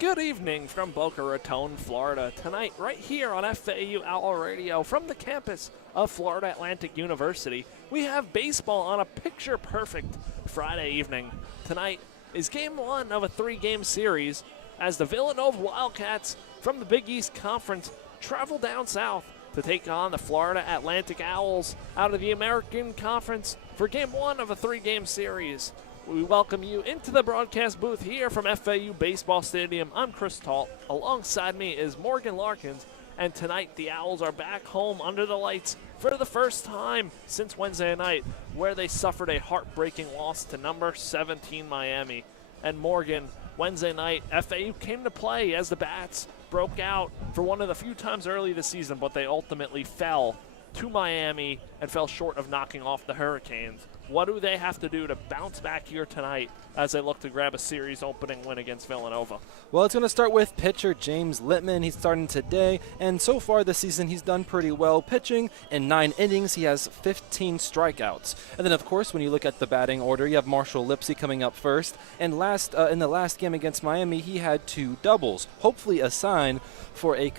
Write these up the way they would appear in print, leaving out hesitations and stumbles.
Good evening from Boca Raton, Florida. Tonight, right here on FAU Owl Radio from the campus of Florida Atlantic University, we have baseball on a picture-perfect Friday evening. Tonight is game one of a three-game series as the Villanova Wildcats from the Big East Conference travel down south to take on the Florida Atlantic Owls out of the American Conference for game one of a three-game series. We welcome you into the broadcast booth here from FAU Baseball Stadium. I'm Chris Talt. Alongside me is Morgan Larkins. And tonight the Owls are back home under the lights for the first time since Wednesday night, where they suffered a heartbreaking loss to number 17 Miami. And Morgan, Wednesday night, FAU came to play as the Bats broke out for one of the few times early this season, but they ultimately fell to Miami and fell short of knocking off the Hurricanes. What do they have to do to bounce back here tonight as they look to grab a series opening win against Villanova? Well, it's going to start with pitcher James Littman. He's starting today, and so far this season he's done pretty well pitching. In 9 innings, he has 15 strikeouts. And then, of course, when you look at the batting order, you have Marshall Lipsy coming up first. And in the last game against Miami, he had 2 doubles, hopefully a sign for a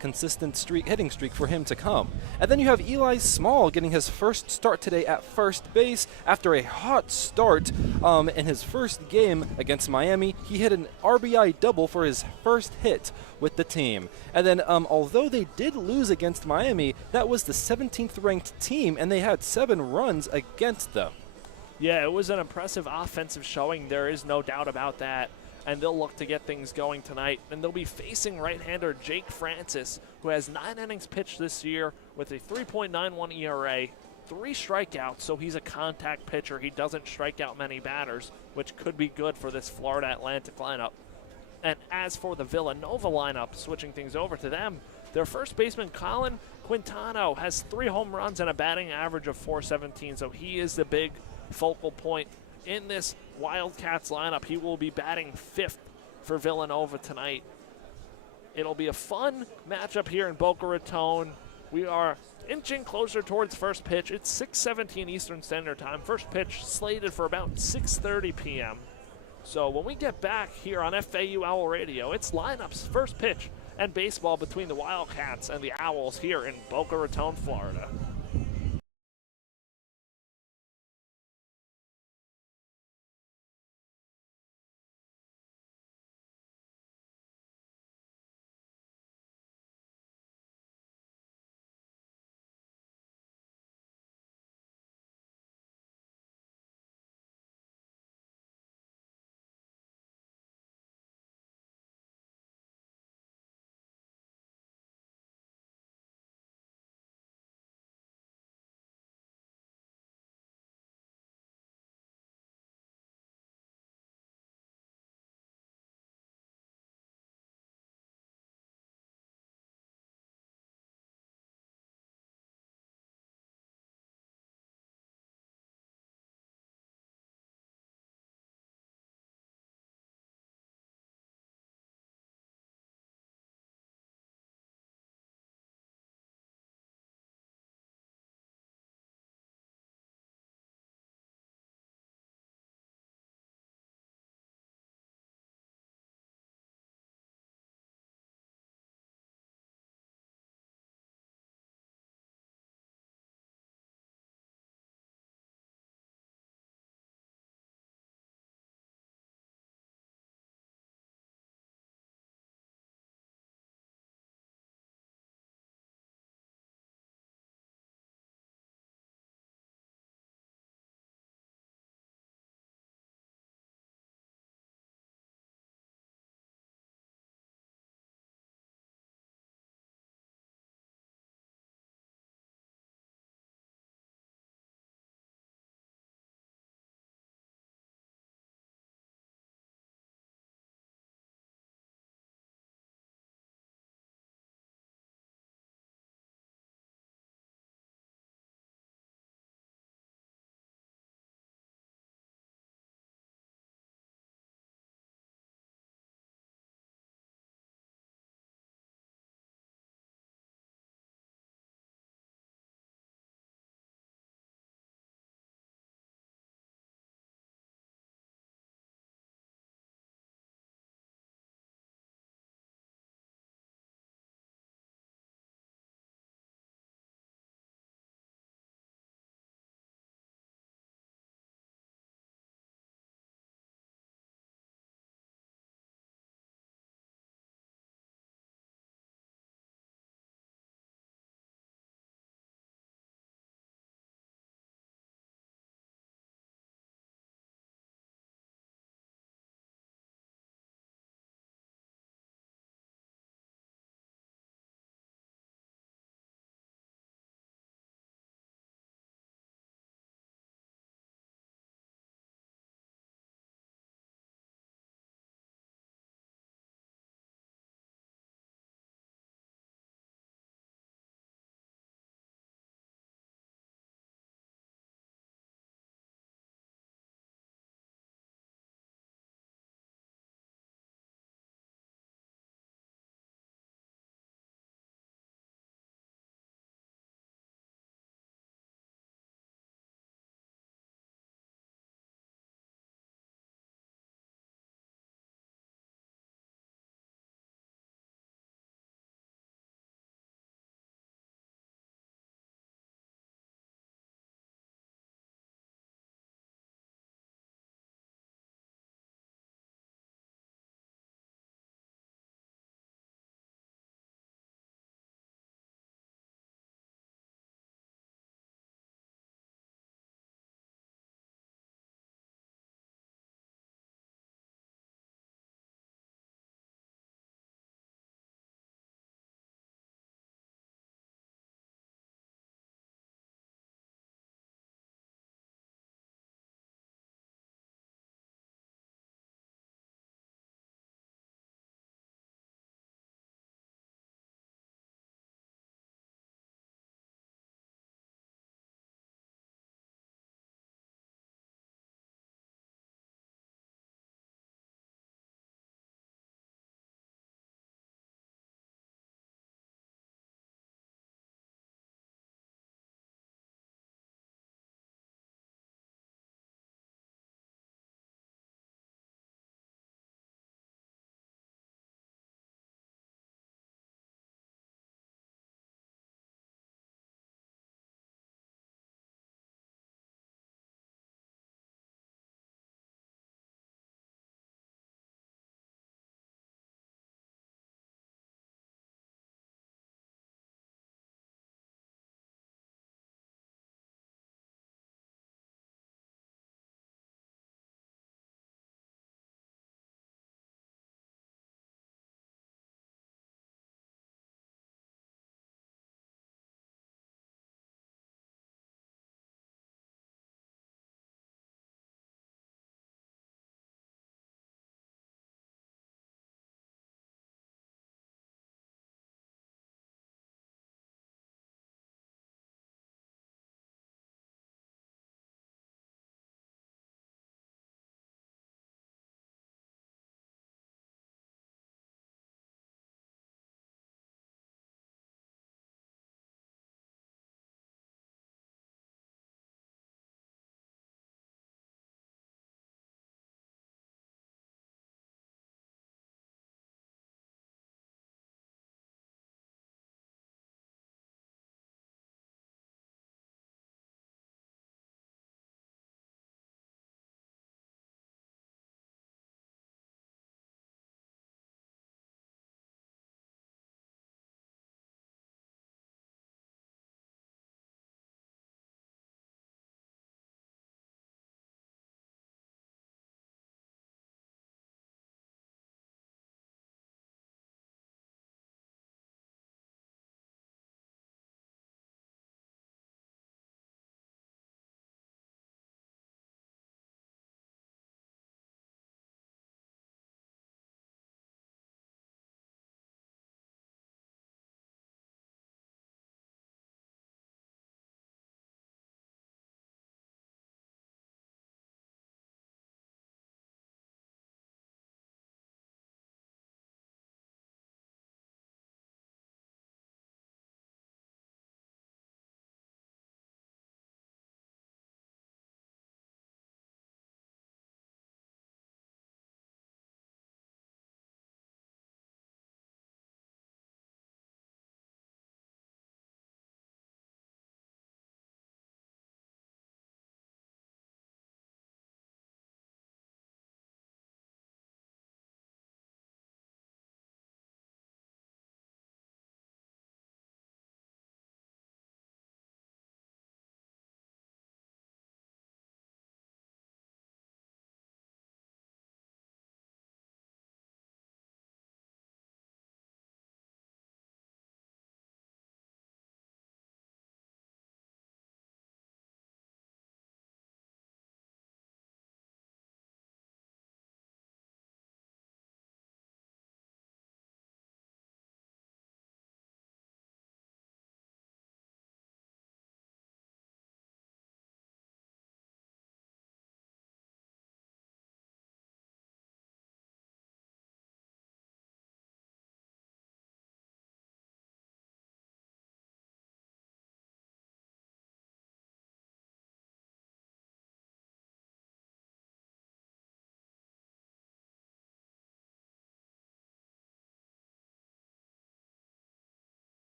consistent hitting streak for him to come. And then you have Eli Small getting his first start today at first base after a hot start in his first game against Miami. He hit an RBI double for his first hit with the team. And then although they did lose against Miami, that was the 17th ranked team, and they had 7 runs against them. Yeah, it was an impressive offensive showing. There is no doubt about that. And they'll look to get things going tonight. And they'll be facing right-hander Jake Francis, who has 9 innings pitched this year with a 3.91 ERA, 3 strikeouts, so he's a contact pitcher. He doesn't strike out many batters, which could be good for this Florida Atlantic lineup. And as for the Villanova lineup, switching things over to them, their first baseman, Colin Quintano, has 3 home runs and a batting average of .417, so he is the big focal point in this Wildcats lineup. He will be batting 5th for Villanova tonight. It'll be a fun matchup here in Boca Raton. We are inching closer towards first pitch. It's 6:17 Eastern Standard Time. First pitch slated for about 6:30 p.m. So when we get back here on FAU Owl Radio, it's lineups, first pitch, and baseball between the Wildcats and the Owls here in Boca Raton, Florida.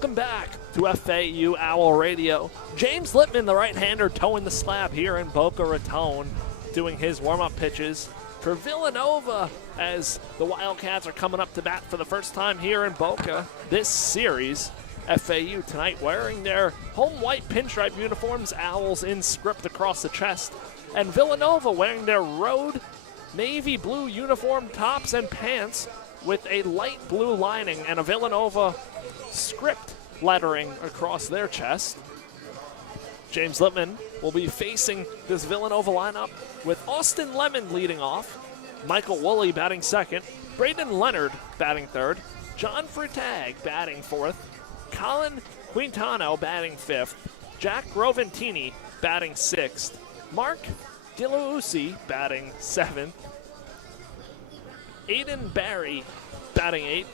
welcome back to FAU Owl Radio. James Littman, the right-hander, towing the slab here in Boca Raton, doing his warm-up pitches for Villanova as the Wildcats are coming up to bat for the first time here in Boca this series. FAU tonight wearing their home white pinstripe uniforms, owls in script across the chest, and Villanova wearing their road navy blue uniform tops and pants with a light blue lining and a Villanova script lettering across their chest. James Littman will be facing this Villanova lineup with Austin Lemon leading off, Michael Woolley batting second, Braden Leonard batting third, John Frutag batting fourth, Colin Quintano batting fifth, Jack Roventini batting sixth, Mark Diluusi batting seventh, Aiden Barry batting eighth,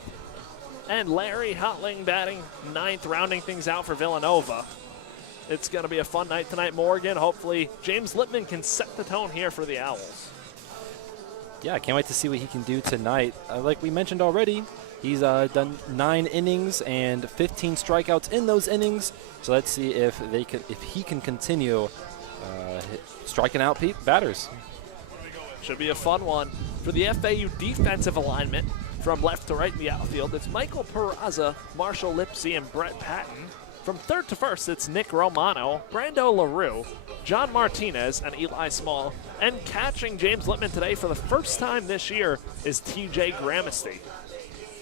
and Larry Hotling batting ninth, rounding things out for Villanova. It's going to be a fun night tonight, Morgan. Hopefully, James Littman can set the tone here for the Owls. Yeah, I can't wait to see what he can do tonight. Like we mentioned already, he's done 9 innings and 15 strikeouts in those innings. So let's see if he can continue striking out batters. Should be a fun one. For the FAU defensive alignment, from left to right in the outfield, it's Michael Peraza, Marshall Lipsy, and Brett Patton. From third to first, it's Nick Romano, Brando LaRue, John Martinez, and Eli Small. And catching James Littman today for the first time this year is TJ Gramasty.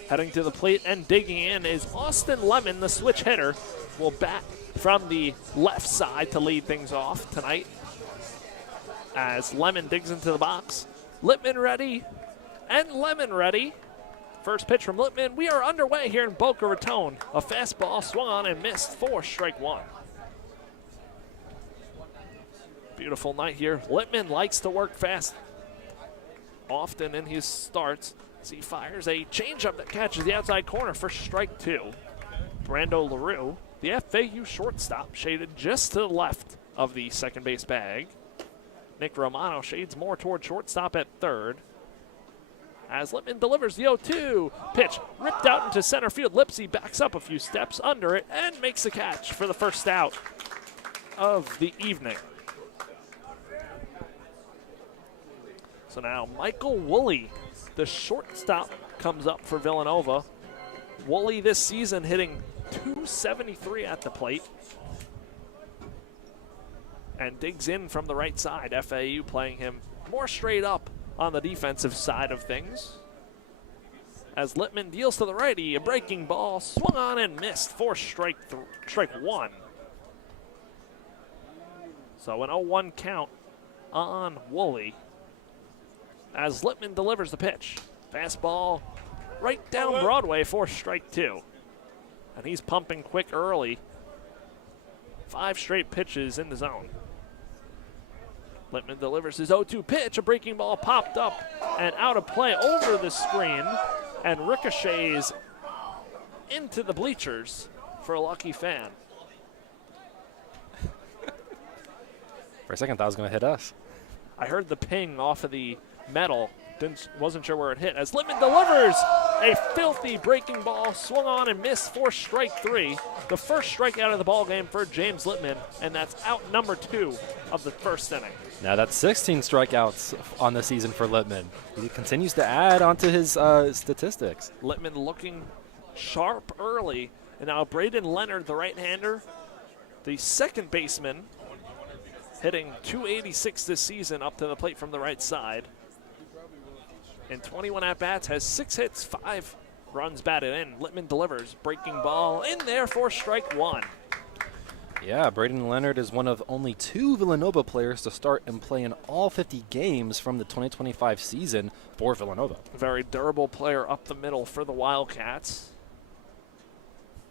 Heading to the plate and digging in is Austin Lemon, the switch hitter, will bat from the left side to lead things off tonight. As Lemon digs into the box, Littman ready, and Lemon ready. First pitch from Littman. We are underway here in Boca Raton. A fastball swung on and missed for strike one. Beautiful night here. Littman likes to work fast often in his starts. As he fires a changeup that catches the outside corner for strike two. Brando LaRue, the FAU shortstop, shaded just to the left of the second base bag. Nick Romano shades more toward shortstop at third. As Littman delivers the 0-2 pitch, ripped out into center field. Lipsy backs up a few steps under it and makes the catch for the first out of the evening. So now Michael Woolley, the shortstop, comes up for Villanova. Woolley this season hitting .273 at the plate. And digs in from the right side. FAU playing him more straight up on the defensive side of things. As Littman deals to the righty, a breaking ball swung on and missed for strike one. So an 0-1 count on Woolley. As Littman delivers the pitch. Fastball right down Broadway for strike two. And he's pumping quick early. 5 straight pitches in the zone. Littman delivers his 0-2 pitch. A breaking ball popped up and out of play over the screen and ricochets into the bleachers for a lucky fan. For a second, I thought it was going to hit us. I heard the ping off of the metal. Wasn't sure where it hit. As Littman delivers a filthy breaking ball, swung on and missed for strike three. The first strikeout of the ball game for James Littman, and that's out number 2 of the first inning. Now that's 16 strikeouts on the season for Littman. He continues to add onto his statistics. Littman looking sharp early, and now Braden Leonard, the right-hander, the second baseman, hitting .286 this season up to the plate from the right side. In 21 at-bats, has 6 hits, 5 runs batted in. Littman delivers, breaking ball in there for strike one. Yeah, Braden Leonard is one of only 2 Villanova players to start and play in all 50 games from the 2025 season for Villanova. Very durable player up the middle for the Wildcats.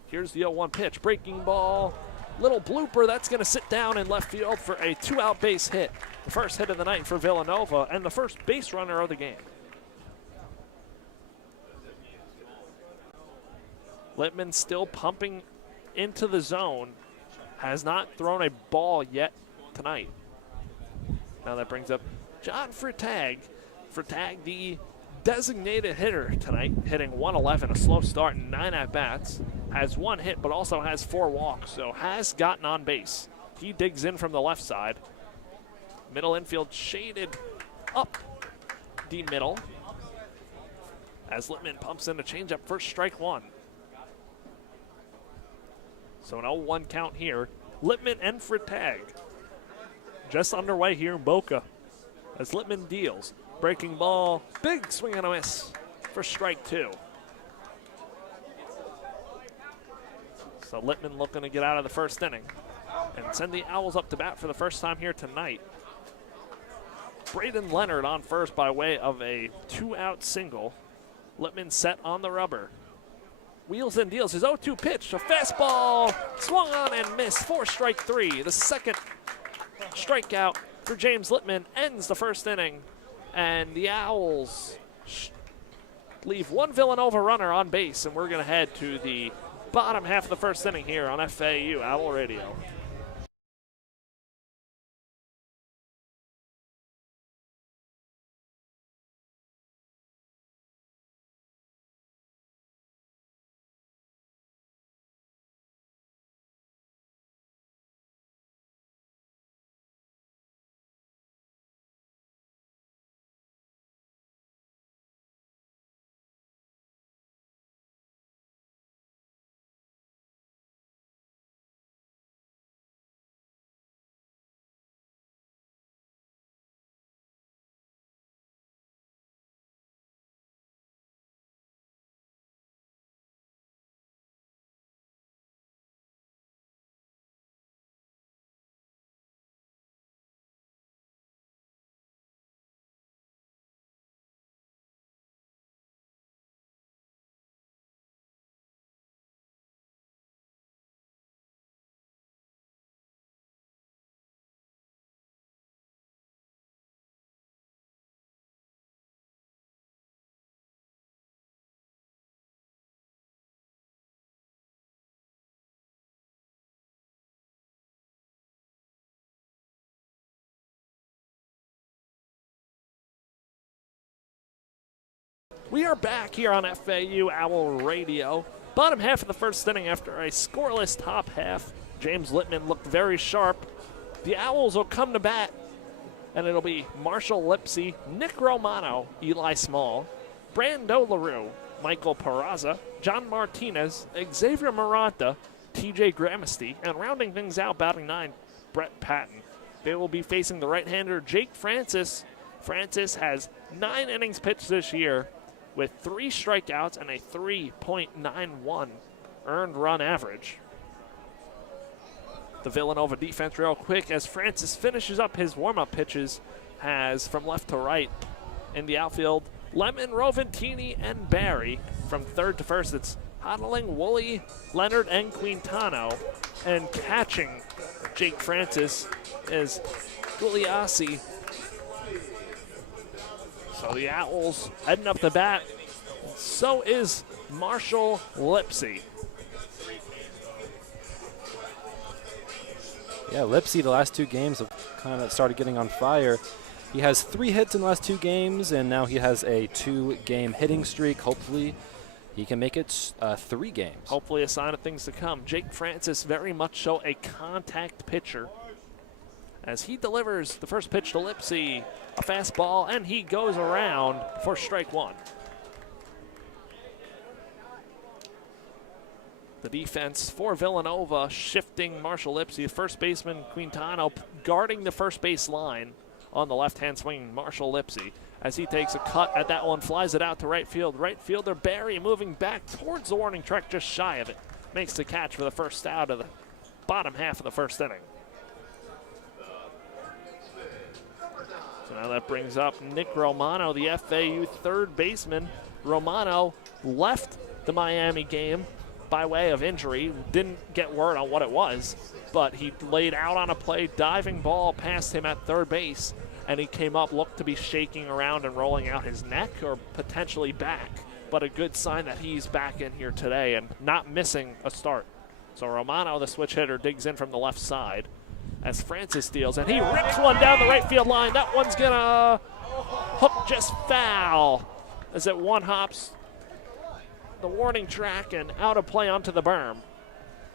Here's the 0-1 pitch, breaking ball. Little blooper, that's going to sit down in left field for a 2-out base hit. The first hit of the night for Villanova and the first base runner of the game. Littman still pumping into the zone. Has not thrown a ball yet tonight. Now that brings up John Frutag. Frutag, the designated hitter tonight, hitting 111, a slow start and 9 at-bats. Has 1 hit, but also has 4 walks, so has gotten on base. He digs in from the left side. Middle infield shaded up the middle as Littman pumps in a changeup for strike 1. So an 0-1 count here. Littman and Frittag just underway here in Boca as Littman deals. Breaking ball, big swing and a miss for strike 2. So Littman looking to get out of the first inning and send the Owls up to bat for the first time here tonight. Braden Leonard on first by way of a 2-out single. Littman set on the rubber. Wheels and deals his 0-2 pitch. A fastball swung on and missed for strike 3. The second strikeout for James Littman ends the first inning. And the Owls leave one Villanova runner on base. And we're going to head to the bottom half of the first inning here on FAU Owl Radio. We are back here on FAU Owl Radio. Bottom half of the first inning after a scoreless top half. James Littman looked very sharp. The Owls will come to bat, and it'll be Marshall Lipsy, Nick Romano, Eli Small, Brando LaRue, Michael Peraza, John Martinez, Xavier Maranta, TJ Gramesty, and rounding things out, batting 9, Brett Patton. They will be facing the right-hander Jake Francis. Francis has 9 innings pitched this year, with 3 strikeouts and a 3.91 earned run average. The Villanova defense real quick as Francis finishes up his warm-up pitches has from left to right in the outfield Lemon, Roventini, and Barry. From third to first it's Hodling, Woolley, Leonard, and Quintano. And catching Jake Francis is Gugliassi. So the Owls heading up the bat. So is Marshall Lipsy. Yeah, Lipsy, the last 2 games have kind of started getting on fire. He has 3 hits in the last 2 games, and now he has a 2-game hitting streak. Hopefully he can make it 3 games. Hopefully a sign of things to come. Jake Francis very much so a contact pitcher as he delivers the first pitch to Lipsy, a fastball, and he goes around for strike 1. The defense for Villanova shifting Marshall Lipsy, first baseman Quintano guarding the first base line on the left-hand swinging Marshall Lipsy. As he takes a cut at that one, flies it out to right field. Right fielder Barry moving back towards the warning track, just shy of it. Makes the catch for the first out of the bottom half of the first inning. So now that brings up Nick Romano, the FAU third baseman. Romano left the Miami game by way of injury. Didn't get word on what it was, but he laid out on a play, diving ball past him at third base, and he came up, looked to be shaking around and rolling out his neck or potentially back, but a good sign that he's back in here today and not missing a start. So Romano, the switch hitter, digs in from the left side as Francis deals, and he rips one down the right field line. That one's gonna hook just foul as it one hops the warning track and out of play onto the berm.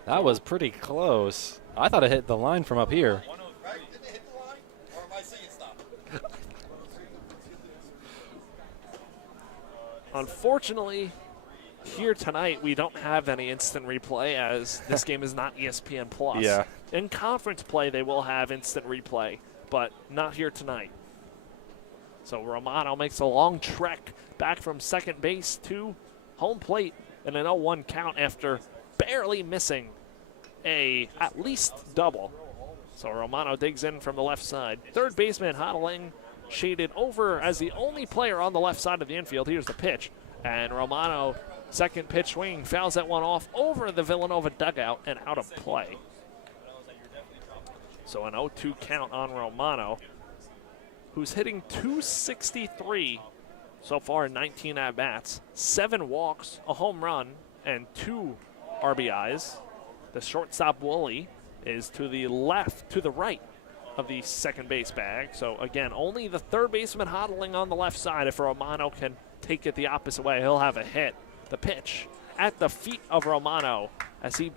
That was pretty close. I thought it hit the line from up here. Didn't it hit the line? Or am I seeing stuff? Unfortunately, here tonight we don't have any instant replay as this game is not ESPN Plus. Yeah. In conference play, they will have instant replay, but not here tonight. So Romano makes a long trek back from second base to home plate in an 0-1 count after barely missing a at least double. So Romano digs in from the left side. Third baseman Hodling shaded over as the only player on the left side of the infield. Here's the pitch. And Romano, second pitch swinging, fouls that one off over the Villanova dugout and out of play. So an 0-2 count on Romano, who's hitting .263 so far in 19 at-bats, 7 walks, a home run, and 2 RBIs. The shortstop, Woolley, is to the right of the second base bag. So again, only the third baseman Hodling on the left side. If Romano can take it the opposite way, he'll have a hit. The pitch at the feet of Romano as he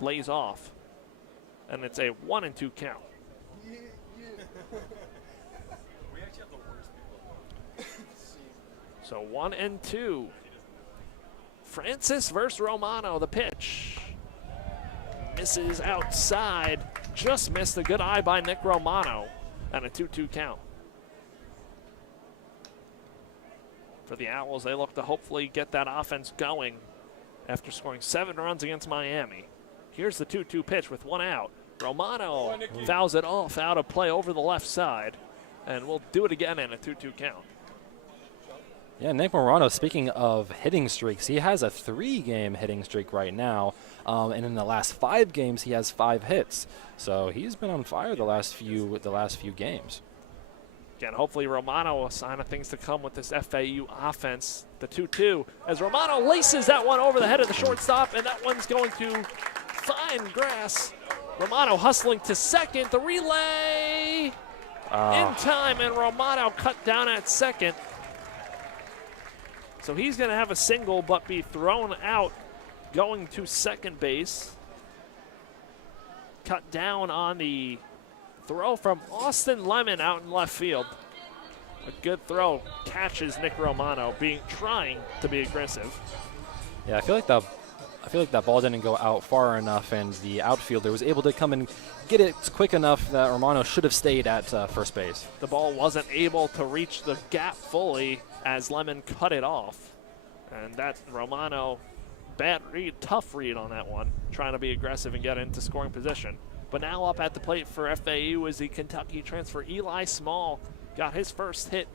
lays off. And it's a 1-2 count. So 1-2. Francis versus Romano, the pitch. Misses outside. Just missed a good eye by Nick Romano. And a 2-2 count. For the Owls, they look to hopefully get that offense going after scoring 7 runs against Miami. Here's the 2-2 pitch with 1 out. Romano fouls it off out of play over the left side. And we'll do it again in a 2-2 count. Yeah, Nick Morano, speaking of hitting streaks, he has a 3-game hitting streak right now. And in the last 5 games, he has 5 hits. So he's been on fire the last few games. Again, hopefully Romano, a sign of things to come with this FAU offense. The 2-2 as Romano laces that one over the head of the shortstop, and that one's going to find grass. Romano hustling to second. The relay in time, and Romano cut down at second. So he's going to have a single but be thrown out going to second base. Cut down on the throw from Austin Lemon out in left field. A good throw catches Nick Romano trying to be aggressive. Yeah, I feel like that ball didn't go out far enough, and the outfielder was able to come and get it quick enough that Romano should have stayed at first base. The ball wasn't able to reach the gap fully as Lemon cut it off. And that's Romano, bad read, tough read on that one, trying to be aggressive and get into scoring position. But now up at the plate for FAU is the Kentucky transfer Eli Small. Got his first hit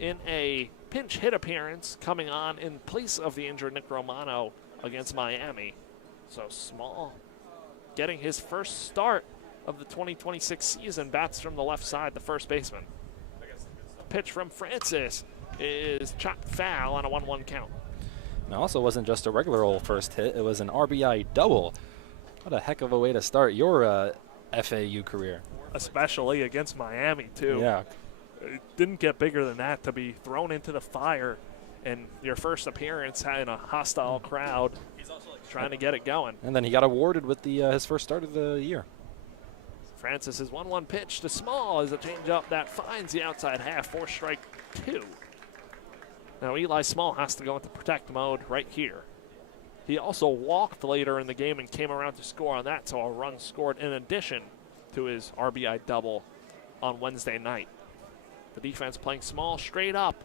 in a pinch hit appearance, coming on in place of the injured Nick Romano against Miami. So Small getting his first start of the 2026 season, bats from the left side, the first baseman. Pitch from Francis is chopped foul on a 1-1 count. And it also wasn't just a regular old first hit, it was an RBI double. What a heck of a way to start your FAU career. Especially against Miami, too. Yeah. It didn't get bigger than that to be thrown into the fire in your first appearance in a hostile crowd, trying to get it going. And then he got awarded with his first start of the year. Francis's 1-1 pitch to Small is a changeup that finds the outside half for strike 2. Now Eli Small has to go into protect mode right here. He also walked later in the game and came around to score on that, so a run scored in addition to his RBI double on Wednesday night. The defense playing Small straight up,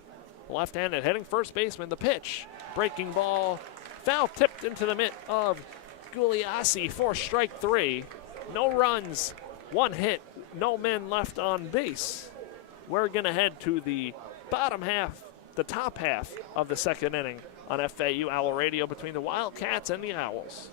left-handed, heading first baseman. The pitch, breaking ball, foul tipped into the mitt of Gugliassi for strike 3. No runs, 1 hit, no men left on base. We're going to head to the top half of the second inning on FAU Owl Radio between the Wildcats and the Owls.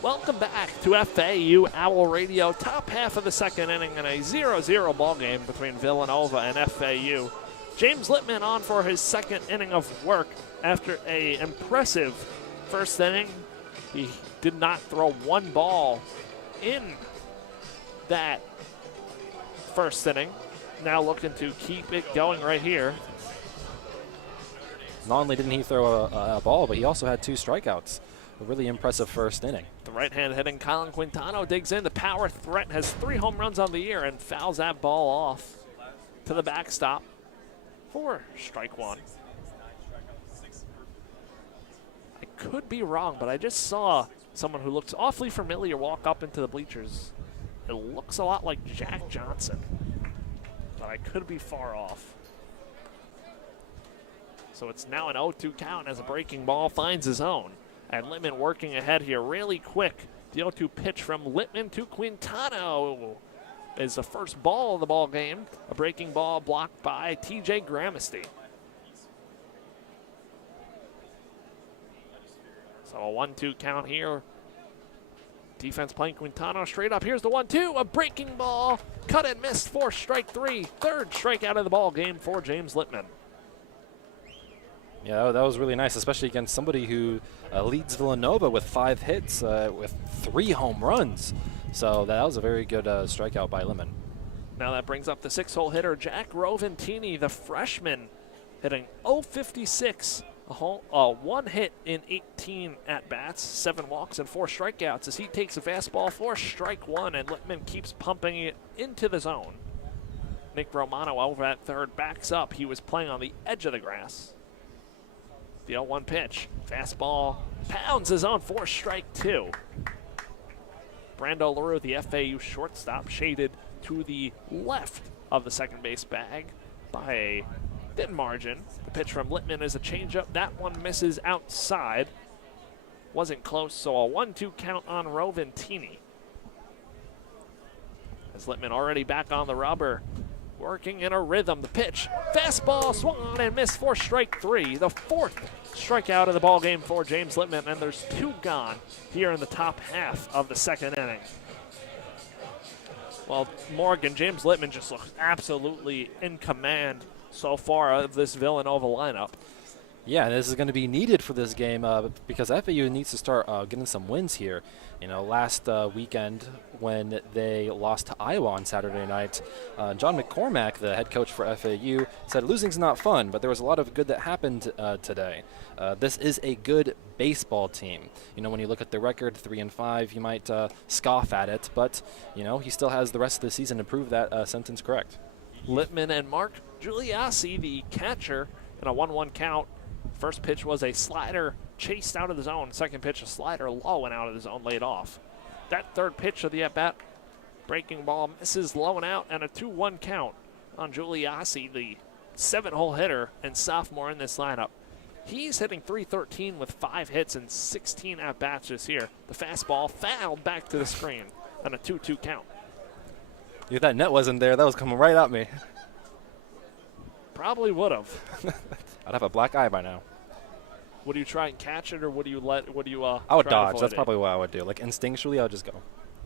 Welcome back to FAU Owl Radio. Top half of the second inning in a 0-0 ball game between Villanova and FAU. James Littman on for his second inning of work after an impressive first inning. He did not throw one ball in that first inning. Now looking to keep it going right here. Not only didn't he throw a ball, but he also had 2 strikeouts. A really impressive first inning. The right-hand hitting Colin Quintano digs in. The power threat has 3 home runs on the year and fouls that ball off to the backstop for strike 1. I could be wrong, but I just saw someone who looks awfully familiar walk up into the bleachers. It looks a lot like Jack Johnson, but I could be far off. So it's now an 0-2 count as a breaking ball finds his own. And Littman working ahead here really quick. The 0-2 pitch from Littman to Quintano is the first ball of the ball game. A breaking ball blocked by TJ Gramesty. So a 1-2 count here. Defense playing Quintano straight up. Here's the 1-2, a breaking ball. Cut and missed for strike 3. Third strikeout of the ball game for James Littman. Yeah, that was really nice, especially against somebody who leads Villanova with 5 hits with 3 home runs. So that was a very good strikeout by Littman. Now that brings up the 6-hole hitter, Jack Roventini, the freshman, hitting .056, one hit in 18 at-bats, 7 walks and 4 strikeouts as he takes a fastball for strike 1, and Littman keeps pumping it into the zone. Nick Romano over at third backs up. He was playing on the edge of the grass. The 0-1 pitch, fastball, pounds his own for strike 2. Brando LaRue, the FAU shortstop, shaded to the left of the second base bag by a thin margin. The pitch from Littman is a changeup. That one misses outside. Wasn't close, so a 1-2 count on Roventini. As Littman already back on the rubber, working in a rhythm. The pitch, fastball, swung on and missed for strike 3. The 4th strikeout of the ball game for James Littman, and there's 2 gone here in the top half of the second inning. Well, Morgan, James Littman just looks absolutely in command so far of this Villanova lineup. Yeah, this is going to be needed for this game because FAU needs to start getting some wins here. You know, last weekend when they lost to Iowa on Saturday night, John McCormack, the head coach for FAU, said losing's not fun, but there was a lot of good that happened today. This is a good baseball team. You know, when you look at the record, 3-5, you might scoff at it, but, you know, he still has the rest of the season to prove that sentence correct. Littman and Mark Giuliassi, the catcher, in a 1-1 count. First pitch was a slider chased out of the zone. Second pitch, a slider low and out of the zone, laid off. That third pitch of the at-bat, breaking ball, misses low and out, and a 2-1 count on Giuliassi, the 7-hole hitter and sophomore in this lineup. He's hitting .313 with 5 hits and 16 at-bats this year. The fastball fouled back to the screen on a 2-2 count. If that net wasn't there, that was coming right at me. Probably would have. I'd have a black eye by now. Would you try and catch it, or would you let? I would dodge. That's That's probably what I would do. Like instinctually, I'll just go.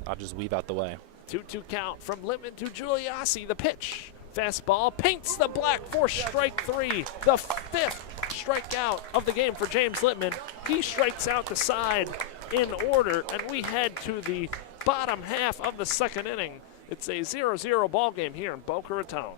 I'll just weave out the way. 2-2 count from Littman to Giuliassi. The pitch, fastball, paints the black for strike 3. The 5th strikeout of the game for James Littman. He strikes out the side in order, and we head to the bottom half of the second inning. It's a 0-0 ball game here in Boca Raton.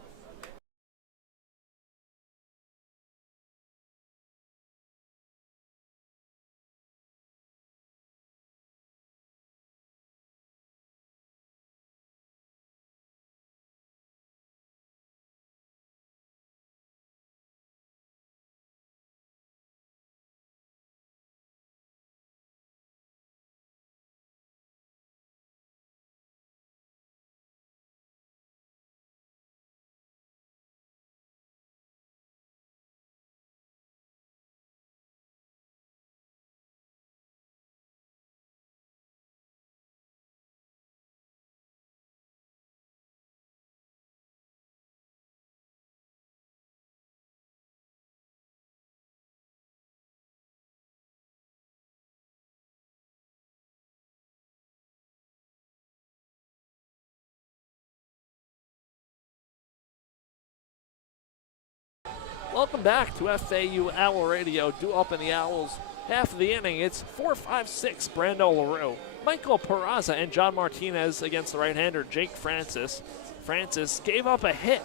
Welcome back to FAU Owl Radio. Due up in the Owls. Half of the inning, it's 4-5-6, Brando LaRue. Michael Peraza and John Martinez against the right-hander, Jake Francis. Francis gave up a hit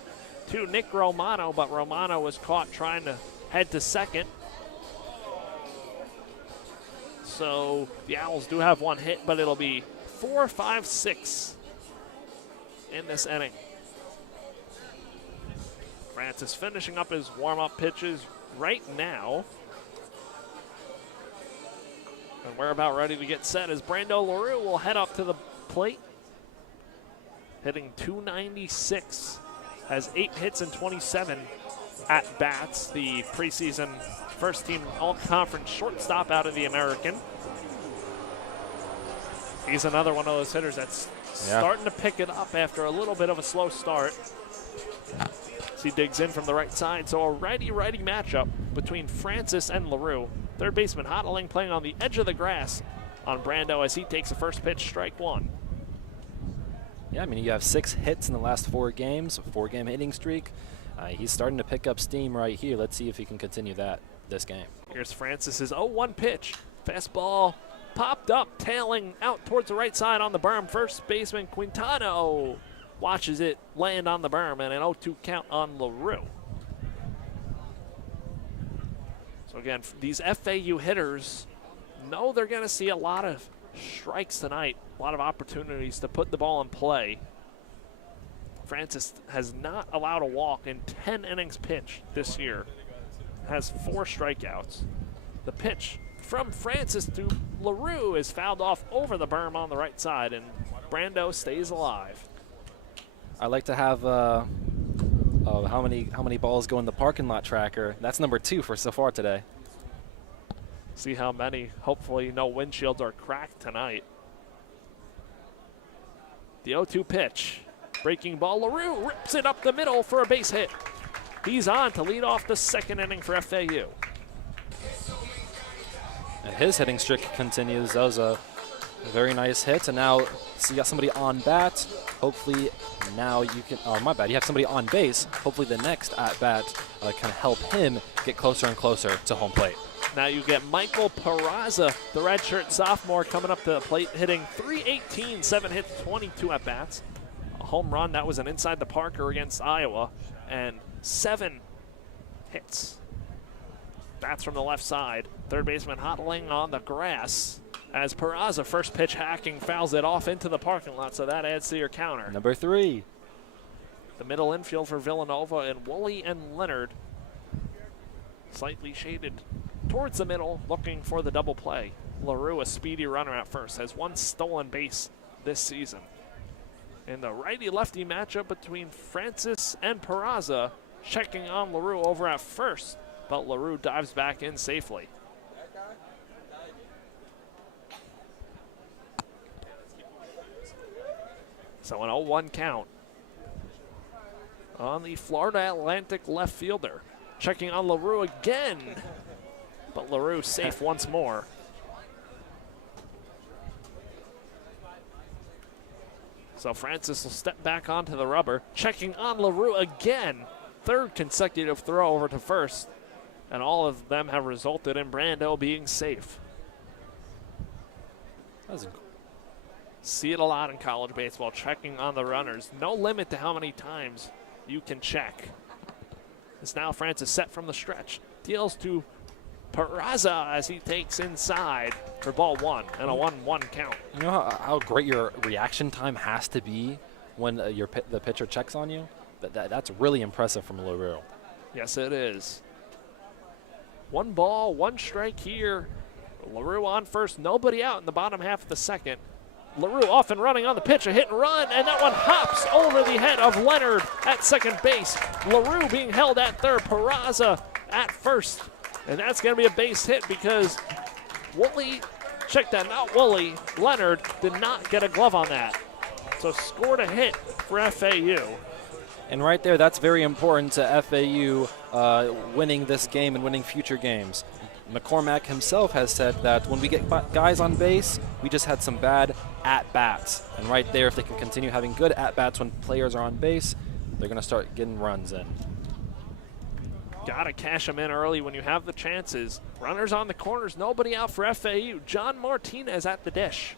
to Nick Romano, but Romano was caught trying to head to second. So the Owls do have one hit, but it'll be 4-5-6 in this inning. Francis finishing up his warm-up pitches right now. And we're about ready to get set as Brando LaRue will head up to the plate. Hitting .296. Has 8 hits and 27 at-bats. The preseason first-team all-conference shortstop out of the American. He's another one of those hitters that's starting to pick it up after a little bit of a slow start. As he digs in from the right side. So a righty-righty matchup between Francis and LaRue. Third baseman Hottling playing on the edge of the grass on Brando as he takes a first pitch, strike one. Yeah, I mean, you have 6 hits in the last 4 games, a 4-game hitting streak. He's starting to pick up steam right here. Let's see if he can continue that this game. Here's Francis's 0-1 pitch. Fastball popped up, tailing out towards the right side on the berm. First baseman Quintano watches it land on the berm, and an 0-2 count on LaRue. So again, these FAU hitters know they're going to see a lot of strikes tonight, a lot of opportunities to put the ball in play. Francis has not allowed a walk in 10 innings pitched this year, has 4 strikeouts. The pitch from Francis to LaRue is fouled off over the berm on the right side, and Brando stays alive. I like to have how many balls go in the parking lot tracker. That's number 2 for so far today. See how many. Hopefully no windshields are cracked tonight. The 0-2 pitch. Breaking ball. LaRue rips it up the middle for a base hit. He's on to lead off the second inning for FAU. And his hitting streak continues. That was a very nice hit. And now, so you got somebody on bat. Hopefully now you can, oh my bad, you have somebody on base. Hopefully the next at-bat can help him get closer and closer to home plate. Now you get Michael Peraza, the redshirt sophomore, coming up to the plate, hitting .318, 7 hits, 22 at-bats. A home run, that was an inside the Parker against Iowa, and 7 hits. Bats from the left side. Third baseman Hottling on the grass as Peraza, first pitch hacking, fouls it off into the parking lot, so that adds to your counter. Number 3. The middle infield for Villanova, and Woolley and Leonard slightly shaded towards the middle, looking for the double play. LaRue, a speedy runner at first, has 1 stolen base this season. In the righty-lefty matchup between Francis and Peraza, checking on LaRue over at first, but LaRue dives back in safely. So an 0-1 count on the Florida Atlantic left fielder. Checking on LaRue again, but LaRue safe once more. So Francis will step back onto the rubber. Checking on LaRue again. 3rd consecutive throw over to first, and all of them have resulted in Brando being safe. See it a lot in college baseball, checking on the runners. No limit to how many times you can check. As now Francis set from the stretch. Deals to Peraza as he takes inside for ball 1 and a 1-1 count. You know how great your reaction time has to be when the pitcher checks on you? That's really impressive from LaRue. Yes, it is. 1 ball, 1 strike here. LaRue on first, nobody out in the bottom half of the second. LaRue off and running on the pitch, a hit and run, and that one hops over the head of Leonard at second base. LaRue being held at third, Peraza at first. And that's going to be a base hit because Woolley, check that, not Woolley, Leonard did not get a glove on that. So scored a hit for FAU. And right there, that's very important to FAU winning this game and winning future games. McCormack himself has said that when we get guys on base, we just had some bad at-bats. And right there, if they can continue having good at-bats when players are on base, they're going to start getting runs in. Gotta cash them in early when you have the chances. Runners on the corners, nobody out for FAU. John Martinez at the dish.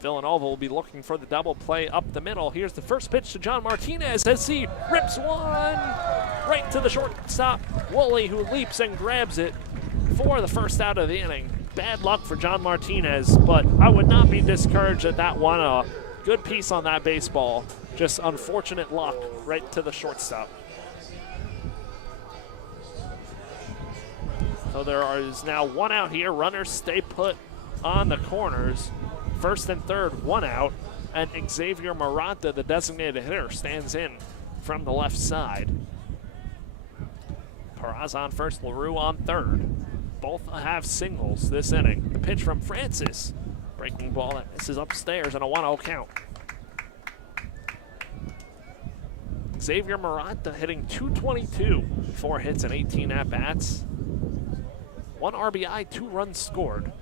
Villanova will be looking for the double play up the middle. Here's the first pitch to John Martinez as he rips one right to the shortstop. Woolley, who leaps and grabs it for the first out of the inning. Bad luck for John Martinez, but I would not be discouraged at that one. A good piece on that baseball. Just unfortunate luck right to the shortstop. So there is now one out here. Runners stay put on the corners. First and third, one out. And Xavier Maranta, the designated hitter, stands in from the left side. Peraza on first, LaRue on third. Both have singles this inning. The pitch from Francis. Breaking ball that misses upstairs and a 1-0 count. Xavier Maranta hitting .222, 4 hits and 18 at-bats. 1 RBI, 2 runs scored.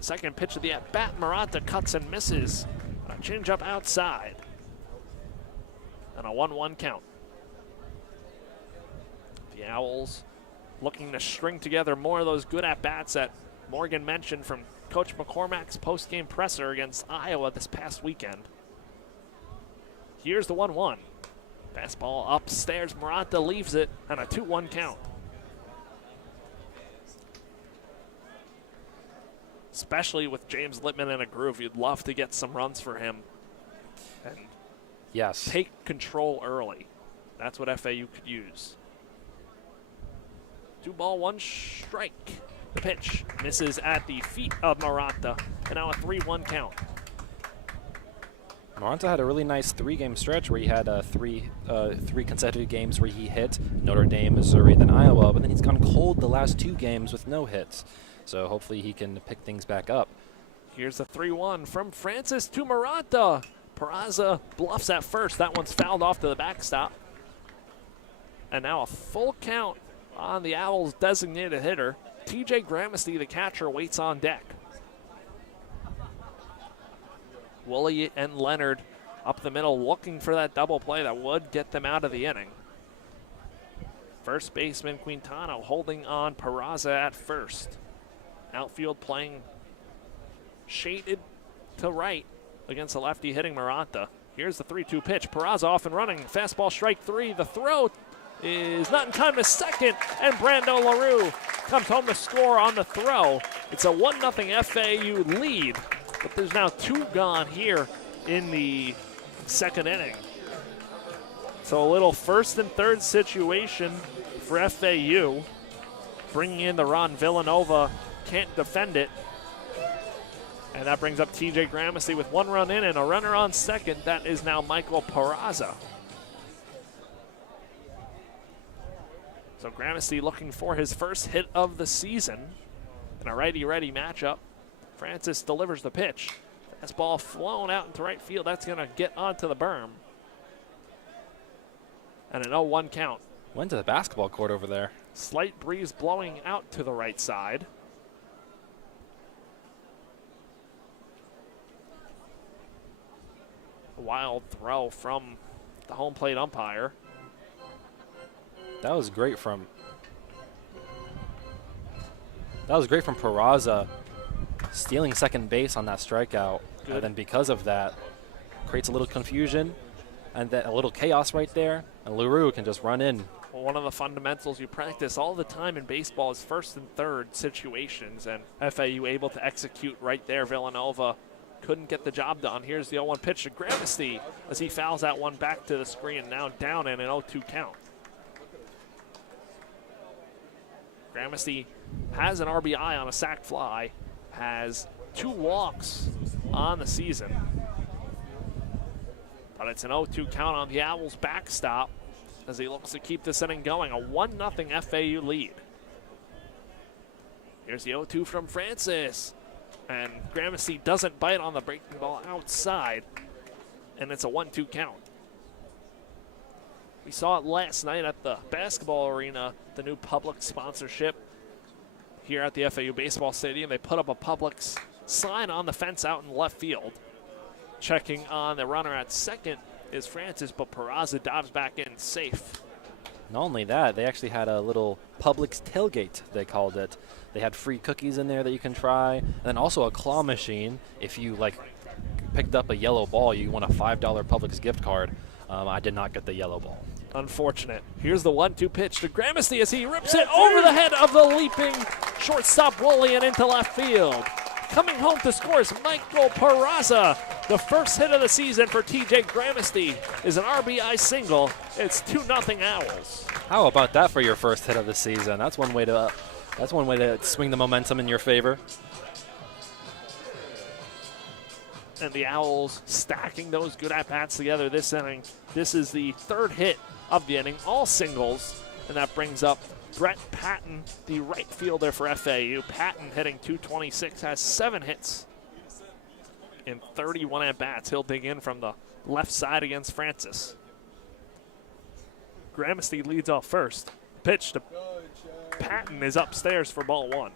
Second pitch of the at-bat, Maranta cuts and misses. A change-up outside. And a 1-1 count. The Owls looking to string together more of those good at-bats that Morgan mentioned from Coach McCormack's post-game presser against Iowa this past weekend. Here's the 1-1. Fastball upstairs, Maranta leaves it, and a 2-1 count. Especially with James Littman in a groove, you'd love to get some runs for him and Yes. take control early. That's what FAU could use. 2 ball, 1 strike. The pitch misses at the feet of Maranta, and now a 3-1 count. Maranta had a really nice 3-game stretch where he had three consecutive games where he hit Notre Dame, Missouri, then Iowa, but then he's gone cold the last 2 games with no hits. So hopefully he can pick things back up. Here's the 3-1 from Francis to Maranta. Peraza bluffs at first. That one's fouled off to the backstop. And now a full count on the Owls' designated hitter. TJ Gramasty, the catcher, waits on deck. Woolley and Leonard up the middle looking for that double play that would get them out of the inning. First baseman Quintano holding on Peraza at first. Outfield playing shaded to right against the lefty hitting Maranta. Here's the 3-2 pitch. Peraza off and running. Fastball strike 3. The throw is not in time to second, and Brando LaRue comes home to score on the throw. It's a 1-0 FAU lead, but there's now 2 gone here in the second inning. So a little first and third situation for FAU. Bringing in the run, Villanova can't defend it. And that brings up TJ Gramasty with 1 run in and a runner on second. That is now Michael Peraza. So Gramasty looking for his first hit of the season in a righty-righty matchup. Francis delivers the pitch. Fastball flown out into right field. That's going to get onto the berm. And an 0-1 count. Went to the basketball court over there. Slight breeze blowing out to the right side. Wild throw from the home plate umpire. That was great from Peraza, stealing second base on that strikeout. Good. And then because of that, creates a little confusion and then a little chaos right there. And LaRue can just run in. Well, one of the fundamentals you practice all the time in baseball is first and third situations, and FAU able to execute right there. Villanova couldn't get the job done. Here's the 0-1 pitch to Gramasty as he fouls that one back to the screen, now down in an 0-2 count. Gramasty has an RBI on a sac fly, has 2 walks on the season. But it's an 0-2 count on the Owls' backstop as he looks to keep this inning going. A 1-0 FAU lead. Here's the 0-2 from Francis. And Gramasty doesn't bite on the breaking ball outside. And it's a 1-2 count. We saw it last night at the basketball arena, the new public sponsorship here at the FAU baseball stadium. They put up a Publix sign on the fence out in left field, checking on the runner at second is Francis, but Peraza dives back in safe. Not only that, they actually had a little Publix tailgate, they called it. They had free cookies in there that you can try, and then also a claw machine. If you picked up a yellow ball, you won a $5 Publix gift card. I did not get the yellow ball. Unfortunate. Here's the 1-2 pitch to Gramercy as he rips it over the head of the leaping shortstop Woolley and into left field. Coming home to score is Michael Peraza. The first hit of the season for TJ Gramercy is an RBI single. It's 2-0 Owls. How about that for your first hit of the season? That's one way to swing the momentum in your favor. And the Owls stacking those good at-bats together this inning. This is the third hit of the inning, all singles, and that brings up Brett Patton, the right fielder for FAU. Patton hitting .226, has 7 hits in 31 at-bats. He'll dig in from the left side against Francis. Gramercy leads off first. Pitch to Patton is upstairs for ball 1.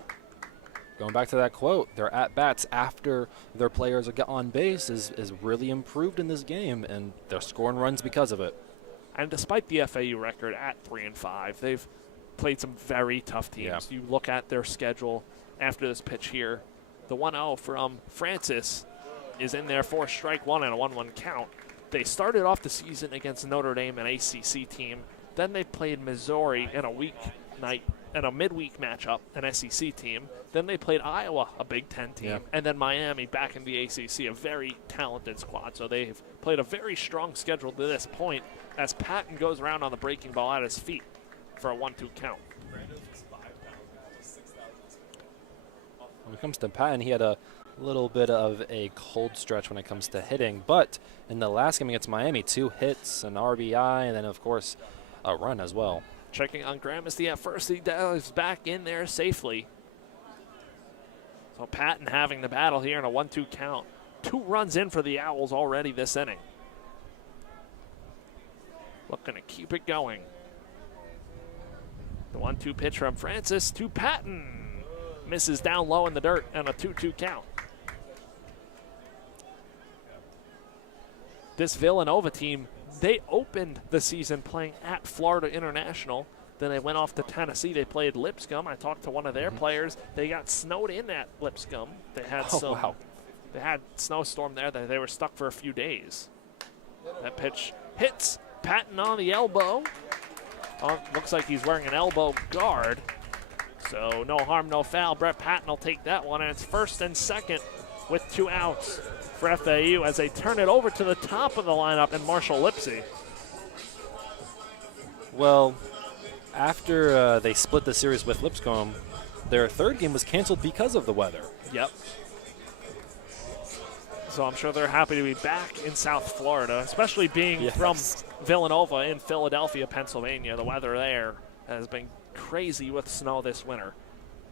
Going back to that quote, their at-bats after their players get on base is really improved in this game, and they're scoring runs because of it. And despite the FAU record at 3-5, they've played some very tough teams. Yeah. You look at their schedule after this pitch here. The 1-0 from Francis is in there for strike one and a 1-1 count. They started off the season against Notre Dame, an ACC team. Then they played Missouri in a midweek matchup, an SEC team. Then they played Iowa, a Big Ten team, Yeah. and then Miami back in the ACC, a very talented squad. So they've played a very strong schedule to this point as Patton goes around on the breaking ball at his feet for a 1-2 count. When it comes to Patton, he had a little bit of a cold stretch when it comes to hitting, but in the last game against Miami, 2 hits, an RBI, and then, of course, a run as well. Checking on Gramercy at first, he dives back in there safely. So Patton having the battle here in a 1-2 count. 2 runs in for the Owls already this inning. Looking to keep it going. The 1-2 pitch from Francis to Patton. Misses down low in the dirt and a 2-2 count. This Villanova team, they opened the season playing at Florida International. Then they went off to Tennessee. They played Lipscomb. I talked to one of their players. They got snowed in at Lipscomb. They had They had snowstorm there. They were stuck for a few days. That pitch hits Patton on the elbow. Looks like he's wearing an elbow guard. So no harm, no foul. Brett Patton will take that one, and it's first and second with 2 outs for FAU as they turn it over to the top of the lineup and Marshall Lipsey. Well, after they split the series with Lipscomb, their third game was canceled because of the weather. Yep. So I'm sure they're happy to be back in South Florida, especially being from Villanova in Philadelphia, Pennsylvania. The weather there has been crazy with snow this winter.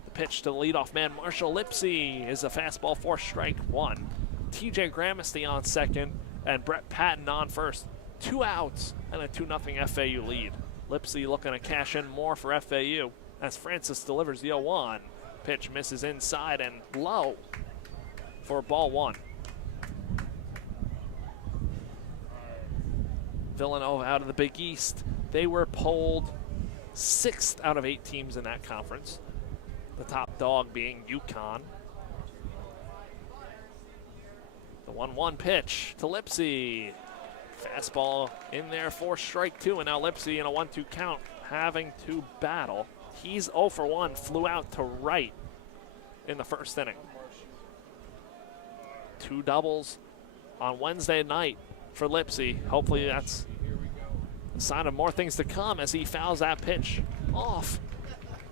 The pitch to the leadoff man, Marshall Lipsey, is a fastball for strike 1. TJ Gramercy on second and Brett Patton on first. 2 outs and a 2-0 FAU lead. Lipsey looking to cash in more for FAU as Francis delivers the 0-1. Pitch misses inside and low for ball 1. Villanova out of the Big East. They were polled 6th out of 8 teams in that conference. The top dog being UConn. The 1-1 pitch to Lipsey. Fastball in there for strike 2, and now Lipsey in a 1-2 count having to battle. He's 0 for 1, flew out to right in the first inning. 2 doubles on Wednesday night for Lipsey. Hopefully that's a sign of more things to come as he fouls that pitch off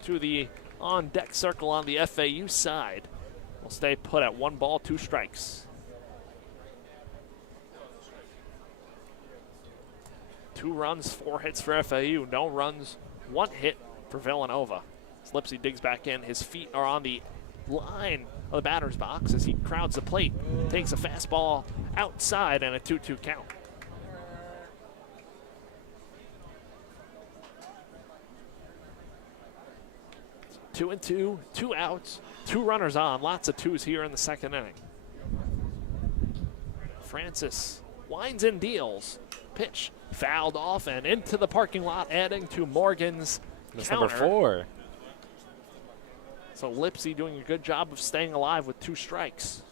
to the on-deck circle on the FAU side. We'll stay put at 1 ball, 2 strikes. 2 runs, 4 hits for FAU. No runs, 1 hit for Villanova. As Lipsey digs back in, his feet are on the line of the batter's box as he crowds the plate. Takes a fastball outside and a 2-2 count. Two and two, 2 outs, 2 runners on. Lots of 2s here in the second inning. Francis winds and deals. Pitch fouled off and into the parking lot, adding to Morgan's That's counter. number 4. So Lipsy doing a good job of staying alive with 2 strikes.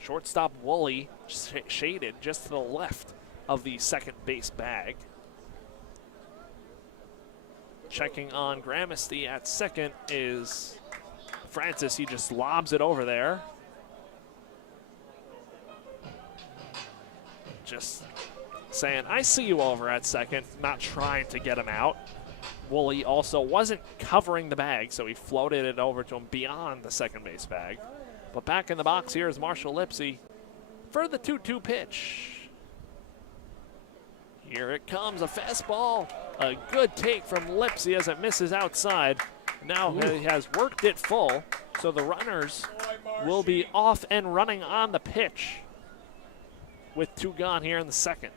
Shortstop Woolley shaded just to the left of the second base bag. Checking on Gramesty at second is Francis. He just lobs it over there. Just saying, I see you over at second, not trying to get him out. Woolley also wasn't covering the bag, so he floated it over to him beyond the second base bag. But back in the box here is Marshall Lipsy for the 2-2 pitch. Here it comes, a fastball. A good take from Lipsy as it misses outside. Now he has worked it full, so the runners will be off and running on the pitch with 2 gone here in the second.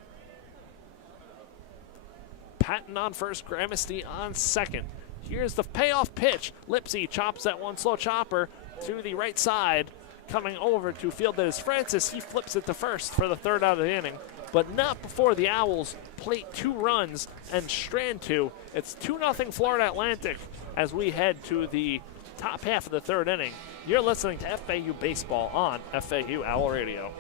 Patton on first, Gramesty on second. Here's the payoff pitch. Lipsy chops that one slow chopper to the right side. Coming over to field that is Francis. He flips it to first for the 3rd out of the inning, but not before the Owls plate 2 runs and strand 2. It's 2-0 Florida Atlantic as we head to the top half of the 3rd inning. You're listening to FAU Baseball on FAU Owl Radio.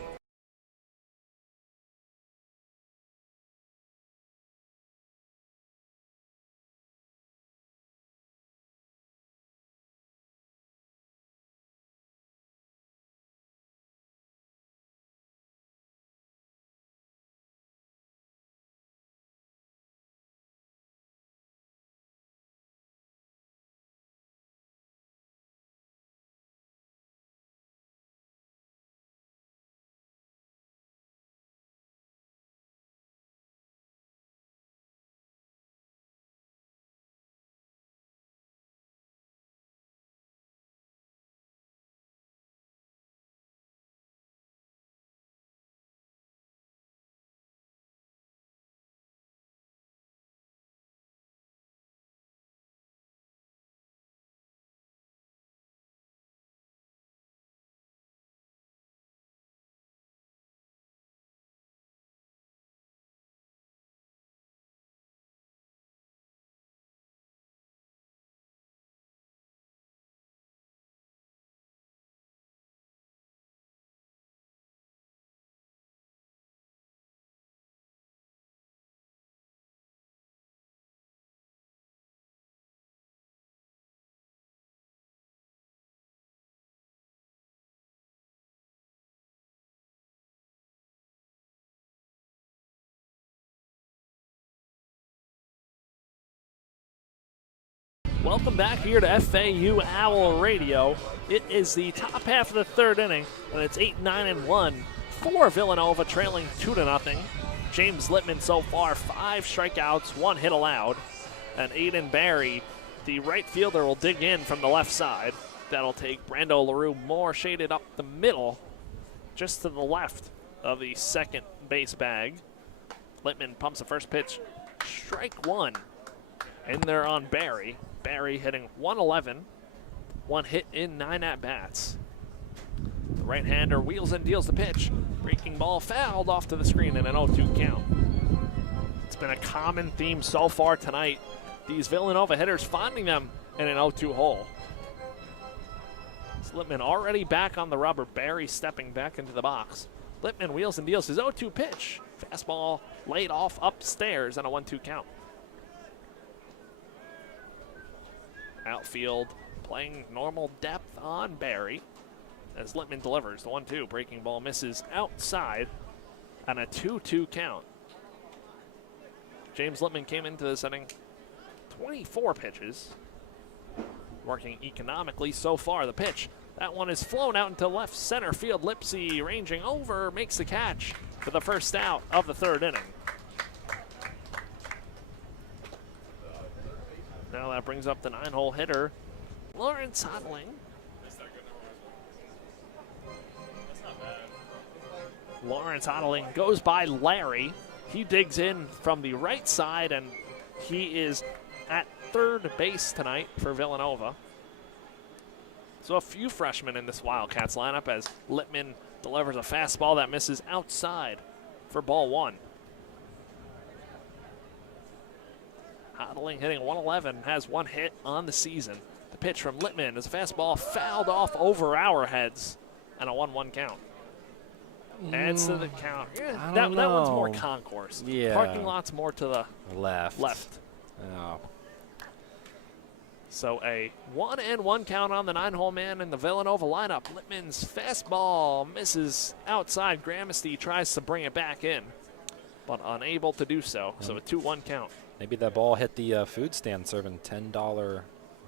Welcome back here to FAU Owl Radio. It is the top half of the 3rd inning, and it's 8-9-1 for Villanova, trailing 2-0. James Littman so far, 5 strikeouts, 1 hit allowed. And Aiden Barry, the right fielder, will dig in from the left side. That'll take Brando LaRue more shaded up the middle, just to the left of the second base bag. Littman pumps the first pitch, strike 1. In there on Barry. Barry hitting 111, 1 hit in 9 at-bats. The right-hander wheels and deals the pitch. Breaking ball fouled off to the screen in an 0-2 count. It's been a common theme so far tonight. These Villanova hitters finding them in an 0-2 hole. Littman already back on the rubber. Barry stepping back into the box. Littman wheels and deals his 0-2 pitch. Fastball laid off upstairs on a 1-2 count. Outfield playing normal depth on Barry as Littman delivers the 1-2. Breaking ball misses outside on a 2-2 count. James Littman came into this inning 24 pitches, working economically so far. The pitch, that one is flown out into left center field. Lipsy ranging over, makes the catch for the first out of the 3rd inning. Now that brings up the 9-hole hitter, Lawrence Hodling. Lawrence Hodling goes by Larry. He digs in from the right side, and he is at third base tonight for Villanova. So a few freshmen in this Wildcats lineup as Littman delivers a fastball that misses outside for ball one. Hodling hitting 111, has one hit on the season. The pitch from Littman is a fastball fouled off over our heads and a 1-1 count. Adds to the count. Yeah, that one's more concourse. Yeah. Parking lot's more to the Left. Oh. So a 1-1 count on the 9-hole man in the Villanova lineup. Littman's fastball misses outside. Gramasty tries to bring it back in, but unable to do so. So a 2-1 count. Maybe that ball hit the food stand serving $10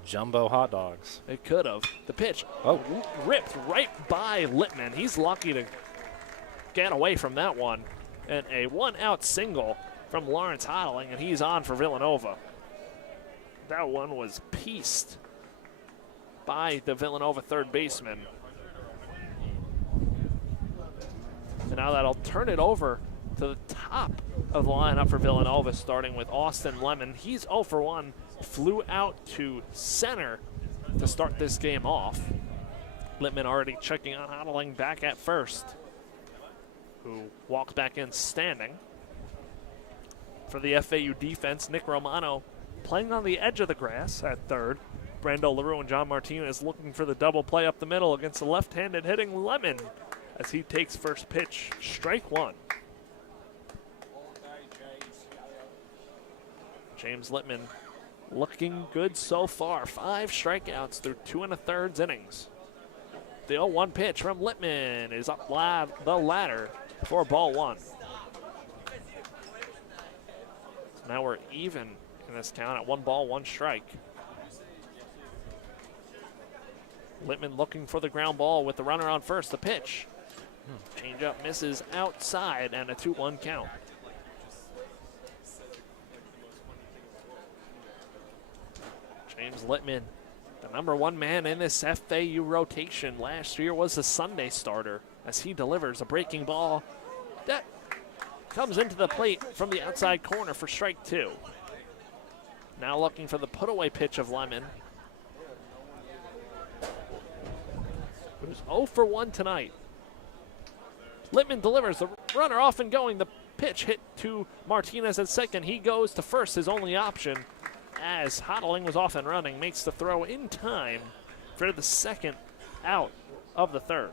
jumbo hot dogs. It could have. The pitch ripped right by Littman. He's lucky to get away from that one. And a 1-out single from Lawrence Hodling, and he's on for Villanova. That one was pieced by the Villanova third baseman. And now that'll turn it over to the top of the lineup for Villanova, starting with Austin Lemon. He's 0 for 1, flew out to center to start this game off. Littman already checking on Hodling back at first, who walks back in standing. For the FAU defense, Nick Romano playing on the edge of the grass at third. Brando LaRue and John Martinez looking for the double play up the middle against the left-handed hitting Lemon as he takes first pitch, strike one. James Littman looking good so far. 5 strikeouts through 2 1/3 innings. The 0-1 pitch from Littman is up the ladder for ball one. So now we're even in this count at 1 ball, 1 strike. Littman looking for the ground ball with the runner on first. The pitch. Changeup misses outside and a 2-1 count. James Littman, the #1 man in this FAU rotation. Last year was the Sunday starter as he delivers a breaking ball that comes into the plate from the outside corner for strike 2. Now looking for the put-away pitch of Lemon, who's 0 for 1 tonight. Littman delivers the runner off and going. The pitch hit to Martinez at second. He goes to first, his only option, as Hodling was off and running, makes the throw in time for the second out of the third.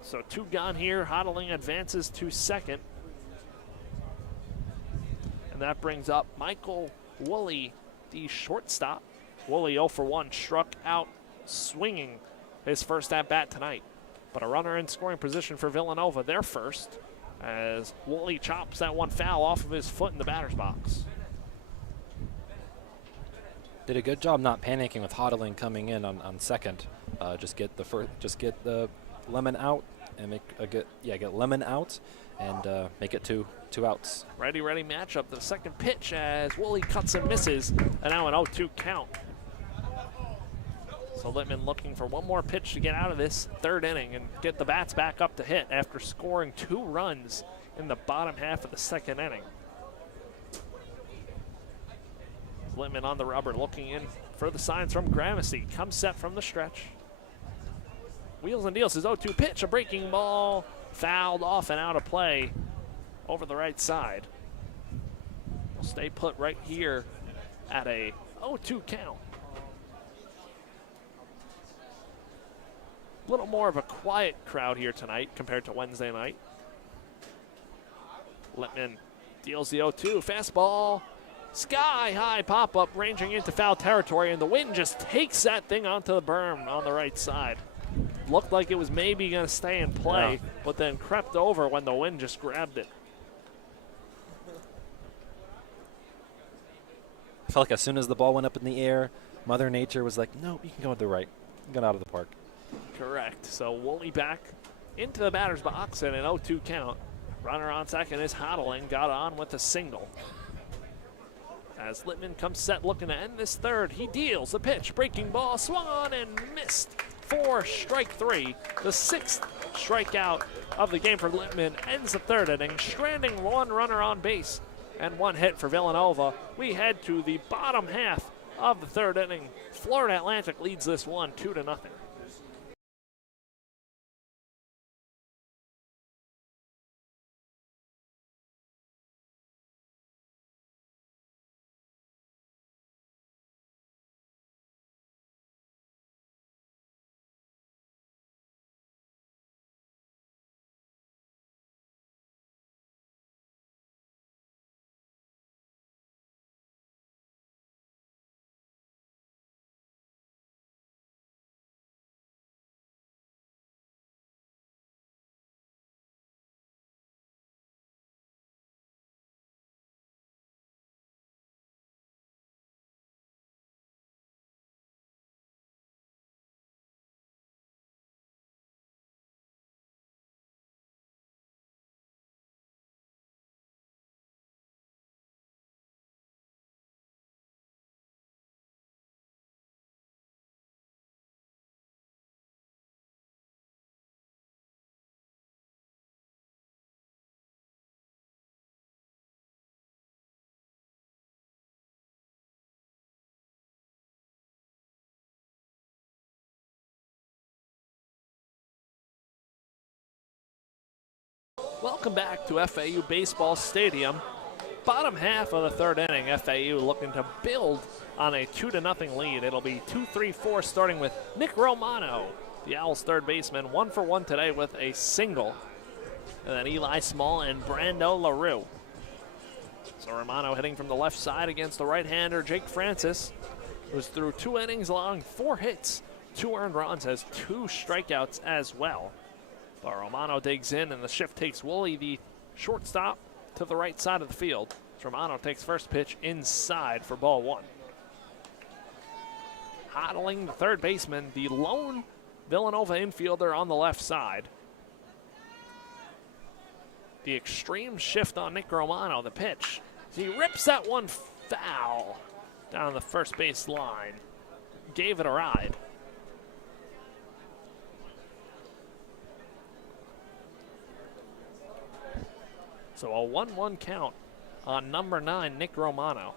So 2 gone here. Hodling advances to second. And that brings up Michael Woolley, the shortstop. Woolley 0 for 1, struck out swinging his first at-bat tonight. But a runner in scoring position for Villanova, their first, as Woolley chops that one foul off of his foot in the batter's box. Did a good job not panicking with Hodling coming in on second. Just get the Lemon out and get Lemon out and make it two outs. Ready matchup. The second pitch as Woolley cuts and misses, and now an 0-2 count. So Littman looking for one more pitch to get out of this third inning and get the bats back up to hit after scoring 2 runs in the bottom half of the second inning. Littman on the rubber looking in for the signs from Gramasty. Comes set from the stretch. Wheels and deals his 0-2 pitch. A breaking ball fouled off and out of play over the right side. We'll stay put right here at a 0-2 count. A little more of a quiet crowd here tonight compared to Wednesday night. Littman deals the 0-2. Fastball, sky-high pop-up ranging into foul territory, and the wind just takes that thing onto the berm on the right side. Looked like it was maybe going to stay in play, but then crept over when the wind just grabbed it. I felt like as soon as the ball went up in the air, Mother Nature was like, nope, you can go to the right. Get out of the park. Correct. So Woolley back into the batter's box and an 0-2 count. Runner on second is Hodling, got on with a single. As Littman comes set looking to end this third, he deals the pitch, breaking ball, swung on and missed for strike 3. The 6th strikeout of the game for Littman ends the third inning, stranding 1 runner on base and 1 hit for Villanova. We head to the bottom half of the 3rd inning. Florida Atlantic leads this one 2-0. Welcome back to FAU Baseball Stadium. Bottom half of the 3rd inning, FAU looking to build on a 2-0 lead. It'll be 2-3-4 starting with Nick Romano, the Owls' 3rd baseman, 1 for 1 today with a single. And then Eli Small and Brando LaRue. So Romano hitting from the left side against the right-hander Jake Francis, who's through 2 innings long, 4 hits, 2 earned runs, has 2 strikeouts as well. But Romano digs in, and the shift takes Woolley, the shortstop, to the right side of the field. Romano takes first pitch inside for ball 1. Hodling, the 3rd baseman, the lone Villanova infielder on the left side. The extreme shift on Nick Romano, the pitch. He rips that one foul down the first base line. Gave it a ride. So a 1-1 count on number 9, Nick Romano.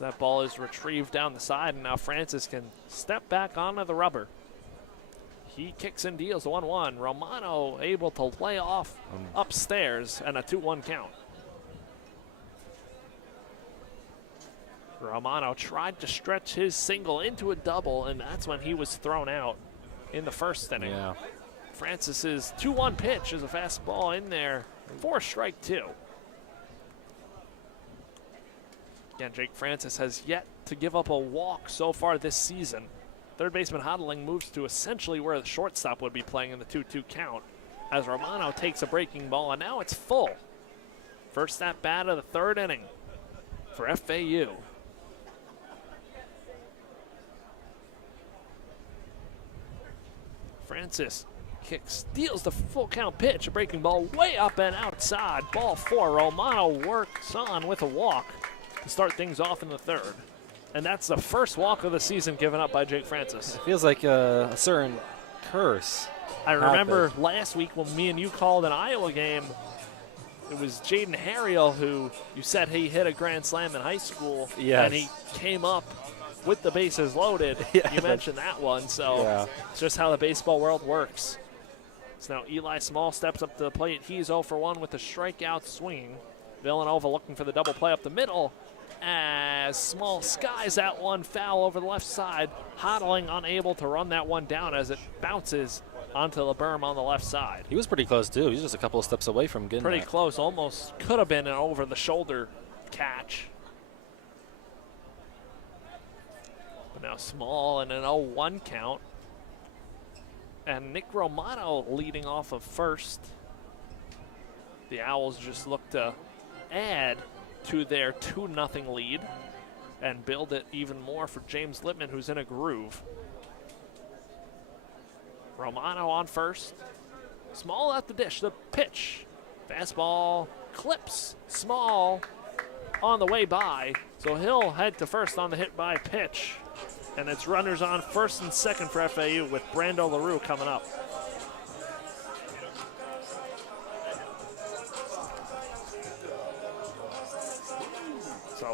That ball is retrieved down the side, and now Francis can step back onto the rubber. He kicks and deals 1-1. Romano able to lay off upstairs, and a 2-1 count. Romano tried to stretch his single into a double, and that's when he was thrown out in the 1st inning. Yeah. Francis's 2-1 pitch is a fastball in there for strike 2. Again, Jake Francis has yet to give up a walk so far this season. 3rd baseman Hodling moves to essentially where the shortstop would be playing in the 2-2 count as Romano takes a breaking ball, and now it's full. First at bat of the 3rd inning for FAU. Francis kicks, steals the full count pitch, a breaking ball way up and outside. Ball 4, Romano works on with a walk to start things off in the 3rd. And that's the first walk of the season given up by Jake Francis. It feels like a certain curse. I remember last week when me and you called an Iowa game, it was Jaden Harriel who you said he hit a grand slam in high school. Yes. And he came up with the bases loaded. Yeah, you mentioned that one, so it's just how the baseball world works. So now Eli Small steps up to the plate. He's 0 for 1 with a strikeout swing. Villanova looking for the double play up the middle as Small skies that one foul over the left side. Hodling unable to run that one down as it bounces onto the berm on the left side. He was pretty close, too. He was just a couple of steps away from getting Pretty that. close. Almost could have been an over-the-shoulder catch. But now Small in an 0-1 count. And Nick Romano leading off of first. The Owls just look to add to their 2-0 lead and build it even more for James Littman, who's in a groove. Romano on first. Small at the dish. The pitch. Fastball clips Small on the way by. So he'll head to first on the hit by pitch. And it's runners on first and second for FAU with Brando LaRue coming up.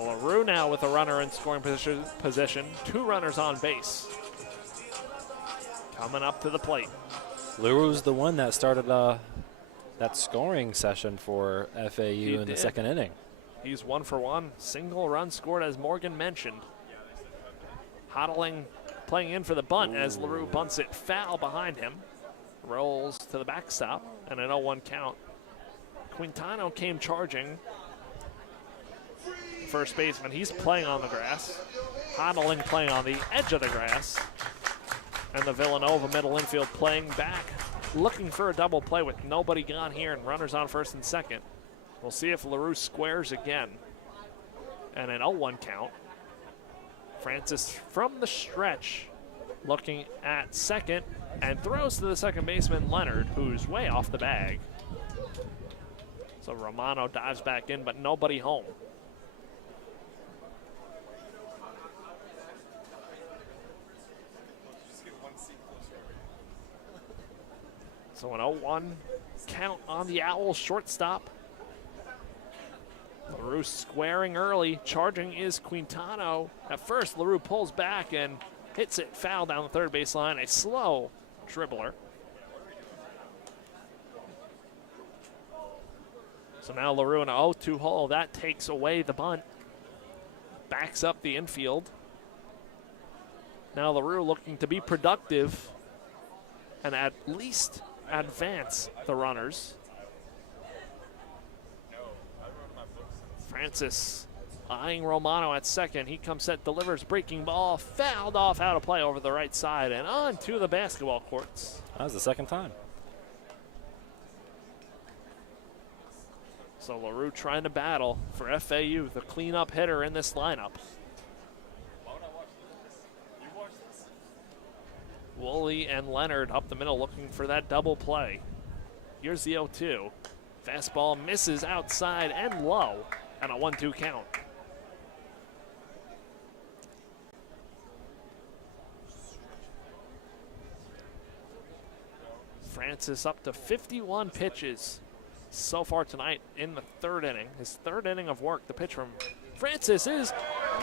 So LaRue now with a runner in scoring position. 2 runners on base. Coming up to the plate. LaRue's the one that started that scoring session for FAU in the second inning. He's 1 for 1. Single run scored, as Morgan mentioned. Hodling playing in for the bunt as LaRue bunts it foul behind him. Rolls to the backstop and an 0-1 count. Quintano came charging. First baseman, he's playing on the grass. Hodling playing on the edge of the grass. And the Villanova middle infield playing back, looking for a double play with nobody gone here and runners on first and second. We'll see if LaRue squares again. And an 0-1 count. Francis from the stretch looking at second and throws to the second baseman, Leonard, who's way off the bag. So Romano dives back in, but nobody home. So an 0-1 count on the Owls shortstop. LaRue squaring early. Charging is Quintano. At first, LaRue pulls back and hits it foul down the third baseline. A slow dribbler. So now LaRue in an 0-2 hole. That takes away the bunt. Backs up the infield. Now LaRue looking to be productive and at least advance the runners. Francis eyeing Romano at second. He comes set, delivers, breaking ball, fouled off, out of play over the right side and on to the basketball courts. That was the second time. So LaRue trying to battle for FAU, the cleanup hitter in this lineup. Woolley and Leonard up the middle looking for that double play. Here's the 0-2. Fastball misses outside and low, and a 1-2 count. Francis up to 51 pitches so far tonight in the third inning. His third inning of work. The pitch from Francis is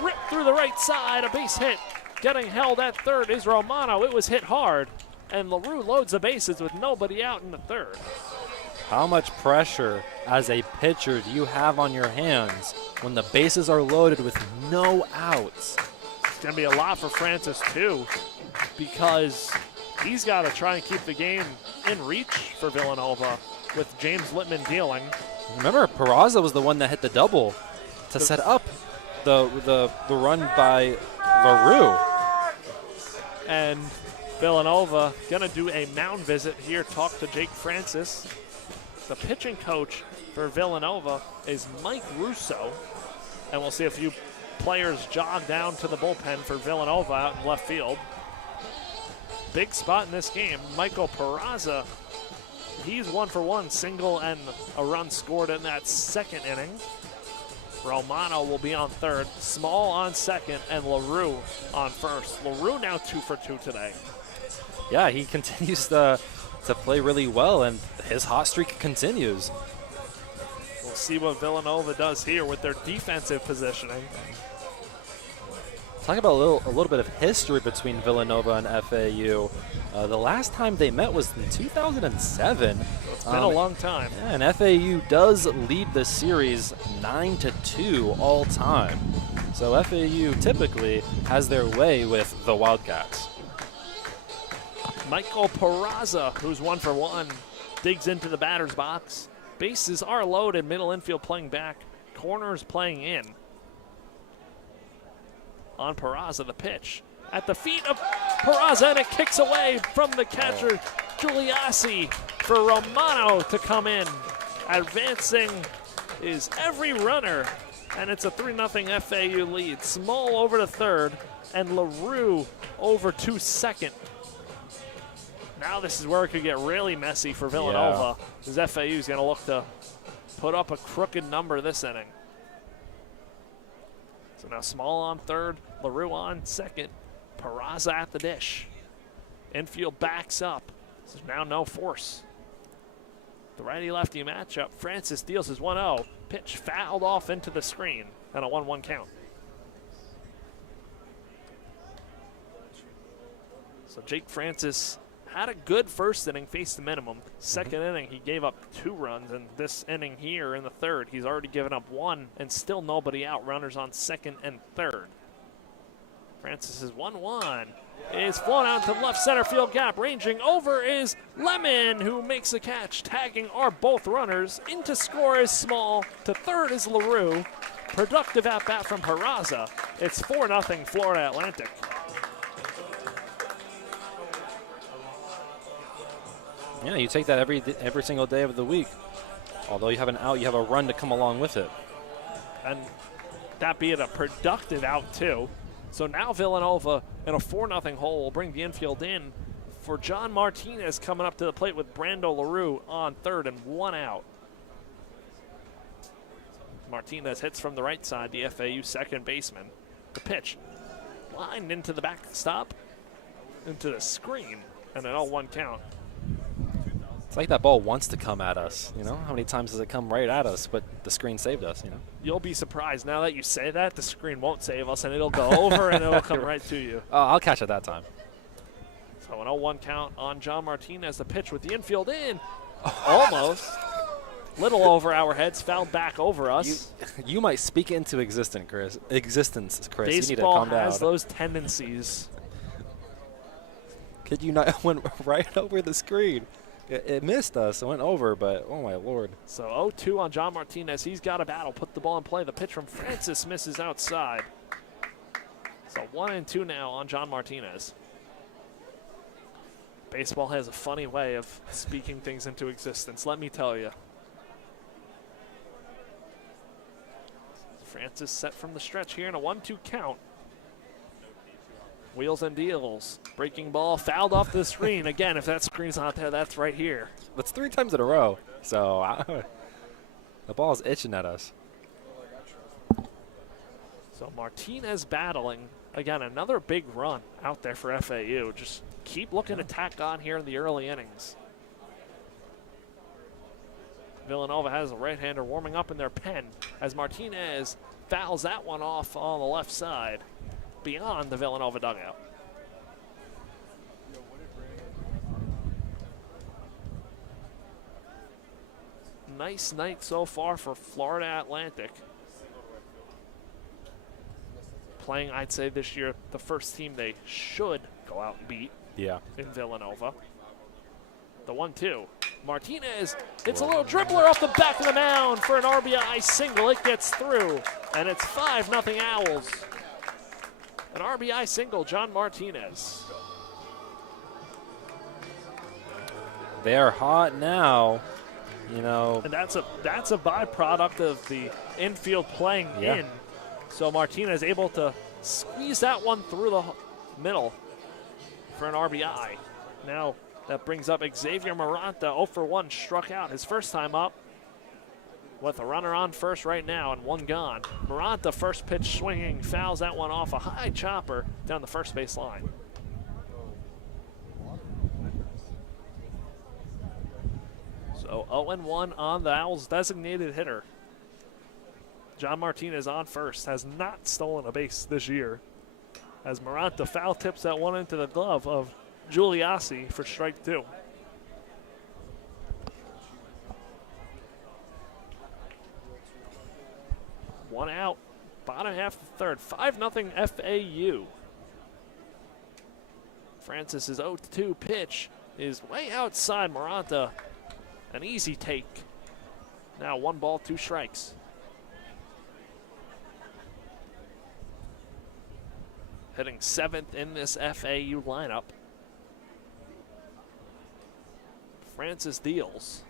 ripped through the right side, a base hit. Getting held at third is Romano. It was hit hard, and LaRue loads the bases with nobody out in the third. How much pressure as a pitcher do you have on your hands when the bases are loaded with no outs? It's going to be a lot for Francis, too, because he's got to try and keep the game in reach for Villanova with James Littman dealing. Remember, Peraza was the one that hit the double to set up the run by LaRue. And Villanova going to do a mound visit here, talk to Jake Francis. The pitching coach for Villanova is Mike Russo. And we'll see a few players jog down to the bullpen for Villanova out in left field. Big spot in this game. Michael Peraza, he's 1 for 1, single and a run scored in that second inning. Romano will be on third, Small on second, and LaRue on first. LaRue now 2 for 2 today. Yeah, he continues to play really well, and his hot streak continues. We'll see what Villanova does here with their defensive positioning. Talk about a little bit of history between Villanova and FAU. The last time they met was in 2007. It's been a long time. Yeah, and FAU does lead the series 9-2 all time. So FAU typically has their way with the Wildcats. Michael Peraza, who's 1 for 1, digs into the batter's box. Bases are loaded, middle infield playing back, corners playing in. On Peraza, the pitch at the feet of Peraza, and it kicks away from the catcher, Giuliassi, for Romano to come in. Advancing is every runner, and it's a 3-0 FAU lead. Small over to third, and LaRue over to second. Now this is where it could get really messy for Villanova, because FAU is going to look to put up a crooked number this inning. So now Small on third, LaRue on second, Peraza at the dish. Infield backs up. So now no force. The righty-lefty matchup. Francis deals his 1-0. Pitch fouled off into the screen. and a 1-1 count. So Jake Francis had a good first inning, faced the minimum. Second inning, he gave up 2 runs, and this inning here in the third, he's already given up 1 and still nobody out. Runners on second and third. Francis is 1-1. Is flown out to the left center field gap. Ranging over is Lemon, who makes a catch. Tagging are both runners. Into score is Small. To third is LaRue. Productive at bat from Peraza. It's 4-0 Florida Atlantic. Yeah, you take that every single day of the week. Although you have an out, you have a run to come along with it. And that being a productive out, too. So now Villanova in a 4-0 hole will bring the infield in for John Martinez coming up to the plate with Brando LaRue on third and 1 out. Martinez hits from the right side, the FAU second baseman. The pitch lined into the backstop, into the screen, and an 0-1 count. It's like that ball wants to come at us, you know? How many times does it come right at us, but the screen saved us, you know? You'll be surprised. Now that you say that, the screen won't save us, and it'll go over, and it'll come right to you. Oh, I'll catch it that time. So an 0-1 count on John Martinez. The pitch with the infield in. Almost. Little over our heads, fouled back over us. You might speak into existence, Chris. Baseball you need to calm down. has those tendencies. Kid you not, went right over the screen. It missed us. It went over, but oh my Lord. So 0-2 on John Martinez. He's got a battle. Put the ball in play. The pitch from Francis misses outside. So 1-2 now on John Martinez. Baseball has a funny way of speaking things into existence, let me tell you. Francis set from the stretch here in a 1-2 count. Wheels and deals. Breaking ball fouled off the screen. Again, if that screen's not there, that's right here. That's 3 times in a row. So the ball's itching at us. So Martinez battling. Again, another big run out there for FAU. Just keep looking to tack on here in the early innings. Villanova has a right-hander warming up in their pen as Martinez fouls that one off on the left side beyond the Villanova dugout. Nice night so far for Florida Atlantic. Playing, I'd say, this year, the first team they should go out and beat in Villanova. The 1-2. Martinez hits a little dribbler off the back of the mound for an RBI single. It gets through, and it's 5-0 Owls. An RBI single, John Martinez. They are hot now, you know. And that's a byproduct of the infield playing in. So Martinez able to squeeze that one through the middle for an RBI. Now that brings up Xavier Maranta, 0 for 1, struck out his first time up with a runner on first right now and 1 gone. Maranta, first pitch swinging, fouls that one off a high chopper down the first base line. So 0-1 on the Owls' designated hitter. John Martinez on first, has not stolen a base this year, as Maranta foul tips that one into the glove of Giuliassi for strike 2. One out, bottom half of the third, 5-0 FAU. Francis's 0-2 pitch is way outside Maranta. An easy take. Now 1 ball, 2 strikes. Hitting 7th in this FAU lineup. Francis deals.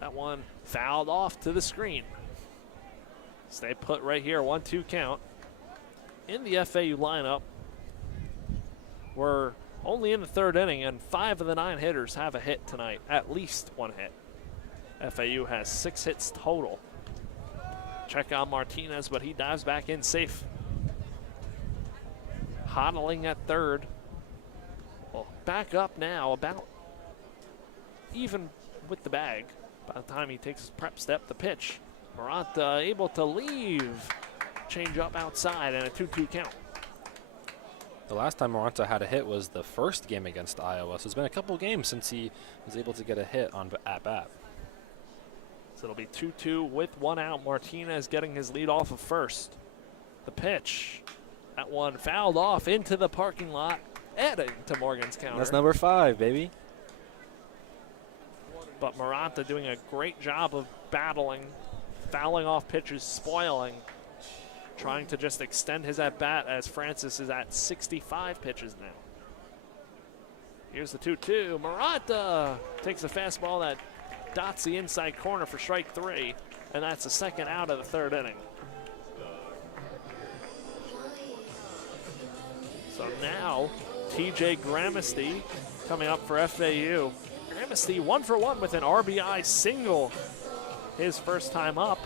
That one fouled off to the screen. Stay put right here, 1-2 count. In the FAU lineup, we're only in the 3rd inning, and 5 of the 9 hitters have a hit tonight, at least 1 hit. FAU has 6 hits total. Check on Martinez, but he dives back in safe. Hodling at 3rd. Well, back up now, about even with the bag. By the time he takes his prep step, the pitch. Maranta able to leave changeup outside and a 2-2 count. The last time Maranta had a hit was the first game against Iowa, so it's been a couple games since he was able to get a hit on at-bat. So it'll be 2-2 with one out. Martinez getting his lead off of first. The pitch. That one fouled off into the parking lot, adding to Morgan's counter. That's number 5, baby. But Maranta doing a great job of battling, fouling off pitches, spoiling, trying to just extend his at-bat as Francis is at 65 pitches now. Here's the 2-2. Maranta takes a fastball that dots the inside corner for strike 3, and that's the second out of the third inning. So now, TJ Gramesty coming up for FAU. Gramesty 1-for-1 with an RBI single his first time up.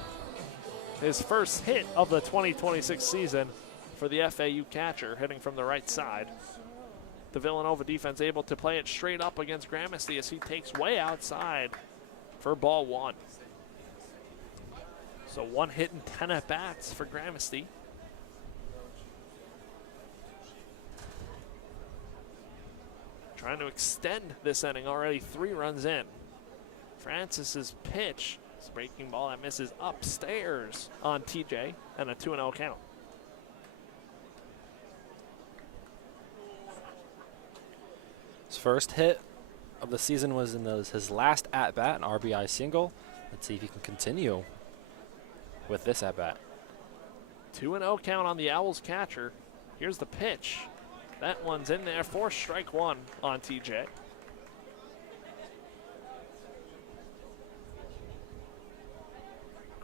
His first hit of the 2026 season for the FAU catcher, hitting from the right side. The Villanova defense able to play it straight up against Gramesty as he takes way outside for ball 1. So 1 hit and 10 at-bats for Gramesty. Trying to extend this inning, already 3 runs in. Francis's pitch, is a breaking ball that misses upstairs on TJ, and a 2-0 count. His first hit of the season was in his last at-bat, an RBI single. Let's see if he can continue with this at-bat. 2-0 count on the Owls catcher. Here's the pitch. That one's in there for strike 1 on TJ.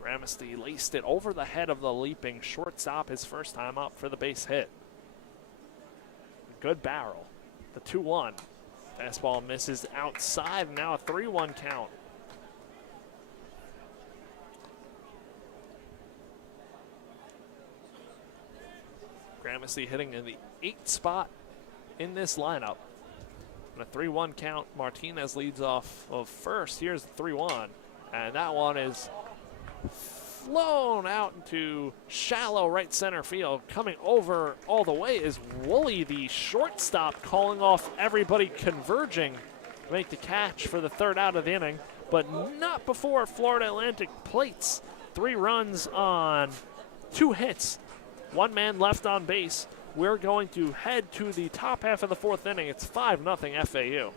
Gramesty laced it over the head of the leaping shortstop his first time up for the base hit. Good barrel. The 2-1. Fastball misses outside, now a 3-1 count. Gramesty hitting in the 8th spot in this lineup. And a 3-1 count. Martinez leads off of first. Here's the 3-1. And that one is flown out into shallow right center field. Coming over all the way is Woolley, the shortstop, calling off everybody converging to make the catch for the 3rd out of the inning. But not before Florida Atlantic plates 3 runs on 2 hits. 1 man left on base. We're going to head to the top half of the 4th inning. It's 5-0 FAU.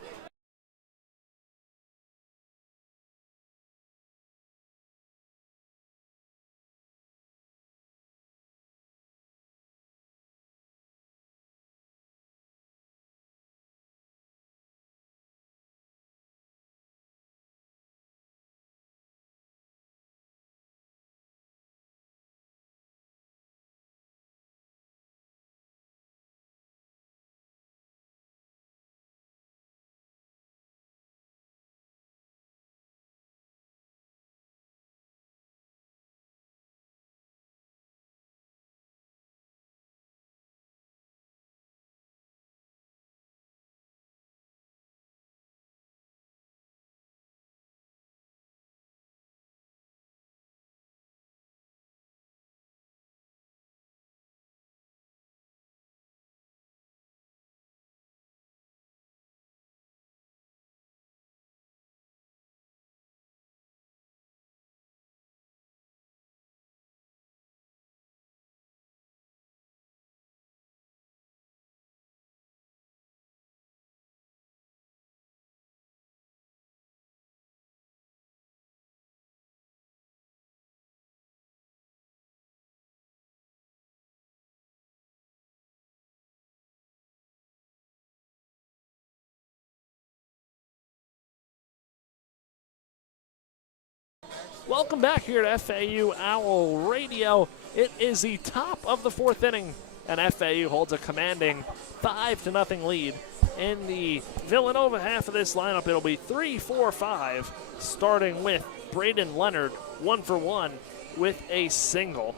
Welcome back here to FAU Owl Radio. It is the top of the 4th inning, and FAU holds a commanding 5-0 lead. In the Villanova half of this lineup, it'll be 3-4-5, starting with Braden Leonard, 1-for-1 with a single.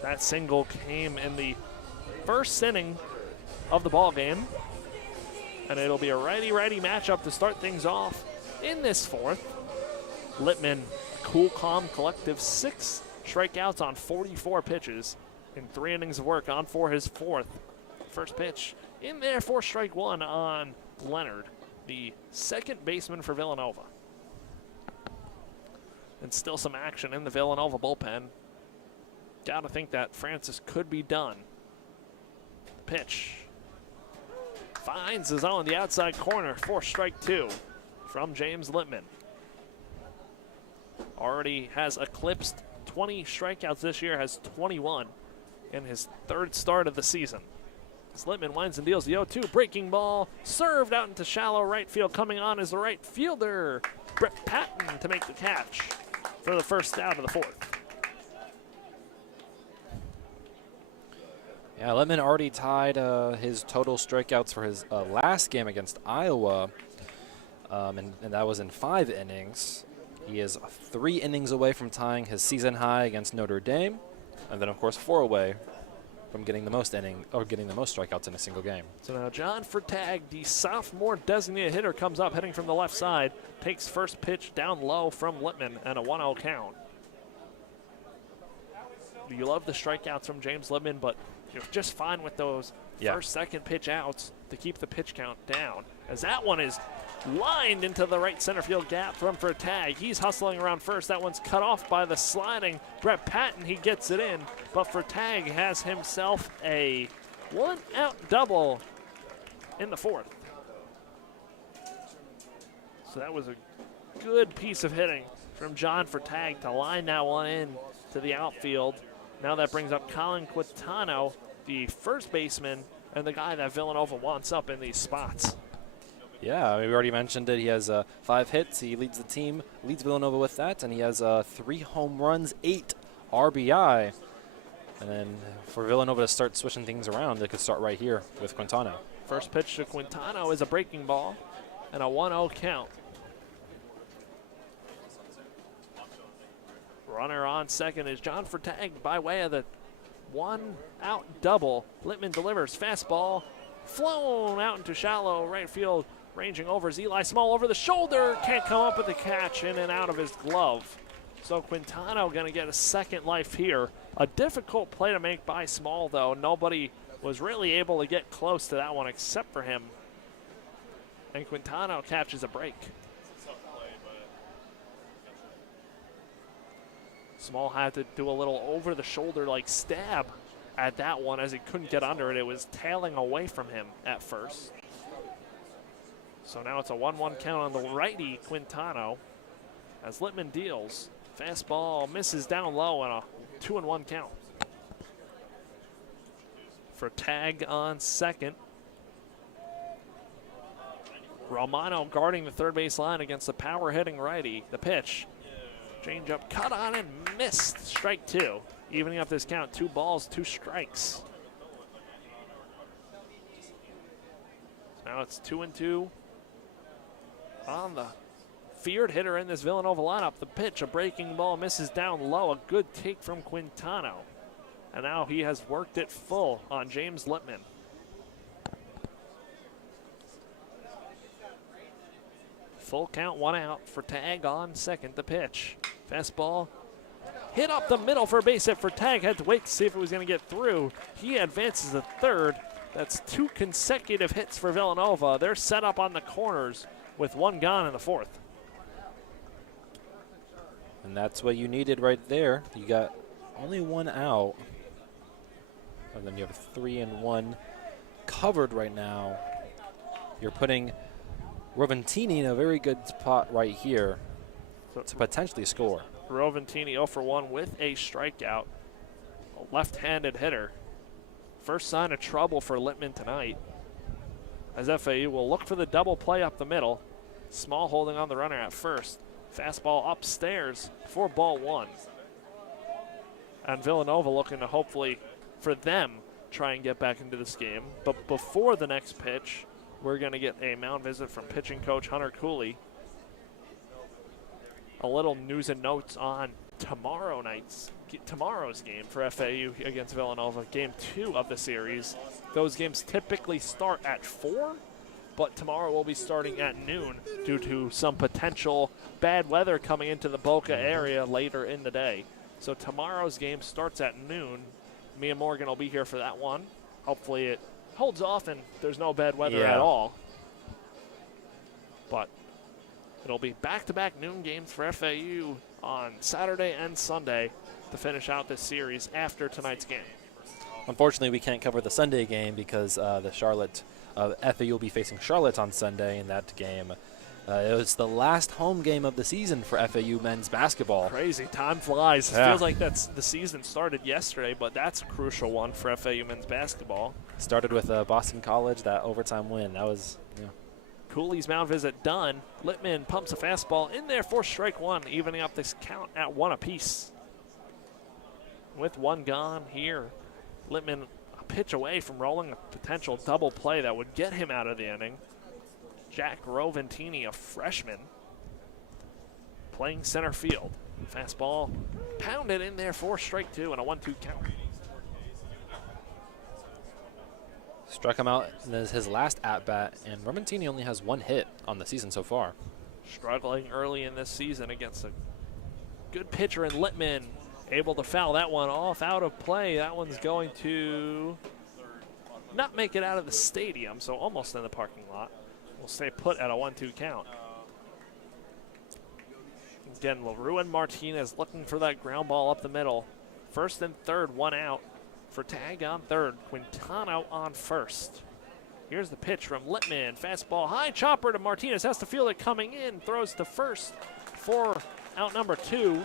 That single came in the 1st inning of the ball game, and it'll be a righty-righty matchup to start things off in this 4th. Littman, cool, calm, collective, 6 strikeouts on 44 pitches. in 3 innings of work on for his 4th. First pitch in there for strike 1 on Leonard, the second baseman for Villanova. And still some action in the Villanova bullpen. Got to think that Francis could be done. Pitch. Finds his own, the outside corner for strike 2 from James Littman. Already has eclipsed 20 strikeouts this year, has 21 in his 3rd start of the season. As Littman winds and deals the 0-2, breaking ball, served out into shallow right field. Coming on is the right fielder, Brett Patton, to make the catch for the first out of the 4th. Yeah, Littman already tied his total strikeouts for his last game against Iowa, and that was in 5 innings. He is 3 innings away from tying his season high against Notre Dame, and then, of course, 4 away from getting the most strikeouts in a single game. So now John Fertag, the sophomore designated hitter, comes up heading from the left side, takes first pitch down low from Littman, and a 1-0 count. You love the strikeouts from James Littman, but you're just fine with those first, second pitch outs to keep the pitch count down. As that one is lined into the right center field gap from Fertag. He's hustling around first. That one's cut off by the sliding Brett Patton. He gets it in, but Fertag has himself a 1-out double in the 4th. So that was a good piece of hitting from John Fertag to line that one in to the outfield. Now that brings up Colin Quintano, the first baseman, and the guy that Villanova wants up in these spots. Yeah, we already mentioned it. He has 5 hits. He leads the team, leads Villanova with that, and he has 3 home runs, 8 RBI. And then for Villanova to start switching things around, they could start right here with Quintano. First pitch to Quintano is a breaking ball and a 1-0 count. Runner on second is John Fertag by way of the 1-out double. Littman delivers fastball, flown out into shallow right field. Ranging over is Eli Small over the shoulder. Can't come up with the catch, in and out of his glove. So Quintano going to get a second life here. A difficult play to make by Small, though. Nobody was really able to get close to that one except for him. And Quintano catches a break. Small had to do a little over-the-shoulder like stab at that one as he couldn't get under it. It was tailing away from him at first. So now it's a 1-1 count on the righty Quintano as Littman deals. Fastball misses down low and a 2-1 count. Fertag on second. Romano guarding the third base line against the power-hitting righty. The pitch. Change up, cut on and missed. Strike 2. Evening up this count, 2 balls, 2 strikes. Now it's 2-2 on the feared hitter in this Villanova lineup. The pitch, a breaking ball, misses down low. A good take from Quintano. And now he has worked it full on James Littman. Full count, 1 out. Fertag on second. The pitch. Fastball hit up the middle for a base hit. Fertag had to wait to see if it was going to get through. He advances to third. That's 2 consecutive hits for Villanova. They're set up on the corners with 1 gone in the 4th. And that's what you needed right there. You got only 1 out. And then you have a 3-1 covered right now. You're putting Roventini in a very good spot right here to potentially score. Roventini 0 for 1 with a strikeout. A left-handed hitter. First sign of trouble for Littman tonight. As FAU will look for the double play up the middle. Small holding on the runner at first. Fastball upstairs for ball 1. And Villanova looking to hopefully, for them, try and get back into this game. But before the next pitch, we're going to get a mound visit from pitching coach Hunter Cooley. A little news and notes on tomorrow's game for FAU against Villanova, game 2 of the series. Those games typically start at 4, but tomorrow will be starting at noon due to some potential bad weather coming into the Boca area later in the day. So tomorrow's game starts at noon, Mia Morgan will be here for that one. Hopefully it holds off and there's no bad weather Yeah. at all. But it'll be back-to-back noon games for FAU on Saturday and Sunday to finish out this series after tonight's game. Unfortunately, we can't cover the Sunday game because FAU will be facing Charlotte on Sunday in that game. It was the last home game of the season for FAU men's basketball. Crazy. Time flies. It Yeah. feels like the season started yesterday, but that's a crucial one for FAU men's basketball. Started with Boston College, that overtime win. That was, Cooley's mound visit done. Littman pumps a fastball in there for strike one, evening up this count at 1 apiece. With one gone here, Littman a pitch away from rolling a potential double play that would get him out of the inning. Jack Roventini, a freshman, playing center field. Fastball pounded in there for strike two and a 1-2 count. struck him out in his last at-bat, and Roventini only has 1 hit on the season so far. Struggling early in this season against a good pitcher in Littman. Able to foul that one off, out of play. That one's going to not make it out of the stadium, so almost in the parking lot. We'll stay put at a 1-2 count. Again, LaRue and Martinez looking for that ground ball up the middle. First and third, 1 out. For tag on third, Quintano on first. Here's the pitch from Littman. Fastball, high chopper to Martinez. Has to feel it coming in. Throws to first for out number 2.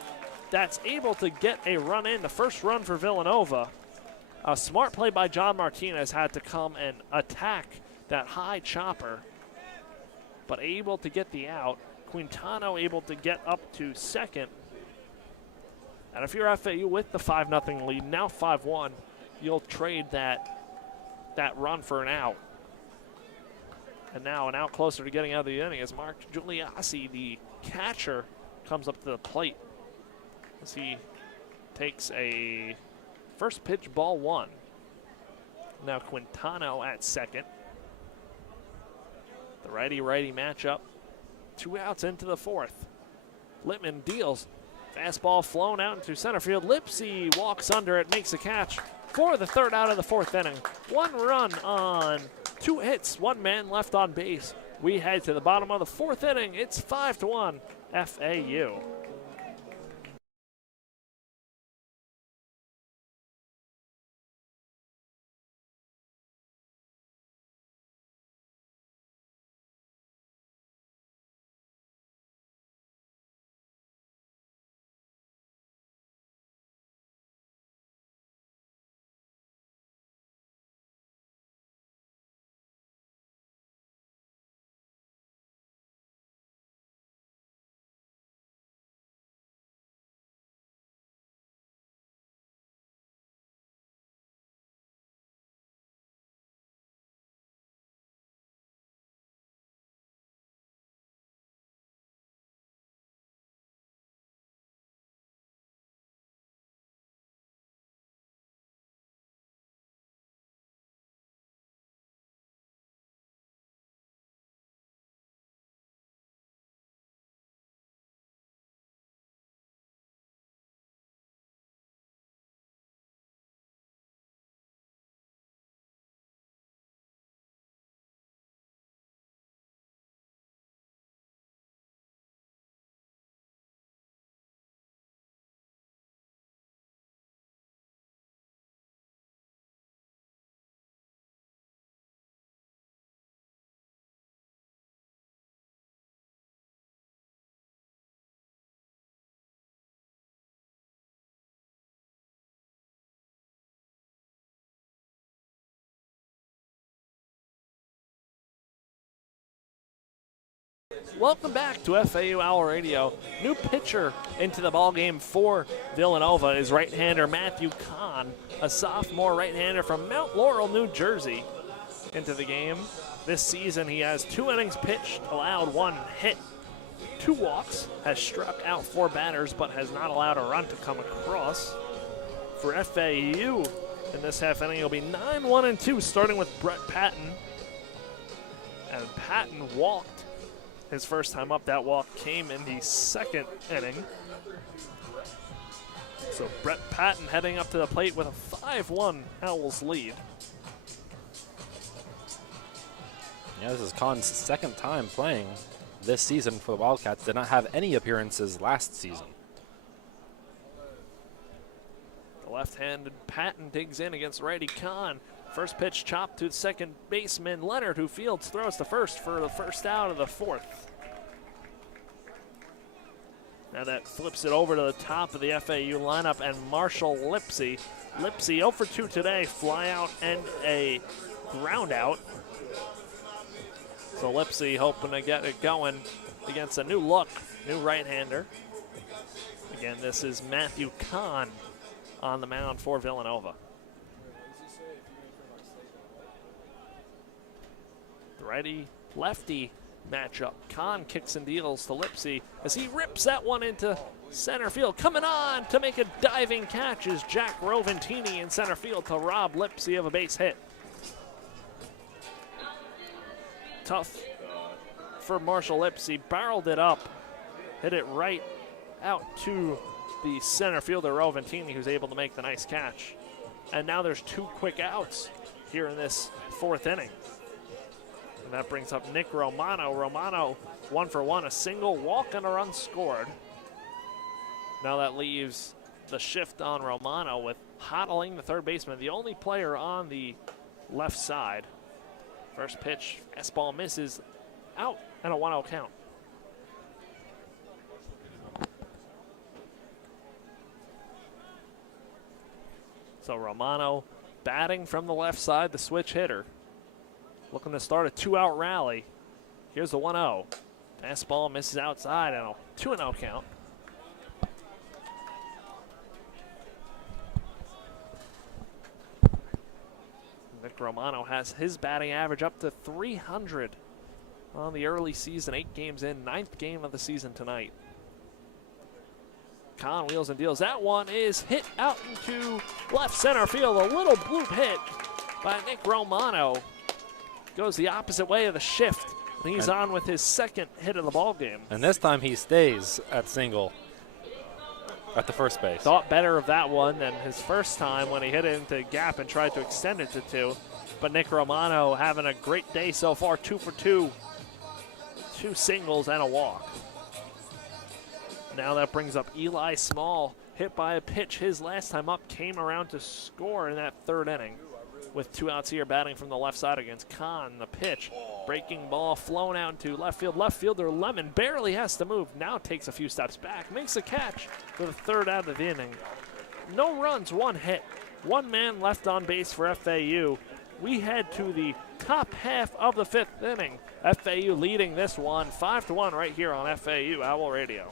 That's able to get a run in, the first run for Villanova. A smart play by John Martinez had to come and attack that high chopper, but able to get the out. Quintano able to get up to second. And if you're FAU with the 5-0 lead, now 5-1, you'll trade that run for an out. And now an out closer to getting out of the inning as Mark Giuliassi, the catcher, comes up to the plate as he takes a first pitch ball 1. Now Quintano at second. The righty-righty matchup. 2 outs into the fourth. Littman deals. Fastball flown out into center field. Lipsy walks under it, makes a catch for the third out of the fourth inning. 1 run on 2 hits, 1 man left on base. We head to the bottom of the fourth inning. It's 5-1 FAU. Welcome back to FAU Owl Radio. New pitcher into the ballgame for Villanova is right-hander Matthew Kahn, a sophomore right-hander from Mount Laurel, New Jersey, into the game. This season he has 2 innings pitched, allowed 1 hit, 2 walks, has struck out 4 batters, but has not allowed a run to come across. For FAU in this half inning, it'll be 9-1-2, starting with Brett Patton. And Patton walked his first time up. That walk came in the 2nd inning. So Brett Patton heading up to the plate with a 5-1 Owls lead. Yeah, this is Khan's second time playing this season for the Wildcats. Did not have any appearances last season. The left-handed Patton digs in against righty Khan. First pitch chopped to second baseman Leonard, who fields, throws to first for the first out of the fourth. Now that flips it over to the top of the FAU lineup, and Marshall Lipsy. Lipsy 0 for 2 today, fly out and a ground out. So Lipsy hoping to get it going against a new look, new right-hander. Again, this is Matthew Kahn on the mound for Villanova. The righty-lefty matchup. Kahn kicks and deals to Lipsy as he rips that one into center field. Coming on to make a diving catch is Jack Roventini in center field to rob Lipsy of a base hit. Tough for Marshall Lipsy, barreled it up, hit it right out to the center fielder Roventini, who's able to make the nice catch. And now there's 2 quick outs here in this 4th inning. And that brings up Nick Romano. Romano 1 for 1, a single, walk, and a run scored. Now that leaves the shift on Romano with Hodling, the third baseman, the only player on the left side. First pitch, fastball misses, out, and a 1-0 count. So Romano batting from the left side, the switch hitter. Looking to start a 2-out rally. Here's the 1-0. Fastball misses outside, and a 2-0 count. Nick Romano has his batting average up to 300 on the early season, 8 games in, 9th game of the season tonight. Kahn wheels and deals. That one is hit out into left center field. A little bloop hit by Nick Romano. Goes the opposite way of the shift. And he's on with his second hit of the ball game. And this time he stays at single at the first base. Thought better of that one than his first time when he hit it into gap and tried to extend it to 2. But Nick Romano having a great day so far, 2 for 2. 2 singles and a walk. Now that brings up Eli Small, hit by a pitch. His last time up came around to score in that 3rd inning. With 2 outs here, batting from the left side against Kahn. The pitch, breaking ball, flown out into left field. Left fielder Lemon barely has to move. Now takes a few steps back, makes a catch for the 3rd out of the inning. No runs, 1 hit. 1 man left on base for FAU. We head to the top half of the 5th inning. FAU leading this one 5-1 right here on FAU Owl Radio.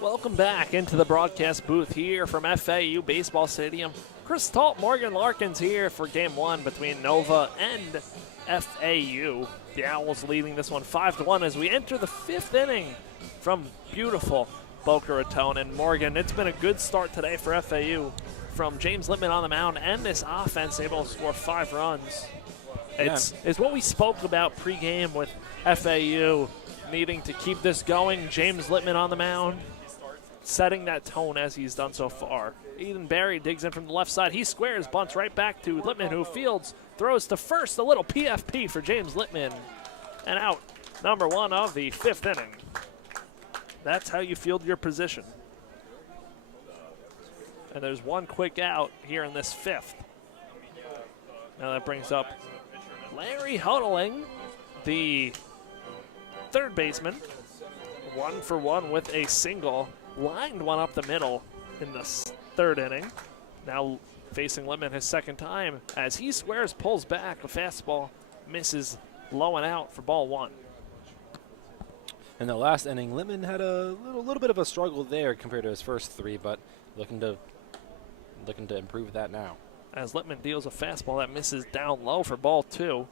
Welcome back into the broadcast booth here from FAU Baseball Stadium. Chris Talt, Morgan Larkins here for Game 1 between Nova and FAU. The Owls leading this one 5-1 as we enter the 5th inning from beautiful Boca Raton. And Morgan, it's been a good start today for FAU from James Littman on the mound and this offense able to score 5 runs. It's what we spoke about pregame with FAU needing to keep this going. James Littman on the mound. setting that tone as he's done so far. Eden Barry digs in from the left side. He squares, bunts right back to Littman, who fields, throws to first. A little PFP for James Littman. And out, number 1 of the 5th inning. That's how you field your position. And there's one quick out here in this 5th. Now that brings up Larry Huddling, the third baseman. 1 for 1 with a single. Lined one up the middle in the 3rd inning. Now facing Littman his 2nd time as he squares, pulls back. A fastball misses low and out for ball 1. In the last inning, Littman had a little bit of a struggle there compared to his first 3, but looking to improve that now. As Littman deals a fastball that misses down low for ball 2.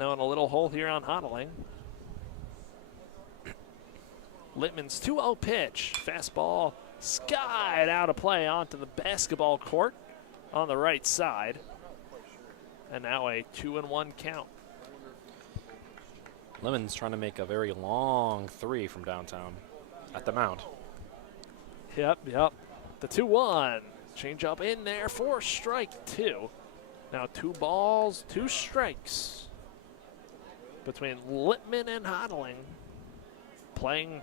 Now in a little hole here on Huddling. Littman's 2-0 pitch. Fastball skied out of play onto the basketball court on the right side. And now a 2-1 count. Littman's trying to make a very long 3 from downtown at the mound. Yep. The 2-1. Change up in there for strike 2. Now 2 balls, 2 strikes between Littman and Huddling. Playing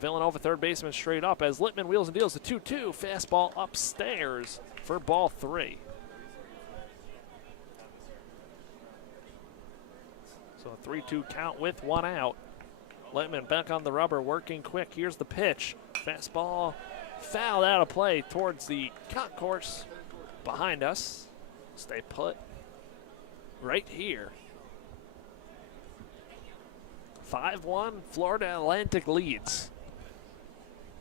Villanova third baseman straight up as Littman wheels and deals the 2-2. Fastball upstairs for ball 3. So a 3-2 count with 1 out. Littman back on the rubber, working quick. Here's the pitch. Fastball fouled out of play towards the concourse behind us. Stay put right here. 5-1, Florida Atlantic leads.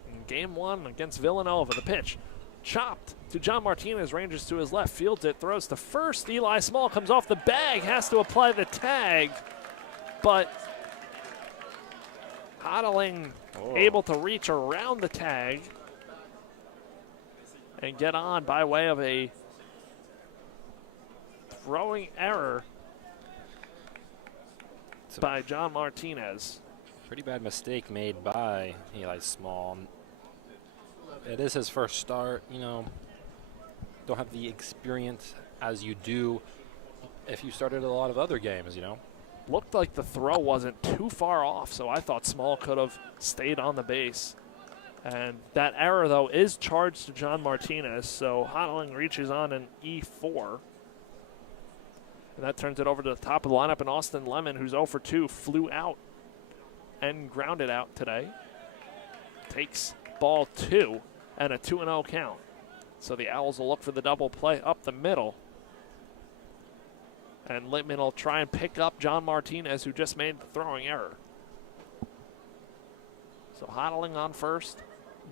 In game 1 against Villanova, the pitch chopped to John Martinez, ranges to his left, fields it, throws to first. Eli Small comes off the bag, has to apply the tag, but Huddling able to reach around the tag and get on by way of a throwing error by John Martinez. Pretty bad mistake made by Eli Small. It is his first start, don't have the experience as you do if you started a lot of other games, Looked like the throw wasn't too far off, so I thought Small could have stayed on the base. And that error, though, is charged to John Martinez, so Huddling reaches on an E4. And that turns it over to the top of the lineup, and Austin Lemon, who's 0 for 2, flew out and grounded out today. Takes ball 2 and a 2-0 count. So the Owls will look for the double play up the middle. And Littman will try and pick up John Martinez, who just made the throwing error. So Huddling on first,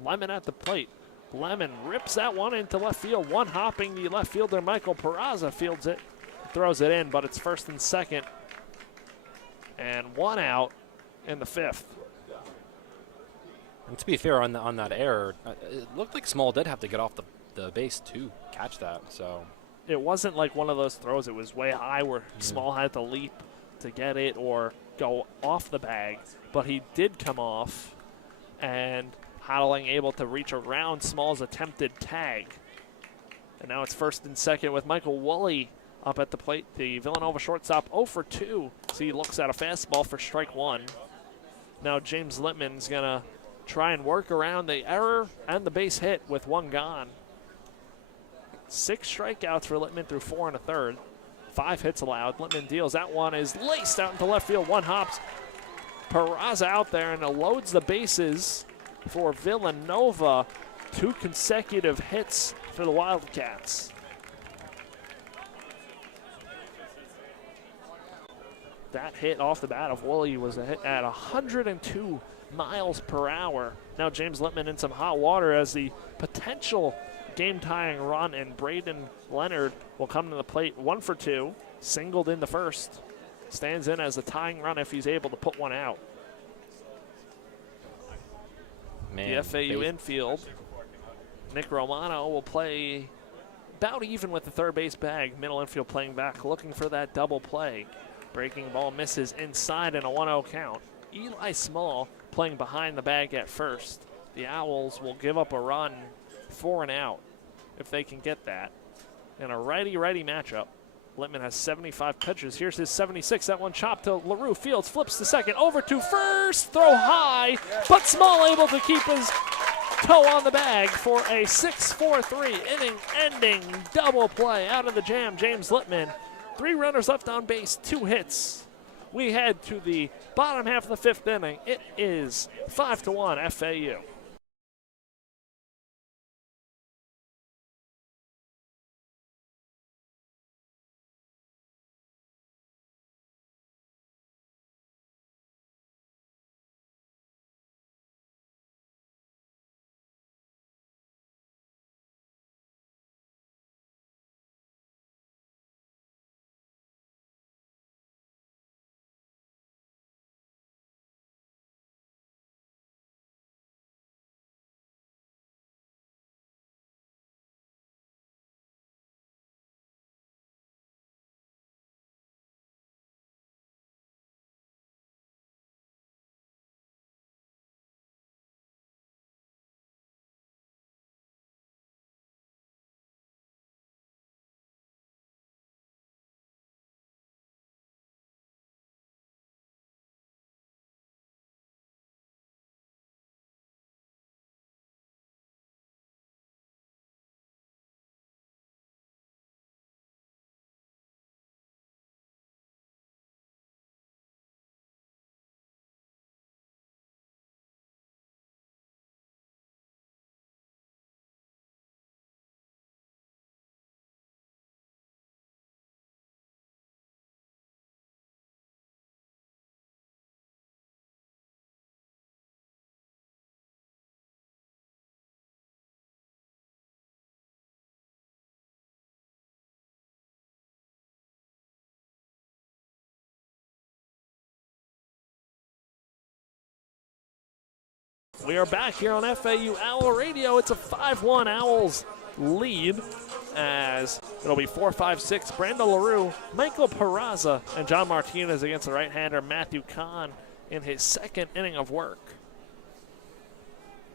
Lemon at the plate. Lemon rips that one into left field. One hopping the left fielder, Michael Peraza, fields it, throws it in, but it's first and second. And 1 out in the 5th. And to be fair on that error, it looked like Small did have to get off the base to catch that. So it wasn't like one of those throws. It was way high where Small had to leap to get it or go off the bag. But he did come off, and Huddling able to reach around Small's attempted tag. And now it's first and second with Michael Woolley up at the plate. The Villanova shortstop 0 for 2. So he looks at a fastball for strike 1. Now James Littman's going to try and work around the error and the base hit with 1 gone. 6 strikeouts for Littman through 4 1/3. 5 hits allowed. Littman deals. That one is laced out into left field. 1 hops. Peraza out there and loads the bases for Villanova. 2 consecutive hits for the Wildcats. That hit off the bat of Woolley was a hit at 102 miles per hour. Now James Littman in some hot water as the potential game-tying run, and Braden Leonard will come to the plate. 1 for 2, singled in the first. Stands in as a tying run if he's able to put one out. The FAU infield, Nick Romano will play about even with the third base bag. Middle infield playing back, looking for that double play. Breaking ball misses inside and a 1-0 count. Eli Small playing behind the bag at first. the Owls will give up a run, 4 and out, if they can get that. In a righty-righty matchup. Littman has 75 pitches. Here's his 76. That one chopped to LaRue. Fields flips to second. Over to first. Throw high, but Small able to keep his toe on the bag for a 6-4-3 inning-ending double play out of the jam. James Littman. 3 runners left on base, 2 hits. We head to the bottom half of the 5th inning. It is 5-1 FAU. We are back here on FAU Owl Radio. It's a 5-1 Owls lead as it'll be 4-5-6. Brandon LaRue, Michael Peraza, and John Martinez against the right-hander Matthew Kahn in his 2nd inning of work.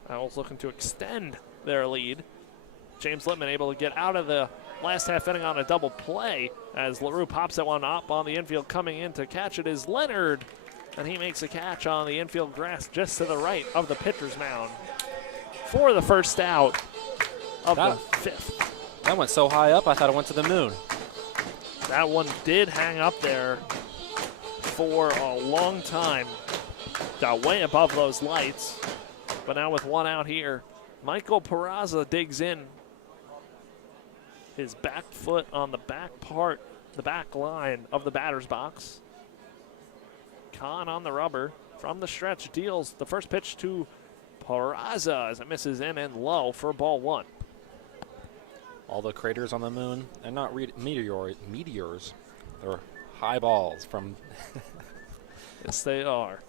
Owls looking to extend their lead. James Littman able to get out of the last half inning on a double play as LaRue pops that one up on the infield. Coming in to catch it is Leonard. And he makes a catch on the infield grass just to the right of the pitcher's mound for the first out of the 5th. That went so high up, I thought it went to the moon. That one did hang up there for a long time. Got way above those lights. But now with 1 out here, Michael Peraza digs in. His back foot on the back part, the back line of the batter's box. Kahn on the rubber from the stretch deals the first pitch to Peraza as it misses in and low for ball 1. All the craters on the moon, they're not meteors. They're high balls from. Yes, they are.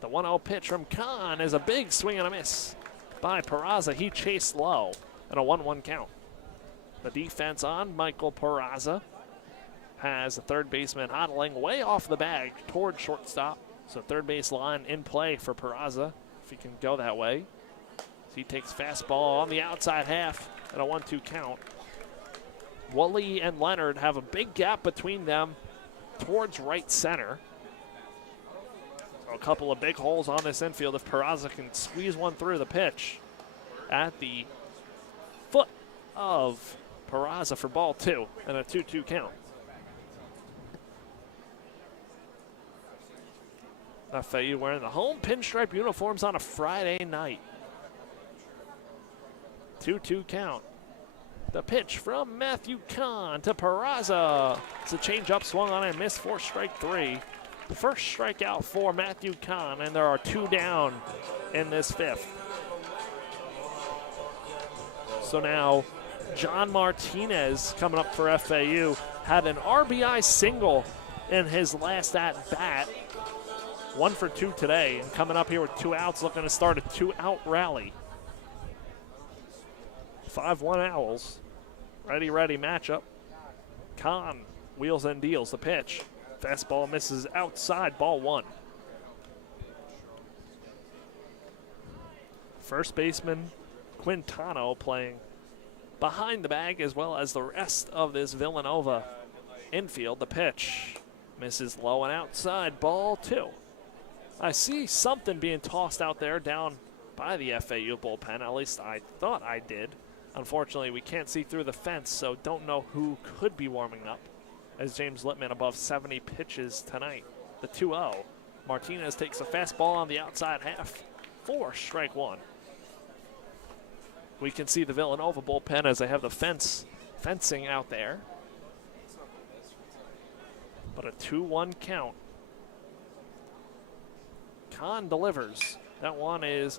The 1-0 pitch from Kahn is a big swing and a miss by Peraza. He chased low and a 1-1 count. The defense on Michael Peraza has the third baseman huddling way off the bag toward shortstop. So third base line in play for Peraza, if he can go that way. So he takes fastball on the outside half and a 1-2 count. Woolley and Leonard have a big gap between them towards right center. So a couple of big holes on this infield if Peraza can squeeze one through. The pitch at the foot of Peraza for ball 2 and a 2-2 count. FAU wearing the home pinstripe uniforms on a Friday night. 2-2 count. The pitch from Matthew Kahn to Peraza. It's a changeup swung on and missed for strike 3. The first strikeout for Matthew Kahn, and there are 2 down in this 5th. So now John Martinez coming up for FAU had an RBI single in his last at bat. 1 for 2 today, and coming up here with 2 outs, looking to start a 2-out rally. 5-1 Owls. Ready matchup. Kahn wheels and deals the pitch. Fastball misses outside, ball 1. First baseman Quintano playing behind the bag, as well as the rest of this Villanova infield. The pitch misses low and outside, ball 2. I see something being tossed out there down by the FAU bullpen. At least I thought I did. Unfortunately, we can't see through the fence, so don't know who could be warming up, as James Littman above 70 pitches tonight. The 2-0. Martinez takes a fastball on the outside half for strike 1. We can see the Villanova bullpen as they have the fencing out there. But a 2-1 count. Kahn delivers. That one is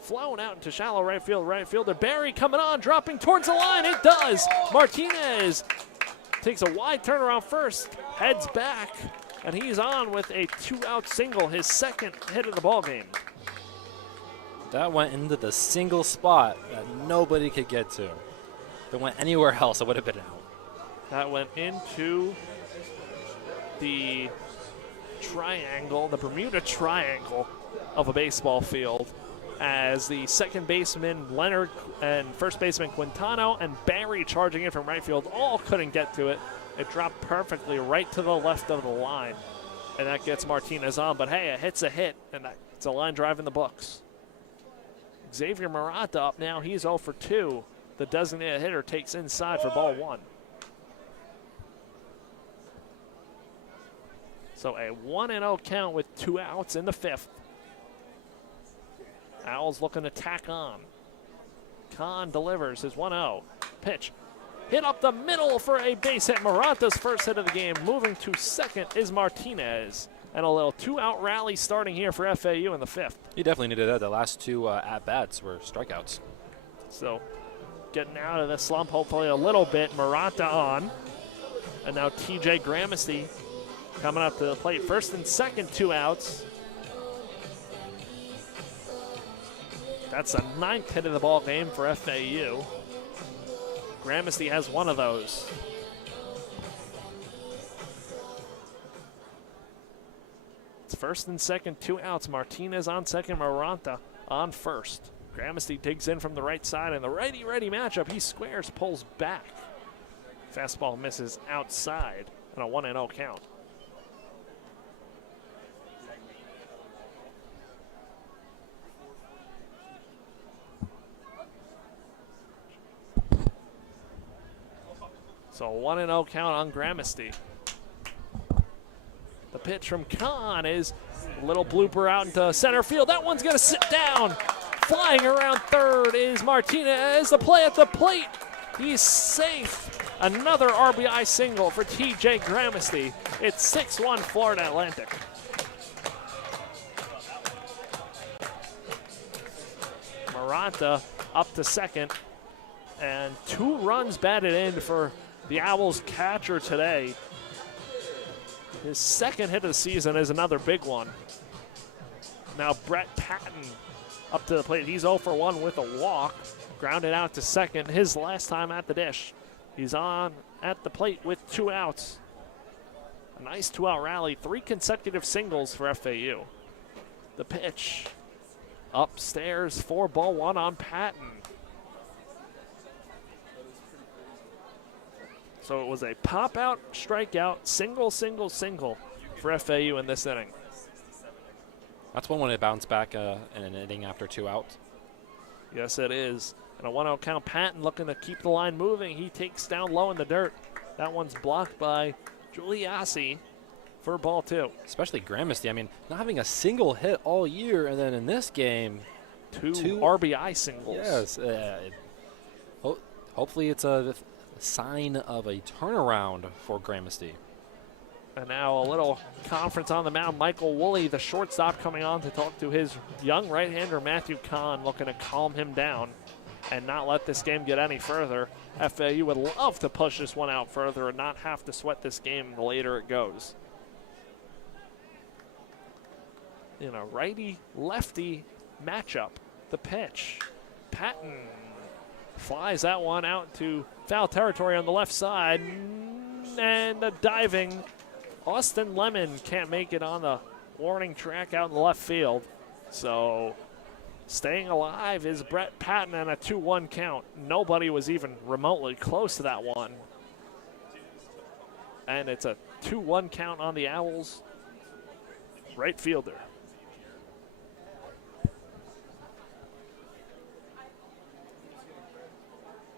flown out into shallow right field. Right fielder Barry coming on, dropping towards the line. It does. Martinez takes a wide turnaround first, heads back, and he's on with a 2-out single, his second hit of the ball game. That went into the single spot that nobody could get to. If it went anywhere else, it would have been out. That went into the triangle, the Bermuda Triangle of a baseball field, as the second baseman Leonard and first baseman Quintano and Barry charging in from right field all couldn't get to it. It dropped perfectly right to the left of the line, and that gets Martinez on. But hey, a hit's a hit, and it's a line drive in the books. Xavier Murata up now. He's 0 for 2. The designated hitter takes inside for ball 1. So a 1-0 count with 2 outs in the 5th. Owls looking to tack on. Kahn delivers his 1-0. Pitch hit up the middle for a base hit. Murata's first hit of the game. Moving to second is Martinez. And a little 2-out rally starting here for FAU in the 5th. He definitely needed that. The last 2 at-bats were strikeouts. So getting out of the slump hopefully a little bit. Murata on. And now TJ Gramesty coming up to the plate. First and second, 2 outs. That's a 9th hit of the ball game for FAU. Gramesty has one of those. It's first and second, 2 outs. Martinez on second, Murata on first. Gramesty digs in from the right side, and the righty-righty matchup, he squares, pulls back. Fastball misses outside, and a 1-0 count. So a 1-0 count on Gramesty. The pitch from Kahn is a little blooper out into center field. That one's going to sit down. Flying around third is Martinez. The play at the plate. He's safe. Another RBI single for TJ Gramesty. It's 6-1 Florida Atlantic. Murata up to second. And 2 runs batted in for the Owls catcher today. His second hit of the season is another big one. Now Brett Patton up to the plate. He's 0 for 1 with a walk. Grounded out to second, his last time at the dish. He's on at the plate with 2 outs. A nice 2-out rally, 3 consecutive singles for FAU. The pitch upstairs for ball 1 on Patton. So it was a pop-out, strikeout, single for FAU in this inning. That's one when it bounced back in an inning after 2 outs. Yes, it is. And a 1-0 count. Patton looking to keep the line moving. He takes down low in the dirt. That one's blocked by Giuliassi for ball 2. Especially Gramesty. I mean, not having a single hit all year, and then in this game, two RBI singles. Yes. Hopefully it's a sign of a turnaround for Gramesty. And now a little conference on the mound. Michael Woolley, the shortstop, coming on to talk to his young right-hander, Matthew Kahn, looking to calm him down and not let this game get any further. FAU would love to push this one out further and not have to sweat this game the later it goes. In a righty-lefty matchup, the pitch. Patton flies that one out to foul territory on the left side. And a diving Austin Lemon can't make it on the warning track out in the left field. So Staying alive is Brett Patton and a 2-1 count. Nobody was even remotely close to that one. And it's a 2-1 count on the Owls. Right fielder.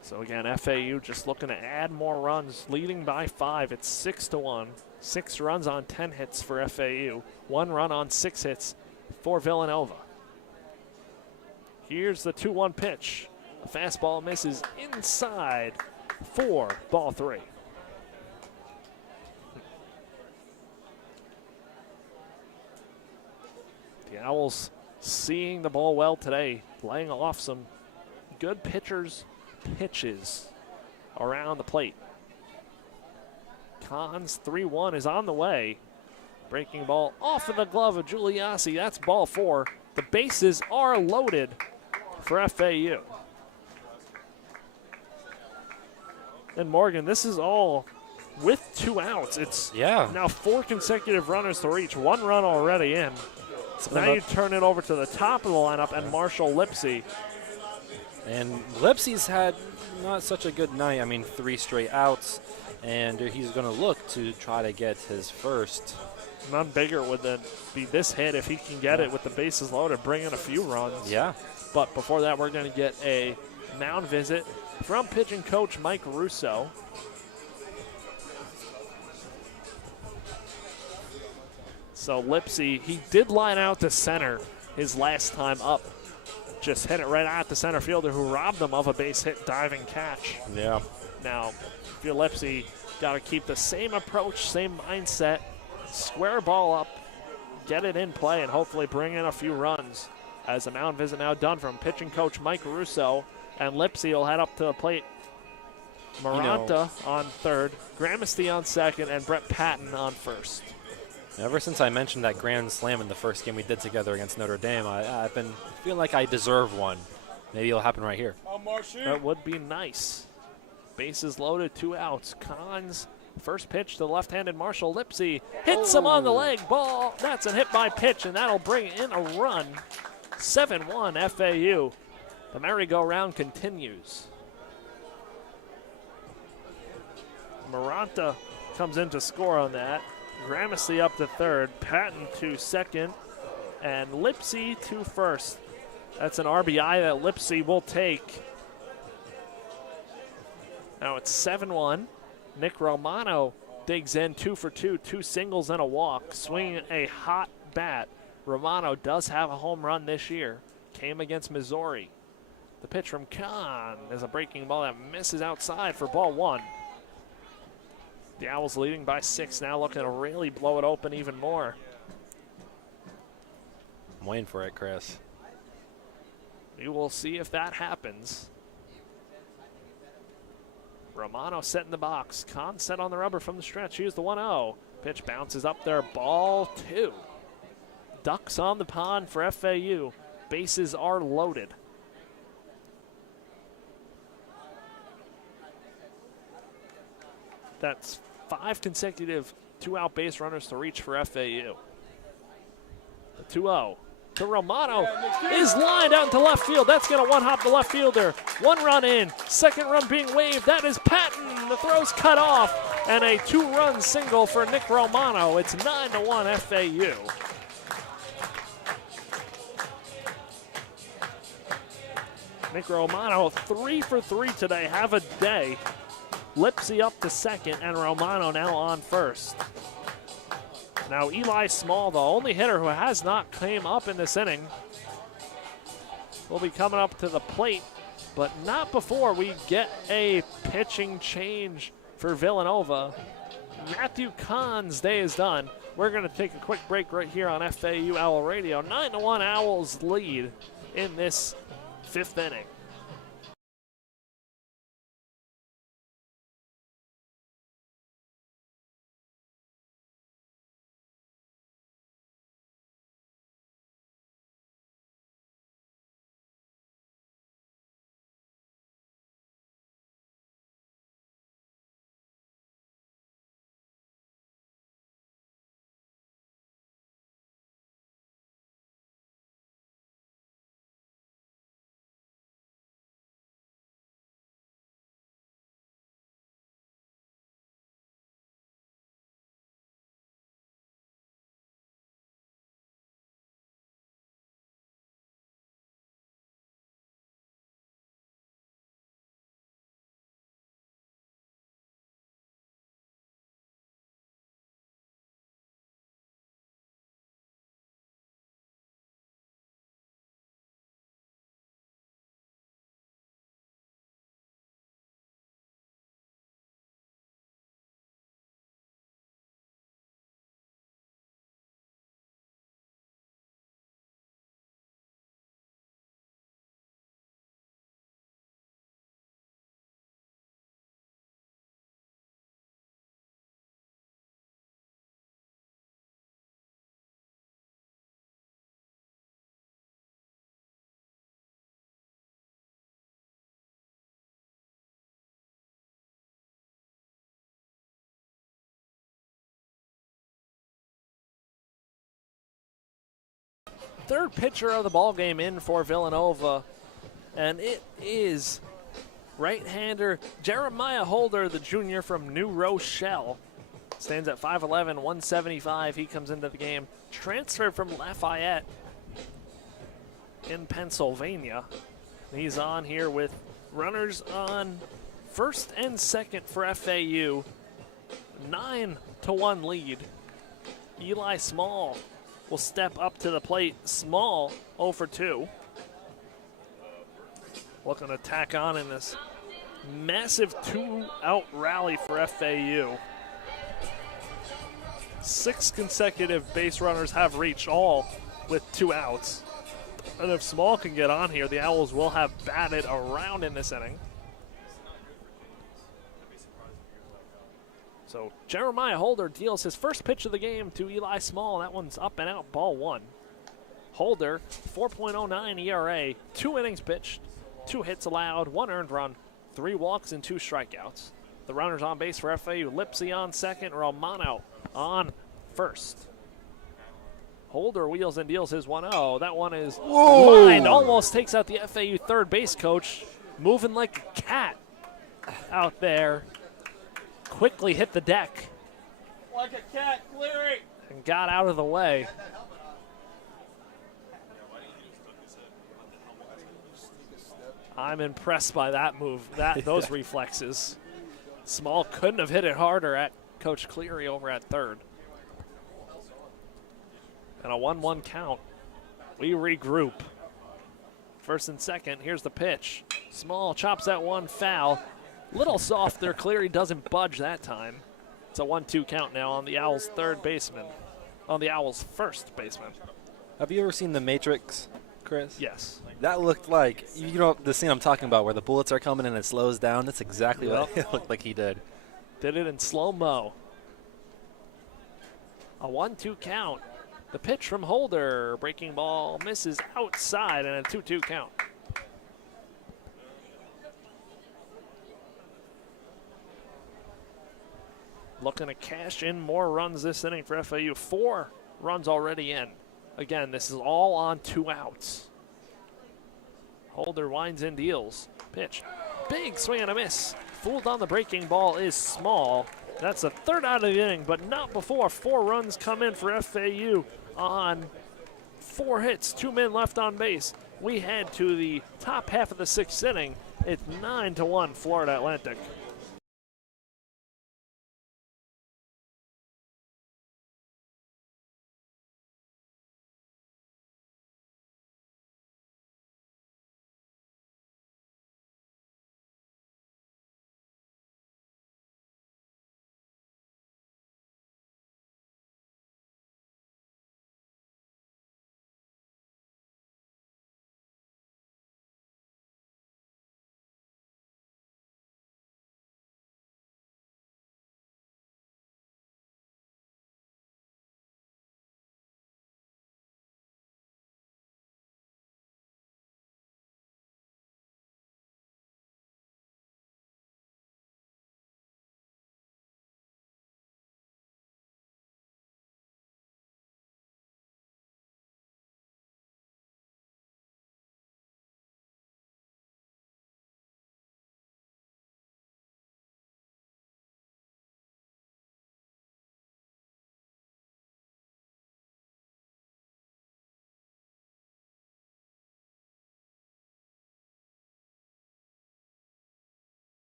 So again, FAU just looking to add more runs, leading by 5. It's 6-1. 6 runs on 10 hits for FAU. 1 run on 6 hits for Villanova. Here's the 2-1 pitch. The fastball misses inside for ball 3. The Owls seeing the ball well today, laying off some good pitchers' pitches around the plate. Cons 3-1 is on the way. Breaking ball off of the glove of Giuliassi. That's ball 4. The bases are loaded for FAU. And Morgan, this is all with 2 outs. It's now 4 consecutive runners to reach. 1 run already in. So now you turn it over to the top of the lineup and Marshall Lipsy. And Lipsy's had not such a good night. I mean, 3 straight outs, and he's going to look to try to get his first. None bigger would then be this hit if he can get it with the bases loaded, bring in a few runs. Yeah. But before that, we're going to get a mound visit from pitching coach Mike Russo. So Lipsy, he did line out to center his last time up. Just hit it right at the center fielder who robbed him of a base hit diving catch. Yeah. Now, if you're Lipsy, got to keep the same approach, same mindset, square ball up, get it in play, and hopefully bring in a few runs. As the mound visit now done from pitching coach Mike Russo, and Lipsy will head up to the plate. Maranta on third, Gramesty on second, and Brett Patton on first. Ever since I mentioned that grand slam in the first game we did together against Notre Dame, I've been feeling like I deserve one. Maybe it'll happen right here. That would be nice. Bases loaded, 2 outs. Cons, first pitch to the left-handed Marshall Lipsy. Hits him on the leg. Ball. That's a hit by pitch, and that'll bring in a run. 7-1 FAU. The merry-go-round continues. Maranta comes in to score on that. Gramesty up to third, Patton to second, and Lipsy to first. That's an RBI that Lipsy will take. Now it's 7-1. Nick Romano digs in 2 for 2, 2 singles and a walk, swinging a hot bat. Romano does have a home run this year. Came against Missouri. The pitch from Kahn is a breaking ball that misses outside for ball 1. The Owls leading by 6 now, looking to really blow it open even more. I'm waiting for it, Chris. We will see if that happens. Romano set in the box. Kahn set on the rubber from the stretch. Here's the 1-0. Pitch bounces up there. Ball 2. Ducks on the pond for FAU. Bases are loaded. That's 5 consecutive 2-out base runners to reach for FAU. The 2-0 to Romano is lined out into left field. That's going to one-hop the left fielder. 1 run in. 2nd run being waved. That is Patton. The throw's cut off. And a 2-run single for Nick Romano. It's 9-1 FAU. Nick Romano 3 for 3 today. Have a day. Lipsy up to second, and Romano now on first. Now Eli Small, the only hitter who has not came up in this inning, will be coming up to the plate, but not before we get a pitching change for Villanova. Matthew Kahn's day is done. We're going to take a quick break right here on FAU Owl Radio. 9-1 Owls lead in this 5th inning. Third pitcher of the ball game in for Villanova, and it is right-hander Jeremiah Holder, the junior from New Rochelle. Stands at 5'11", 175. He comes into the game. Transferred from Lafayette in Pennsylvania. He's on here with runners on first and second for FAU. 9-1 lead. Eli Small will step up to the plate. Small 0 for 2. Looking to tack on in this massive 2-out rally for FAU. 6 consecutive base runners have reached, all with 2 outs. And if Small can get on here, the Owls will have batted around in this inning. So Jeremiah Holder deals his first pitch of the game to Eli Small. That one's up and out, ball 1. Holder, 4.09 ERA, 2 innings pitched, 2 hits allowed, 1 earned run, 3 walks, and 2 strikeouts. The runners on base for FAU, Lipsy on second, Romano on first. Holder wheels and deals his 1-0. That one is lined, almost takes out the FAU third base coach, moving like a cat out there. Quickly hit the deck. Like a cat, Cleary. And got out of the way. I'm impressed by that move, those reflexes. Small couldn't have hit it harder at Coach Cleary over at third. And a 1-1 count. We regroup. First and second, here's the pitch. Small chops that one foul. Little softer, Cleary doesn't budge that time. It's a 1-2 count now on the Owls' third baseman. On the Owls' first baseman. Have you ever seen The Matrix, Chris? Yes. That looked like, you know, the scene I'm talking about where the bullets are coming and it slows down. That's exactly what it looked like he did. Did it in slow-mo. A 1-2 count. The pitch from Holder. Breaking ball misses outside and a 2-2 count. Looking to cash in more runs this inning for FAU. 4 runs already in. Again, this is all on 2 outs. Holder winds and deals. Pitch. Big swing and a miss. Fooled on the breaking ball is Small. That's the 3rd out of the inning, but not before 4 runs come in for FAU on 4 hits, 2 men left on base. We head to the top half of the 6th inning. It's 9-1 Florida Atlantic.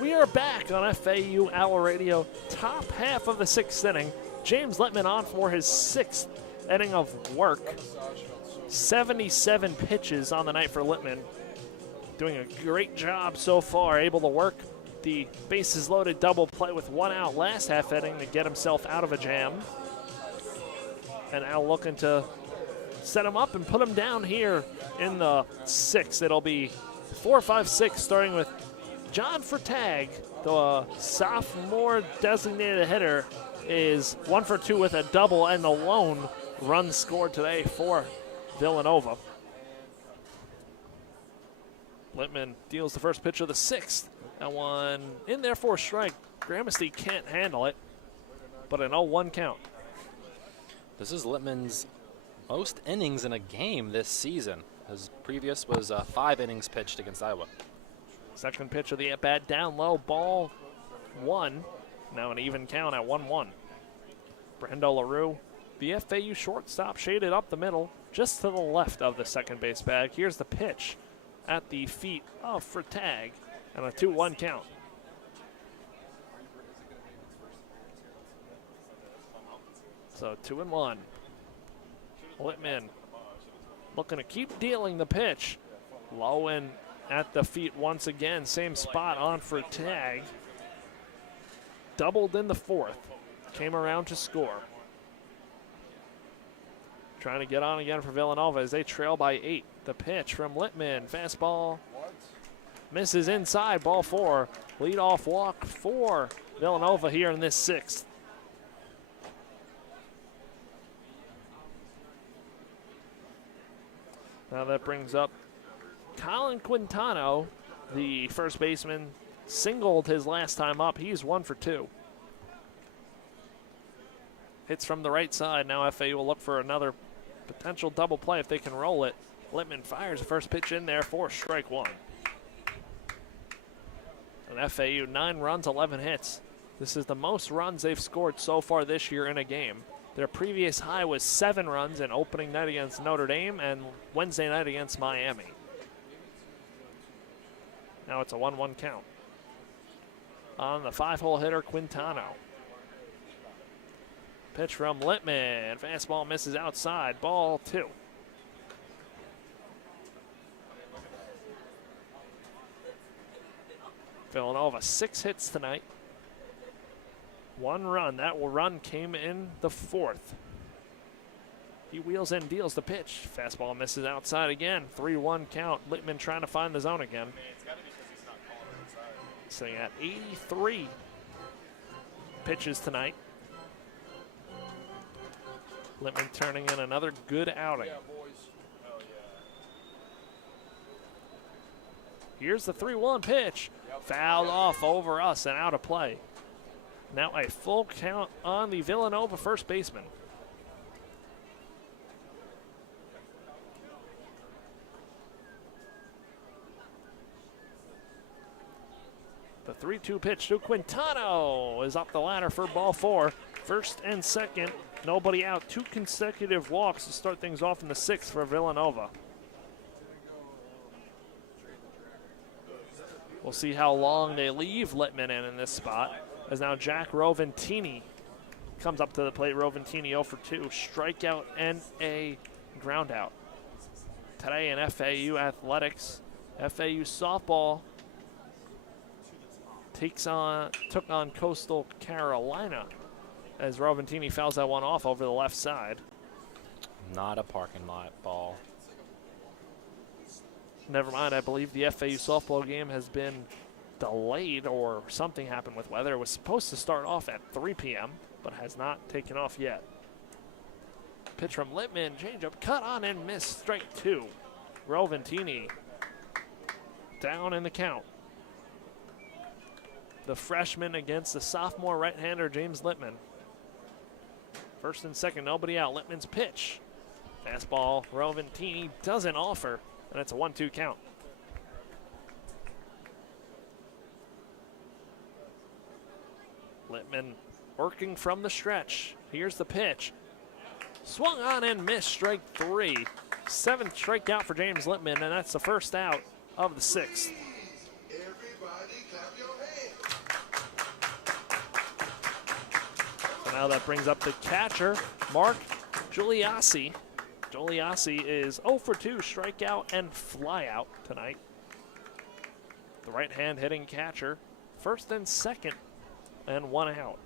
We are back on FAU Owl Radio, top half of the 6th inning. James Littman on for his 6th inning of work. 77 pitches on the night for Littman. Doing a great job so far, able to work the bases loaded double play with 1 out last half inning to get himself out of a jam. And now looking to set him up and put him down here in the 6th. It'll be 4-5-6 starting with John Fertag, the sophomore designated hitter, is 1 for 2 with a double and the lone run scored today for Villanova. Littman deals the first pitch of the sixth. That one in there for a strike. Gramercy can't handle it, but an 0-1 count. This is Littman's most innings in a game this season. His previous was 5 innings pitched against Iowa. Second pitch of the at-bat down low, ball 1. Now an even count at 1-1. Brando LaRue, the FAU shortstop, shaded up the middle, just to the left of the second base bag. Here's the pitch at the feet of Freitag, and a 2-1 count. So 2-1. Littman looking to keep dealing the pitch. Low in at the feet once again. Same spot on Freitag. Doubled in the fourth. Came around to score. Trying to get on again for Villanova as they trail by 8. The pitch from Littman. Fastball. Misses inside. Ball 4. Leadoff walk for Villanova here in this sixth. Now that brings up Colin Quintano, the first baseman, singled his last time up. He's 1 for 2. Hits from the right side. Now FAU will look for another potential double play if they can roll it. Littman fires the first pitch in there for strike 1. And FAU 9 runs, 11 hits. This is the most runs they've scored so far this year in a game. Their previous high was 7 runs in opening night against Notre Dame and Wednesday night against Miami. Now it's a 1-1 count. On the 5-hole hitter, Quintano. Pitch from Littman. Fastball misses outside. Ball 2. Villanova 6 hits tonight. 1 run. That run came in the 4th. He wheels in, deals the pitch. Fastball misses outside again. 3-1 count. Littman trying to find the zone again. Sitting at 83 pitches tonight. Littman turning in another good outing. Here's the 3-1 pitch. Fouled off over us and out of play. Now a full count on the Villanova first baseman. The 3-2 pitch to Quintano is up the ladder for ball 4. First and second, nobody out. 2 consecutive walks to start things off in the 6th for Villanova. We'll see how long they leave Littman in this spot. As now Jack Roventini comes up to the plate. Roventini 0 for 2. Strikeout and a ground out. Today in FAU athletics, FAU softball took on Coastal Carolina as Roventini fouls that one off over the left side. Not a parking lot ball. Never mind, I believe the FAU softball game has been delayed or something happened with weather. It was supposed to start off at 3 p.m., but has not taken off yet. Pitch from Littman, changeup, cut on and missed, strike 2. Roventini down in the count. The freshman against the sophomore right-hander, James Littman. First and second, nobody out. Littman's pitch. Fastball, Roventini doesn't offer, and it's a 1-2 count. Littman working from the stretch. Here's the pitch. Swung on and missed, strike 3. 7th strikeout for James Littman, and that's the first out of the 6th. So now that brings up the catcher, Mark Giuliassi. Giuliassi is 0 for 2, strikeout and flyout tonight. The right-hand hitting catcher, first and second, and 1 out.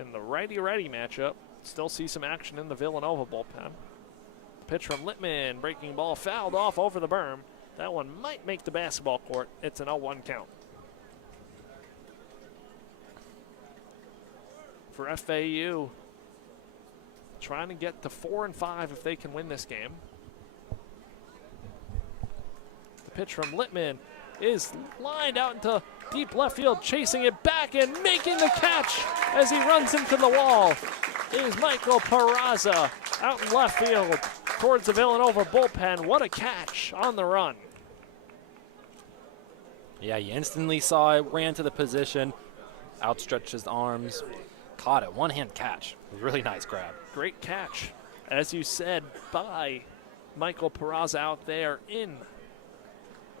In the righty-righty matchup, still see some action in the Villanova bullpen. Pitch from Littman, breaking ball fouled off over the berm. That one might make the basketball court. It's an 0-1 count. For FAU, trying to get to 4-5 if they can win this game. The pitch from Littman is lined out into deep left field, chasing it back and making the catch as he runs into the wall is Michael Peraza out in left field towards the Villanova bullpen. What a catch on the run. Yeah, you instantly saw it, ran to the position, outstretched his arms, caught it, one-hand catch. Really nice grab. Great catch, as you said, by Michael Peraza out there in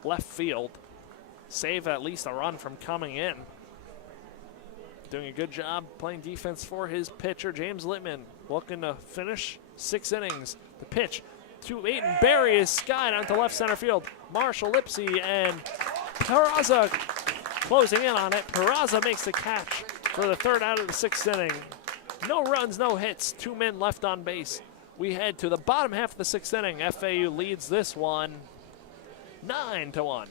left field. Save at least a run from coming in. Doing a good job playing defense for his pitcher, James Littman, looking to finish 6 innings. The pitch to Aiton Berry is skied onto left center field. Marshall Lipsy and Peraza closing in on it. Peraza makes the catch for the 3rd out of the 6th inning. No runs, no hits, 2 men left on base. We head to the bottom half of the 6th inning. FAU leads this one 9-1.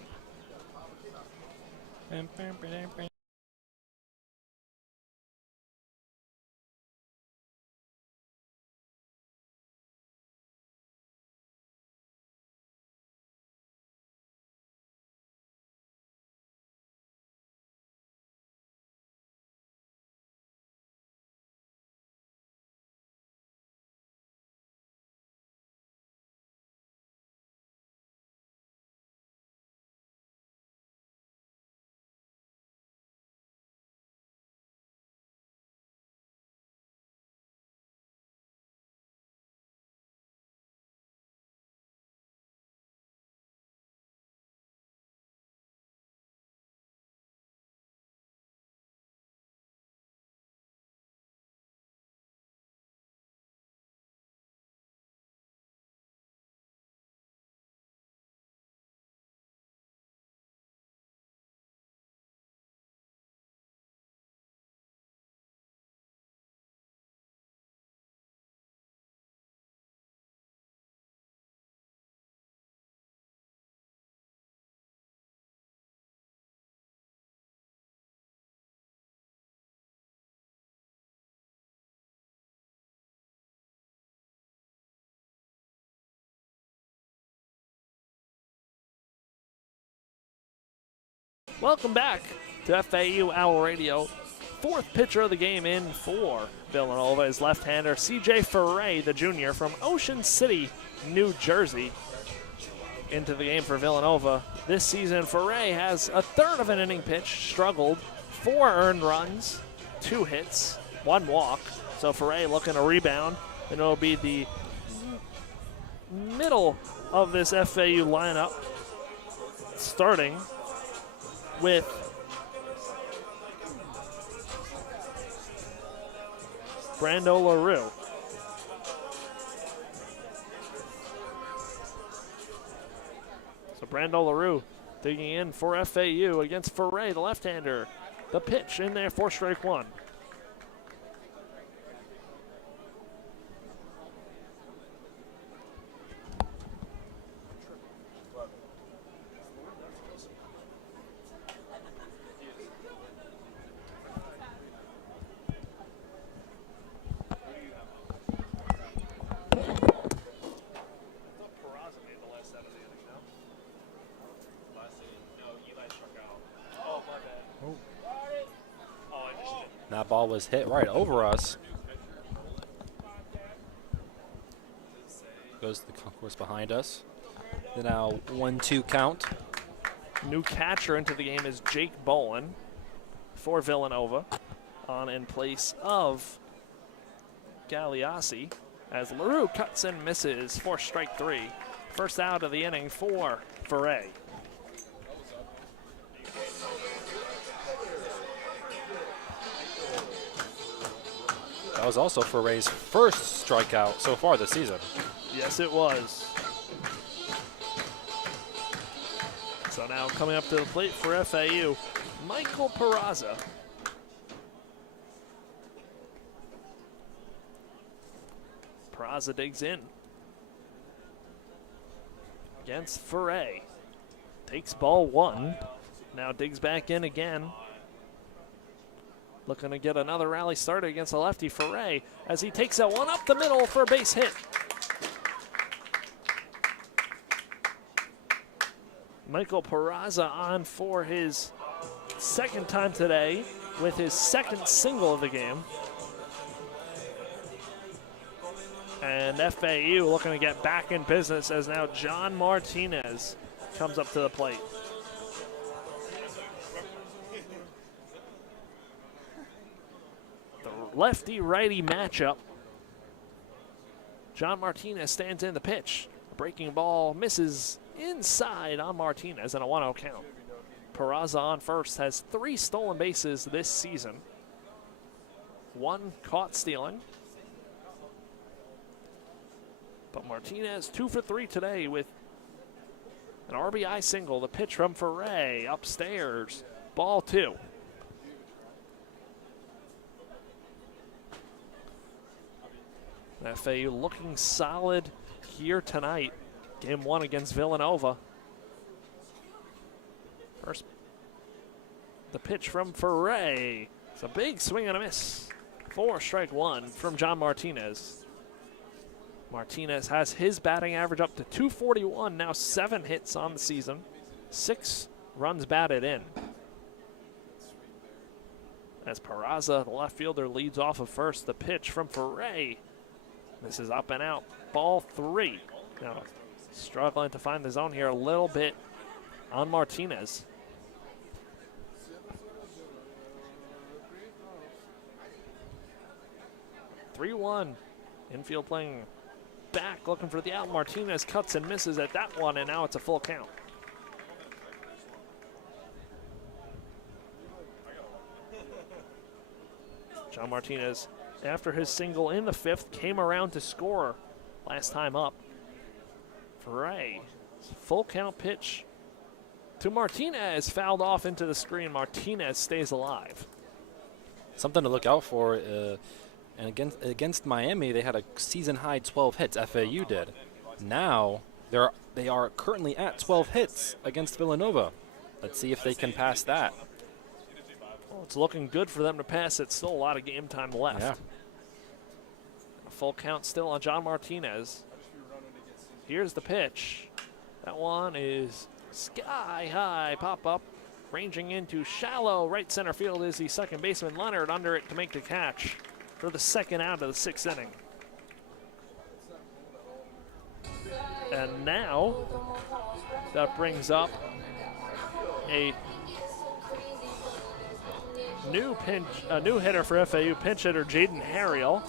Welcome back to FAU Owl Radio. 4th pitcher of the game in for Villanova is left-hander C.J. Ferre, the junior from Ocean City, New Jersey. Into the game for Villanova this season, Ferre has a 1/3 of an inning pitch, struggled, 4 earned runs, 2 hits, 1 walk. So Ferre looking to rebound, and it'll be the middle of this FAU lineup, starting with Brando LaRue. So Brando LaRue digging in for FAU against Ferre, the left-hander. The pitch in there for strike 1. That ball was hit right over us. Goes to the concourse behind us. The now 1-2 count. New catcher into the game is Jake Bowen for Villanova, on in place of Gagliassi, as LaRue cuts and misses for strike 3. First out of the inning for Ferre. That was also Ferre's first strikeout so far this season. Yes, it was. So now coming up to the plate for FAU, Michael Peraza. Peraza digs in against Ferre. Takes ball 1. Now digs back in again. Looking to get another rally started against the lefty Ferre as he takes that one up the middle for a base hit. Michael Peraza on for his second time today with his second single of the game. And FAU looking to get back in business as now John Martinez comes up to the plate. The lefty-righty matchup. John Martinez stands in the pitch. Breaking ball misses inside on Martinez and a 1-0 count. Peraza on first has 3 stolen bases this season. 1 caught stealing. But Martinez 2 for 3 today with an RBI single. The pitch from Ferre upstairs. Ball 2. FAU looking solid here tonight. Game 1 against Villanova. First, the pitch from Ferre. It's a big swing and a miss. 4 strike 1 from John Martinez. Martinez has his batting average up to 241, now 7 hits on the season, 6 runs batted in. As Peraza, the left fielder, leads off of first. The pitch from Ferre. This is up and out. Ball 3. Now struggling to find the zone here a little bit on Martinez. (3-1). Infield playing back, looking for the out. Martinez cuts and misses at that one, and now it's a full count. John Martinez, after his single in the 5th, came around to score last time up. Ferre, full count pitch to Martinez, fouled off into the screen. Martinez stays alive. Something to look out for. And against Miami, they had a season-high 12 hits. FAU did. Now, they are currently at 12 hits against Villanova. Let's see if they can pass that. Well, it's looking good for them to pass it. Still a lot of game time left. Yeah. A full count still on John Martinez. Here's the pitch. That one is sky high. Pop up. Ranging into shallow right center field is the second baseman Leonard under it to make the catch for the second out of the 6th inning. And now that brings up a new hitter for FAU, pinch hitter Jaden Harriel.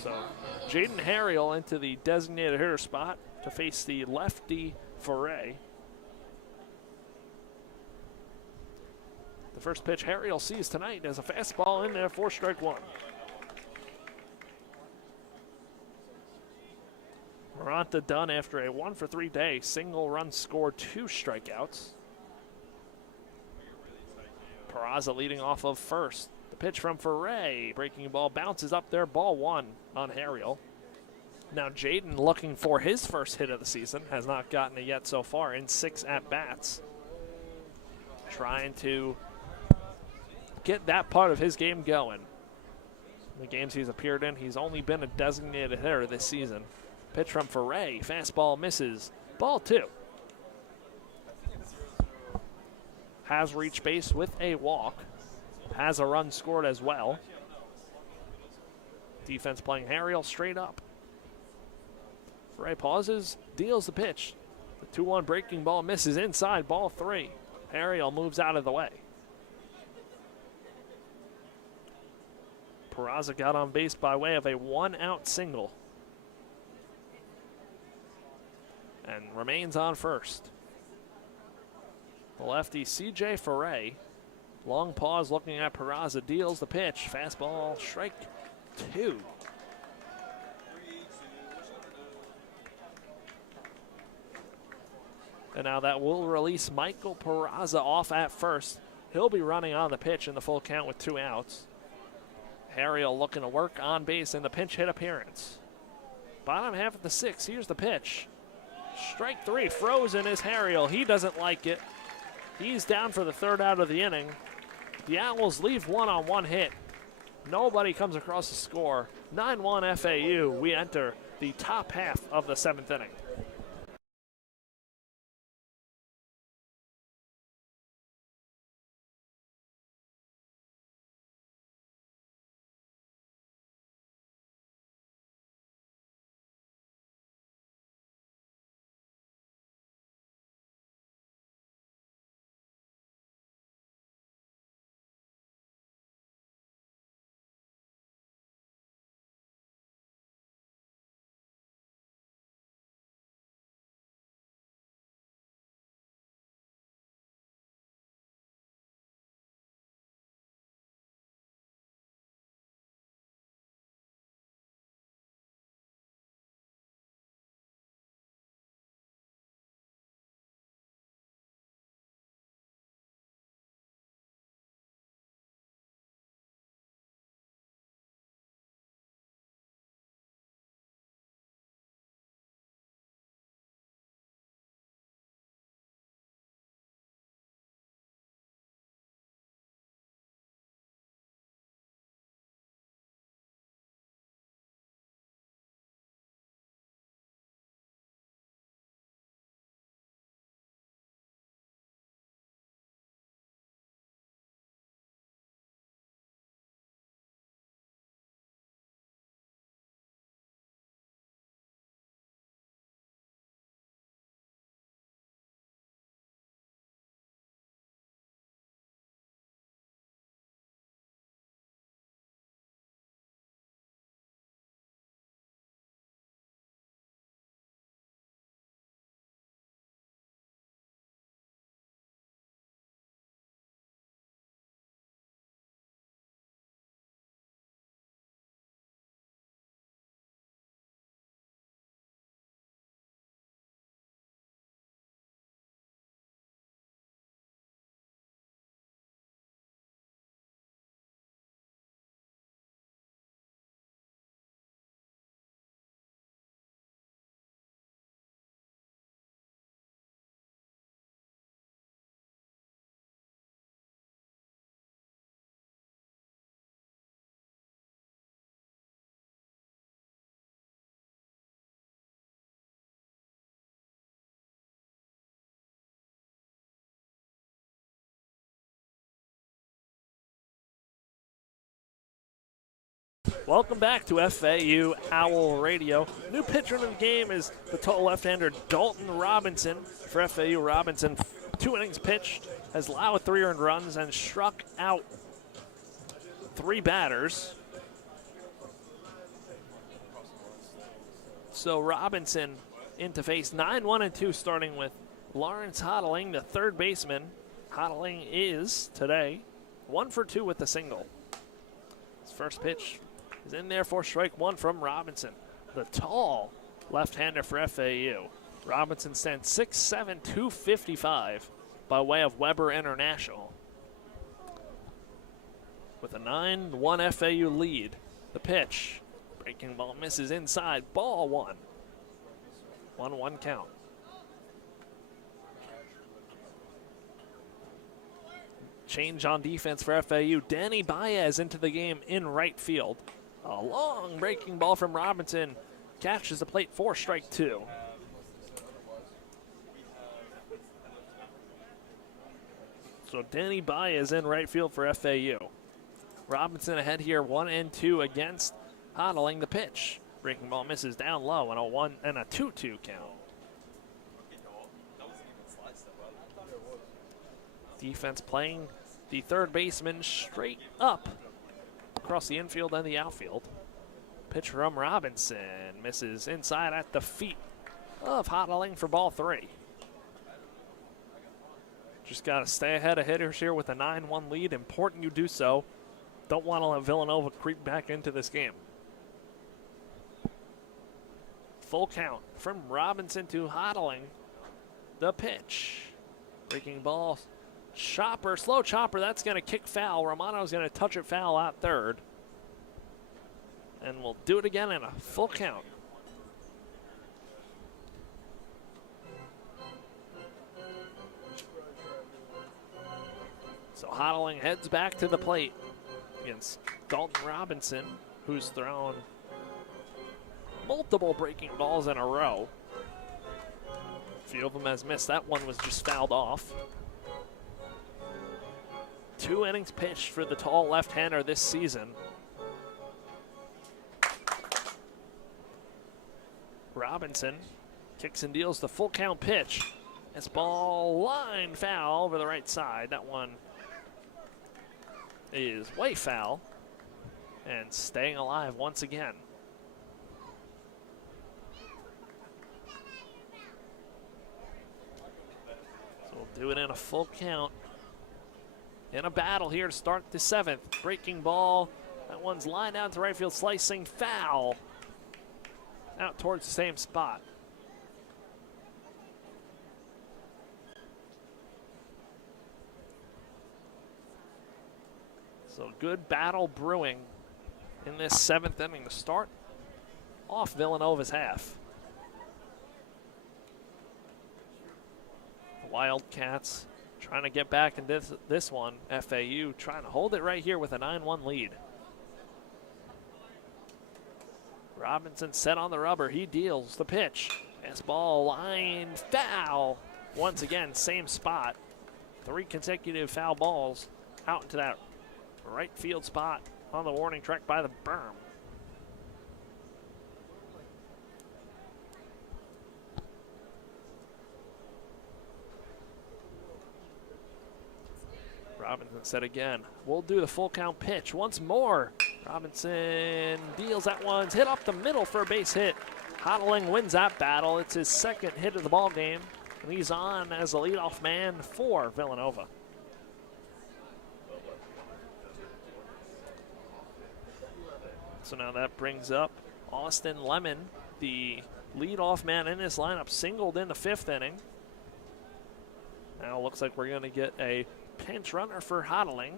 So Jaden Harriel into the designated hitter spot to face the lefty Ferre. The first pitch Harriel sees tonight is a fastball in there, 4 strike 1. Maranta done after a 1 for 3 day. Single run scored, 2 strikeouts. Peraza leading off of first. The pitch from Ferre. Breaking ball bounces up there, ball 1 on Harriel. Now Jaden looking for his first hit of the season. Has not gotten it yet so far in 6 at-bats. Trying to get that part of his game going. In the games he's appeared in, he's only been a designated hitter this season. Pitch from Ferre, fastball misses, ball 2. Has reached base with a walk, has a run scored as well. Defense playing Harriel straight up. Ferre pauses, deals the pitch. The 2-1 breaking ball misses inside, ball 3. Harriel moves out of the way. Peraza got on base by way of a 1-out single. And remains on first. The lefty, C.J. Ferre. Long pause looking at Peraza, deals the pitch. Fastball, strike 2. And now that will release Michael Peraza off at first. He'll be running on the pitch in the full count with 2 outs. Harriel looking to work on base in the pinch hit appearance. Bottom half of the 6th, here's the pitch. Strike 3, frozen is Harriel. He doesn't like it. He's down for the 3rd out of the inning. The Owls leave 1 on 1 hit. Nobody comes across the score. 9-1 FAU. We enter the top half of the 7th inning. Welcome back to FAU Owl Radio. New pitcher in the game is the tall left-hander Dalton Robinson. For FAU, Robinson, 2 innings pitched, has allowed 3 earned runs and struck out 3 batters. So Robinson in to face 9-1-2, starting with Lawrence Hodling, the third baseman. Hodling is today 1 for 2 with the single. His first pitch is in there for strike 1 from Robinson, the tall left-hander for FAU. Robinson stands 6'7", 255 by way of Weber International. With a 9-1 FAU lead, the pitch, breaking ball misses inside, ball 1. 1-1 count. Change on defense for FAU. Danny Baez into the game in right field. A long breaking ball from Robinson catches the plate for strike 2. So Danny Baez in right field for FAU. Robinson ahead here, 1-2 against Hodling. The pitch, breaking ball misses down low, and a 1 and a 2-2 count. Defense playing the third baseman straight up across the infield and the outfield. Pitch from Robinson misses inside at the feet of Hodling for ball 3. Just got to stay ahead of hitters here with a 9-1 lead. Important you do so. Don't want to let Villanova creep back into this game. Full count from Robinson to Hodling. The pitch, breaking ball. Chopper, slow chopper, that's going to kick foul. Romano's going to touch it foul out third. And we'll do it again in a full count. So Hodling heads back to the plate against Dalton Robinson, who's thrown multiple breaking balls in a row. A few of them has missed. That one was just fouled off. 2 innings pitched for the tall left-hander this season. Robinson kicks and deals the full count pitch. This ball line foul over the right side. That one is way foul and staying alive once again. So we'll do it in a full count. In a battle here to start the 7th. Breaking ball. That one's lined out to right field, slicing foul. Out towards the same spot. So good battle brewing in this 7th inning to start off Villanova's half. The Wildcats trying to get back in this one. FAU trying to hold it right here with a 9-1 lead. Robinson set on the rubber. He deals the pitch. This ball line foul. Once again, same spot. 3 consecutive foul balls out into that right field spot on the warning track by the berm. Robinson said again, we'll do the full count pitch once more. Robinson deals that one, hit up the middle for a base hit. Hodling wins that battle. It's his 2nd hit of the ball game, and he's on as the leadoff man for Villanova. So now that brings up Austin Lemon, the leadoff man in this lineup, singled in the 5th inning. Now it looks like we're going to get a pinch runner for Hodling.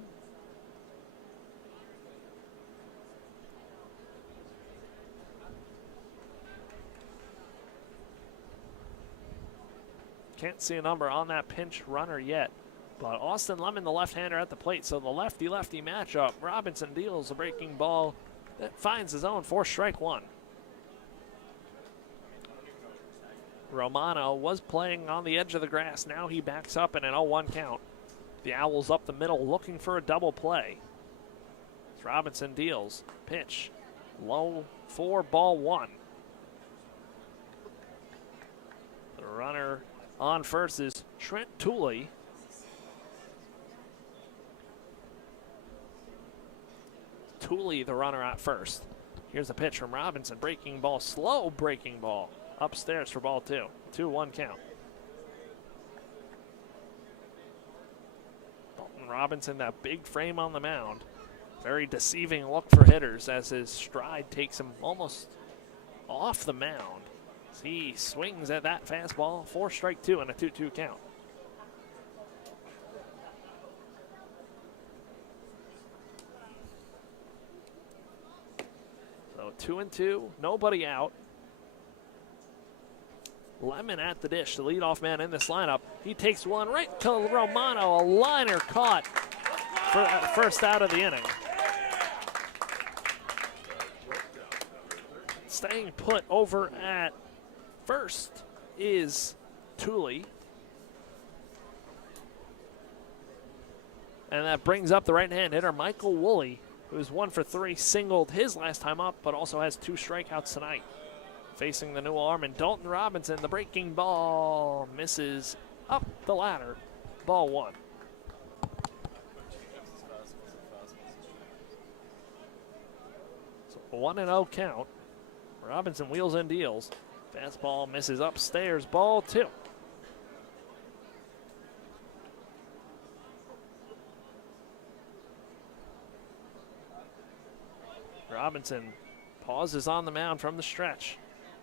Can't see a number on that pinch runner yet. But Austin Lemon, the left-hander at the plate. So the lefty-lefty matchup. Robinson deals a breaking ball that finds his own for strike 1. Romano was playing on the edge of the grass. Now he backs up in an 0-1 count. The Owls up the middle looking for a double play. As Robinson deals. Pitch. Low for ball 1. The runner on first is Trent Tooley. Tooley, the runner at first. Here's the pitch from Robinson. Breaking ball, slow breaking ball. Upstairs for ball 2. 2-1 count. Dalton Robinson, that big frame on the mound. Very deceiving look for hitters as his stride takes him almost off the mound. As he swings at that fastball for strike 2 and a 2-2 count. So 2-2, nobody out. Lemon at the dish, the leadoff man in this lineup. He takes one right to Romano, a liner caught for first out of the inning. Staying put over at first is Tooley. And that brings up the right-hand hitter, Michael Woolley, who's 1 for 3, singled his last time up, but also has 2 strikeouts tonight. Facing the new arm, and Dalton Robinson, the breaking ball misses up the ladder. Ball 1. So 1-0 count. Robinson wheels and deals. Fastball misses upstairs. Ball 2. Robinson pauses on the mound from the stretch.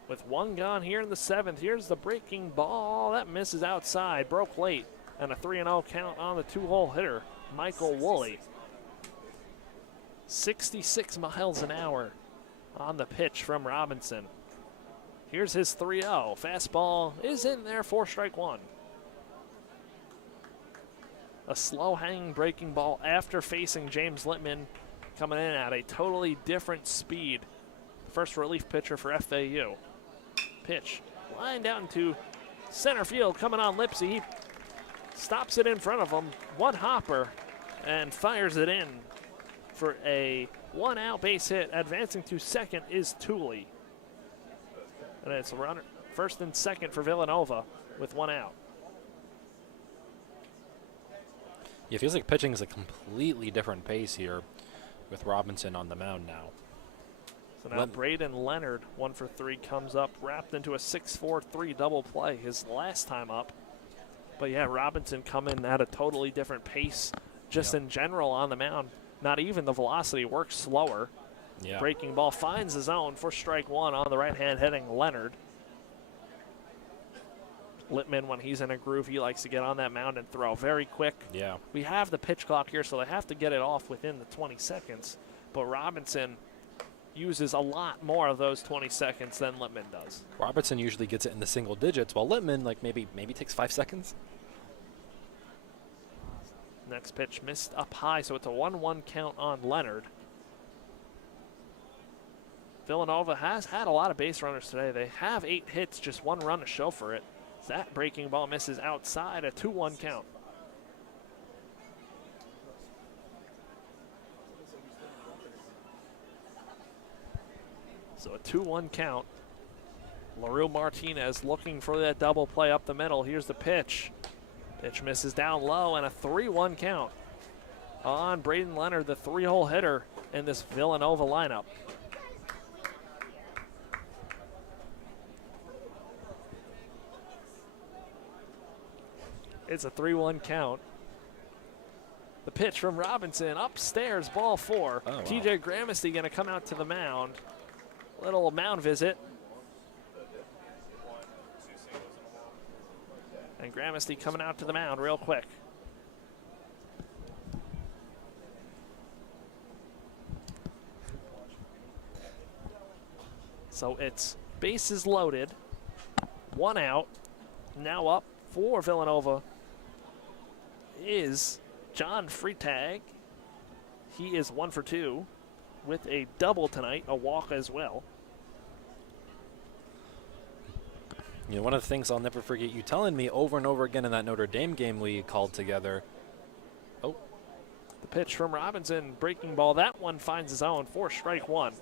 With 1 gone here in the 7th, here's the breaking ball. That misses outside, broke late, and a 3-0 count on the 2-hole hitter, Michael Woolley. 66 miles an hour on the pitch from Robinson. Here's his 3-0. Fastball is in there for strike 1. A slow hanging breaking ball after facing James Littman coming in at a totally different speed. First relief pitcher for FAU. Pitch lined out into center field, coming on Lipsy. He stops it in front of him, one hopper, and fires it in for a one-out base hit. Advancing to second is Tooley. And it's runner first and second for Villanova with one out. Yeah, it feels like pitching is a completely different pace here with Robinson on the mound now. So now Braden Leonard, 1 for 3, comes up, wrapped into a 6-4-3 double play his last time up. But yeah, Robinson coming at a totally different pace just in general on the mound. Not even the velocity, works slower. Yeah. Breaking ball finds the zone for strike one on the right hand heading Leonard. Littman, when he's in a groove, he likes to get on that mound and throw very quick. Yeah. We have the pitch clock here, so they have to get it off within the 20 seconds. But Robinson uses a lot more of those 20 seconds than Littman does. Robertson usually gets it in the single digits, while Littman like maybe takes 5 seconds. Next pitch missed up high, so it's a 1-1 count on Leonard. Villanova has had a lot of base runners today. They have 8 hits, just 1 run to show for it. That breaking ball misses outside, a 2-1 count. So a 2-1 count. LaRue Martinez looking for that double play up the middle. Here's the pitch. Pitch misses down low, and a 3-1 count on Braden Leonard, the 3-hole hitter in this Villanova lineup. It's a 3-1 count. The pitch from Robinson, upstairs, ball 4. Oh, wow. TJ Gramesty going to come out to the mound. Little mound visit. And Gramesty coming out to the mound real quick. So it's bases loaded, 1 out. Now up for Villanova is John Freitag. He is 1 for 2 with a double tonight, a walk as well. You know, one of the things I'll never forget you telling me over and over again in that Notre Dame game we called together. Oh. The pitch from Robinson, breaking ball. That one finds his own for strike 1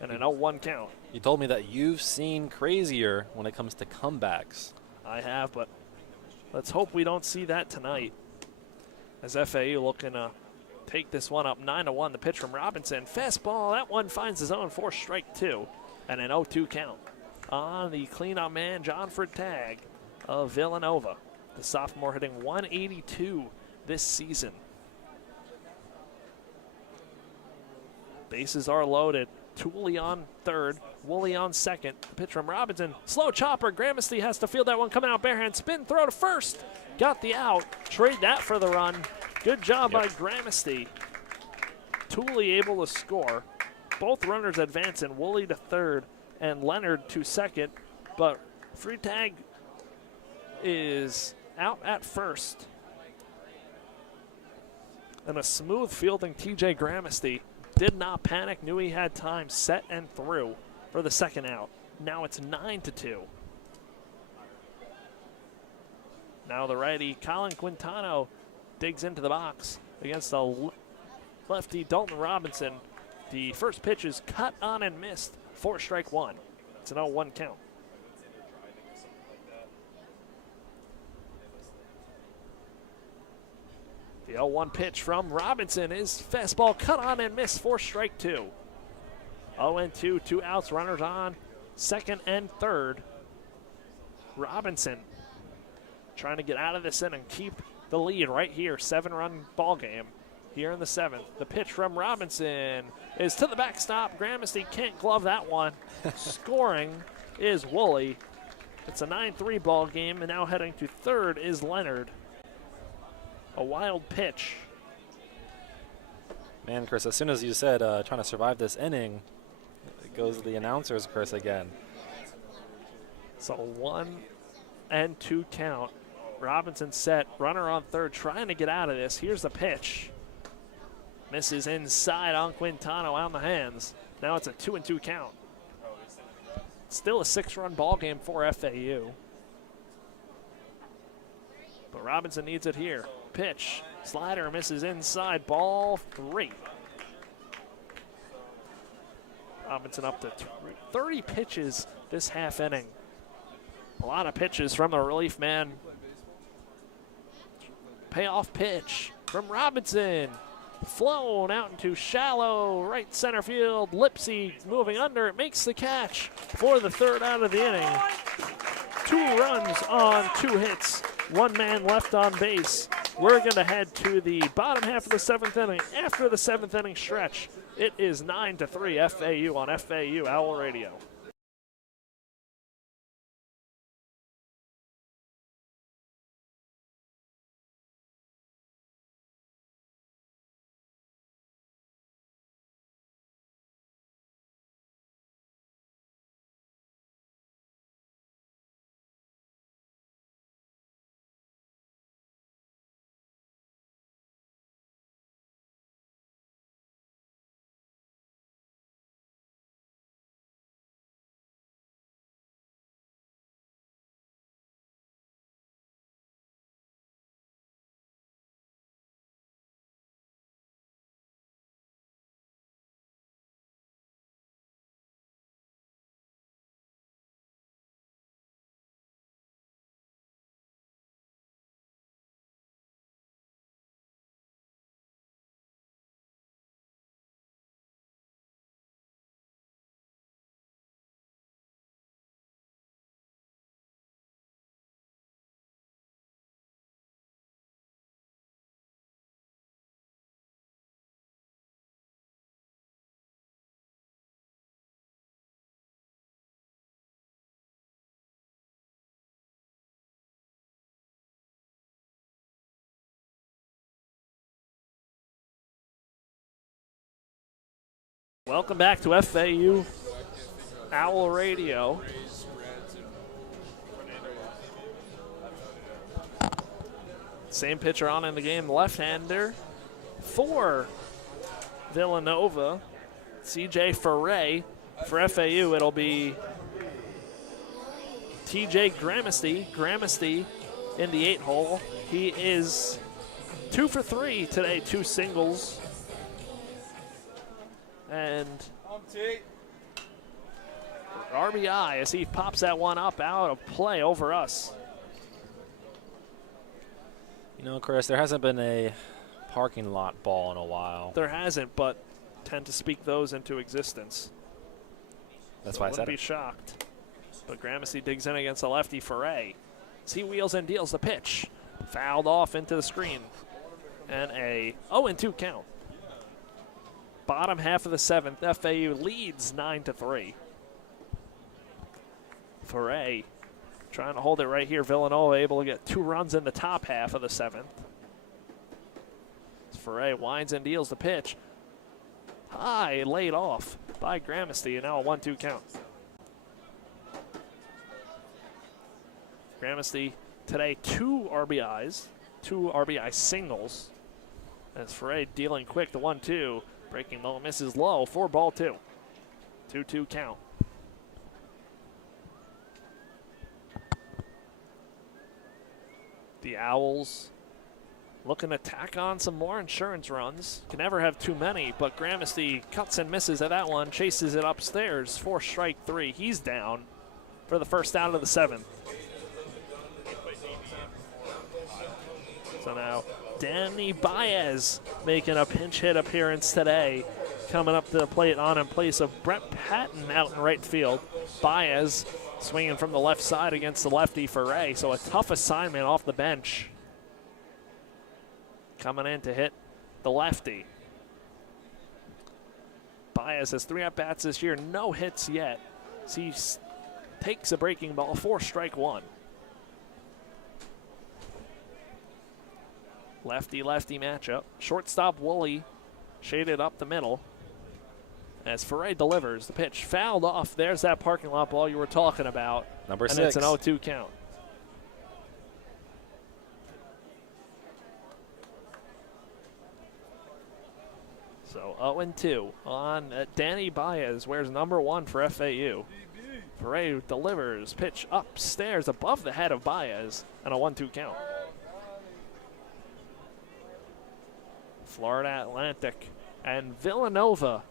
and an 0-1 count. You told me that you've seen crazier when it comes to comebacks. I have, but let's hope we don't see that tonight. As FAU looking to take this one up 9-1. The pitch from Robinson. Fastball, that one finds his own for strike 2 and an 0-2 count on the cleanup man, John Freitag of Villanova. The sophomore hitting 182 this season. Bases are loaded. Tooley on third, Woolley on second. The pitch from Robinson. Slow chopper. Gramesty has to field that one coming out barehand. Spin throw to first. Got the out. Trade that for the run. Good job by Gramesty. Tooley able to score. Both runners advancing. Woolley to third and Leonard to second. But Freitag is out at first. And a smooth fielding TJ Gramesty. Did not panic, knew he had time, set and threw for the second out. Now it's 9-2. Now the righty, Colin Quintano, digs into the box against the lefty, Dalton Robinson. The first pitch is cut on and missed for strike 1. It's an 0-1 count. The 0-1 pitch from Robinson is fastball cut on and missed for strike 2. 0-2, 2 outs, runners on second and third. Robinson trying to get out of this inning, keep the lead right here. 7-run ball game here in the 7th. The pitch from Robinson is to the backstop. Gramesty can't glove that one. Scoring is Woolley. It's a 9-3 ball game, and now heading to third is Leonard. A wild pitch. Man, Chris, as soon as you said trying to survive this inning, it goes the announcer's curse again. So 1-2 count. Robinson set, runner on third, trying to get out of this. Here's the pitch. Misses inside on Quintano on the hands. Now it's a 2-2 count. Still a 6-run ball game for FAU. But Robinson needs it here. Pitch. Slider misses inside. Ball 3. Robinson up to 30 pitches this half inning. A lot of pitches from the relief man. Payoff pitch from Robinson. Flown out into shallow right center field. Lipsy moving under. It makes the catch for the 3rd out of the inning. 2 runs on 2 hits. 1 man left on base. We're going to head to the bottom half of the 7th inning. After the 7th inning stretch, it is 9-3 FAU on FAU Owl Radio. Welcome back to FAU Owl Radio. Same pitcher on in the game, left-hander for Villanova. CJ Ferre. For FAU, it'll be TJ Gramasty. Gramasty in the 8-hole. He is 2 for 3 today, 2 singles. And RBI as he pops that one up out of play over us. You know, Chris, there hasn't been a parking lot ball in a while. There hasn't, but tend to speak those into existence. That's why I said wouldn't be shocked. But Gramasty digs in against the lefty Ferre. As he wheels and deals the pitch. Fouled off into the screen. And a 0-2 count. Bottom half of the 7th, FAU leads 9-3. Ferre trying to hold it right here. Villanova able to get 2 runs in the top half of the 7th. Ferre winds and deals the pitch. High, laid off by Gramasty, and now a 1-2 count. Gramasty today 2 RBIs, 2 RBI singles. As Ferre dealing quick to 1-2. Breaking low, misses low for ball 2. 2-2 count. The Owls looking to tack on some more insurance runs. Can never have too many, but Gramasty cuts and misses at that one, chases it upstairs for strike 3. He's down for the 1st out of the 7th. So now Danny Baez making a pinch hit appearance today, coming up to the plate on in place of Brett Patton out in right field. Baez swinging from the left side against the lefty Ferre, so a tough assignment off the bench. Coming in to hit the lefty. Baez has 3 at-bats this year, no hits yet. So he takes a breaking ball for strike 1. Lefty-lefty matchup. Shortstop Woolley shaded up the middle. As Ferre delivers the pitch, fouled off. There's that parking lot ball you were talking about. Number 6. And it's an 0-2 count. 0-2 on Danny Baez, wears number 1 for FAU. Ferre delivers, pitch upstairs above the head of Baez, and a 1-2 count. Florida Atlantic and Villanova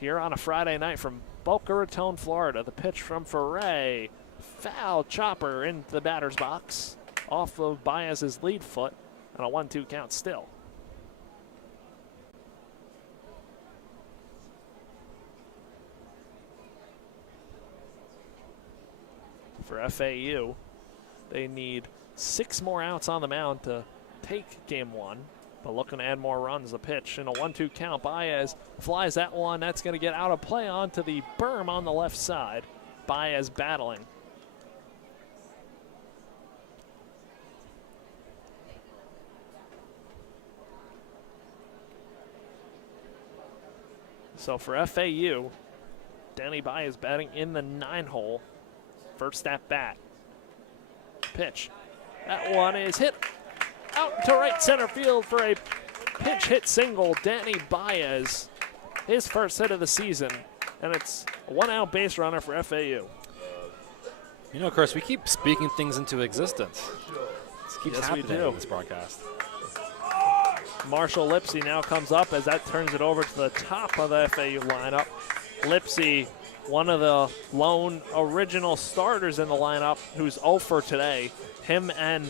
here on a Friday night from Boca Raton, Florida. The pitch from Ferre, foul chopper into the batter's box off of Baez's lead foot, and a 1-2 count still. For FAU, they need 6 more outs on the mound to take game 1, but looking to add more runs. The pitch in a 1-2 count. Baez flies that one. That's going to get out of play onto the berm on the left side. Baez battling. So for FAU, Danny Baez batting in the 9-hole. First at bat. Pitch. That one is hit out to right center field for a pinch hit single. Danny Baez, his first hit of the season, and it's a 1-out base runner for FAU. You know, Chris, we keep speaking things into existence. This keeps happening in this broadcast. Marshall Lipsy now comes up as that turns it over to the top of the FAU lineup. Lipsy, one of the lone original starters in the lineup, who's 0 for today. Him and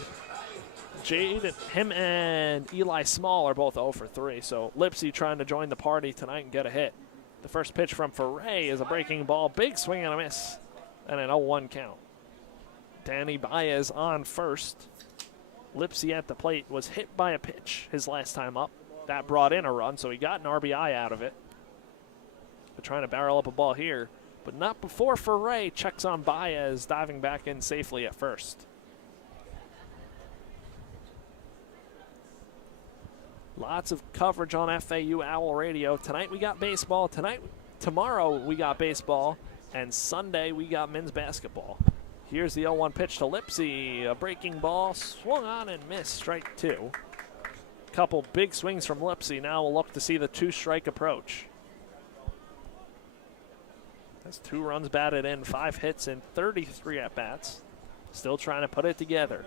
Eli Small are both 0 for 3. So Lipsy trying to join the party tonight and get a hit. The first pitch from Ferre is a breaking ball. Big swing and a miss. And an 0-1 count. Danny Baez on first. Lipsy at the plate was hit by a pitch his last time up. That brought in a run, so he got an RBI out of it. They're trying to barrel up a ball here, but not before Ferre checks on Baez, diving back in safely at first. Lots of coverage on FAU Owl Radio. Tonight we got baseball. Tomorrow we got baseball. And Sunday we got men's basketball. Here's the 0-1 pitch to Lipsy. A breaking ball, swung on and missed, strike 2. Couple big swings from Lipsy. Now we'll look to see the 2-strike approach. That's 2 runs batted in, 5 hits in 33 at-bats. Still trying to put it together.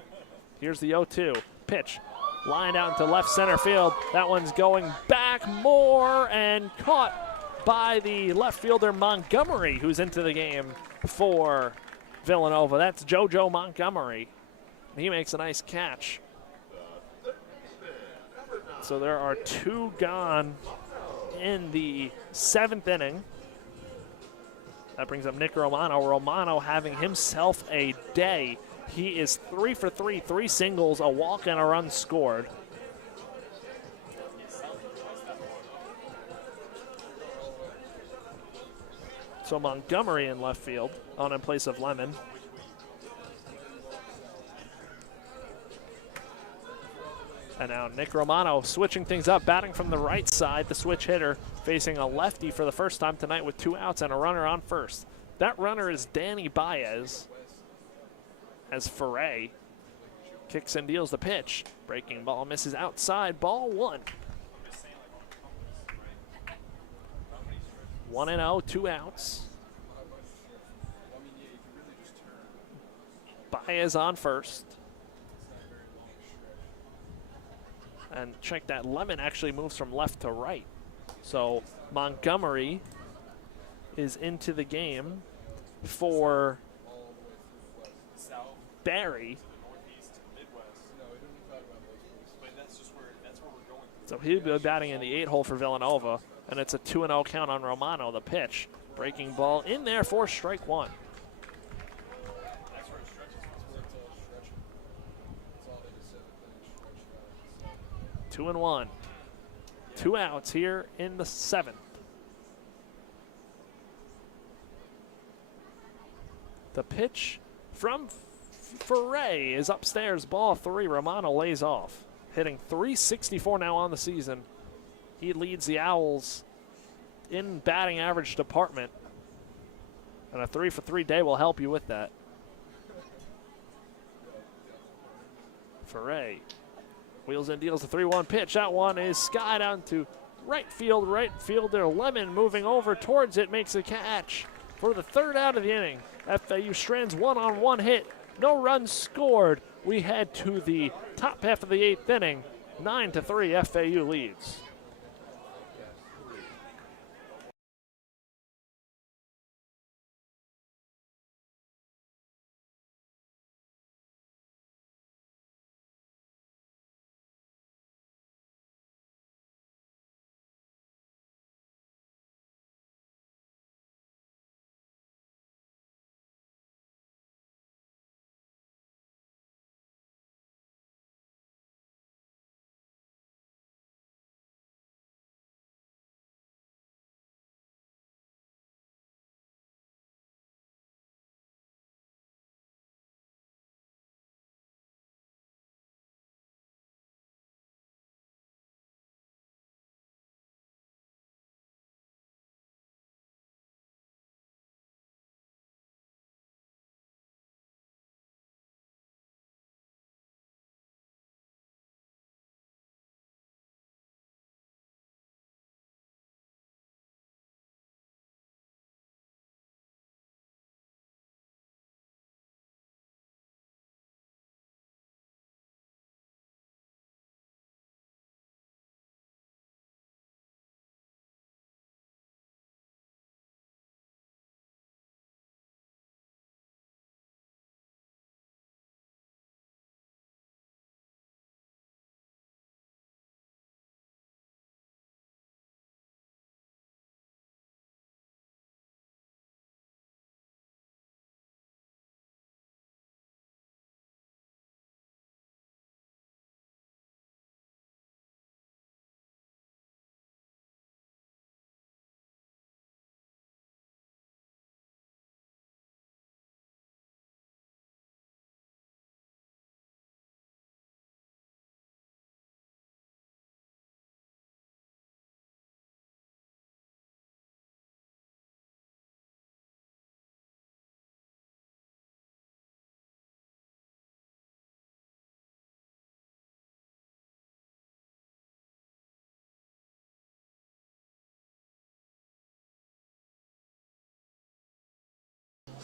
Here's the 0-2 pitch. Lined out into left center field. That one's going back more and caught by the left fielder Montgomery, who's into the game for Villanova. That's JoJo Montgomery. He makes a nice catch. So there are 2 gone in the 7th inning. That brings up Nick Romano. Romano having himself a day. He is 3 for 3, 3 singles, a walk, and a run scored. So Montgomery in left field, on in place of Lemon. And now Nick Romano switching things up, batting from the right side, the switch hitter, facing a lefty for the first time tonight with 2 outs and a runner on first. That runner is Danny Baez, as Ferre kicks and deals the pitch. Breaking ball misses outside, ball 1. 1-0, 2 outs. Baez on first. And check that, Lemon actually moves from left to right. So Montgomery is into the game for Barry. So he'll be batting in the 8-hole for Villanova, and it's a 2-0 count on Romano. The pitch, breaking ball in there for strike 1. Two and 1. 2 outs here in the 7th. The pitch from Ferre is upstairs, ball 3. Romano lays off. Hitting .364 now on the season. He leads the Owls in batting average department. And a 3 for 3 day will help you with that. Ferre wheels and deals the 3-1 pitch. That one is skied out to right fielder Lemon moving over towards it, makes a catch for the third out of the inning. FAU strands one-on-one hit, no runs scored. We head to the top half of the 8th inning, 9-3 FAU leads.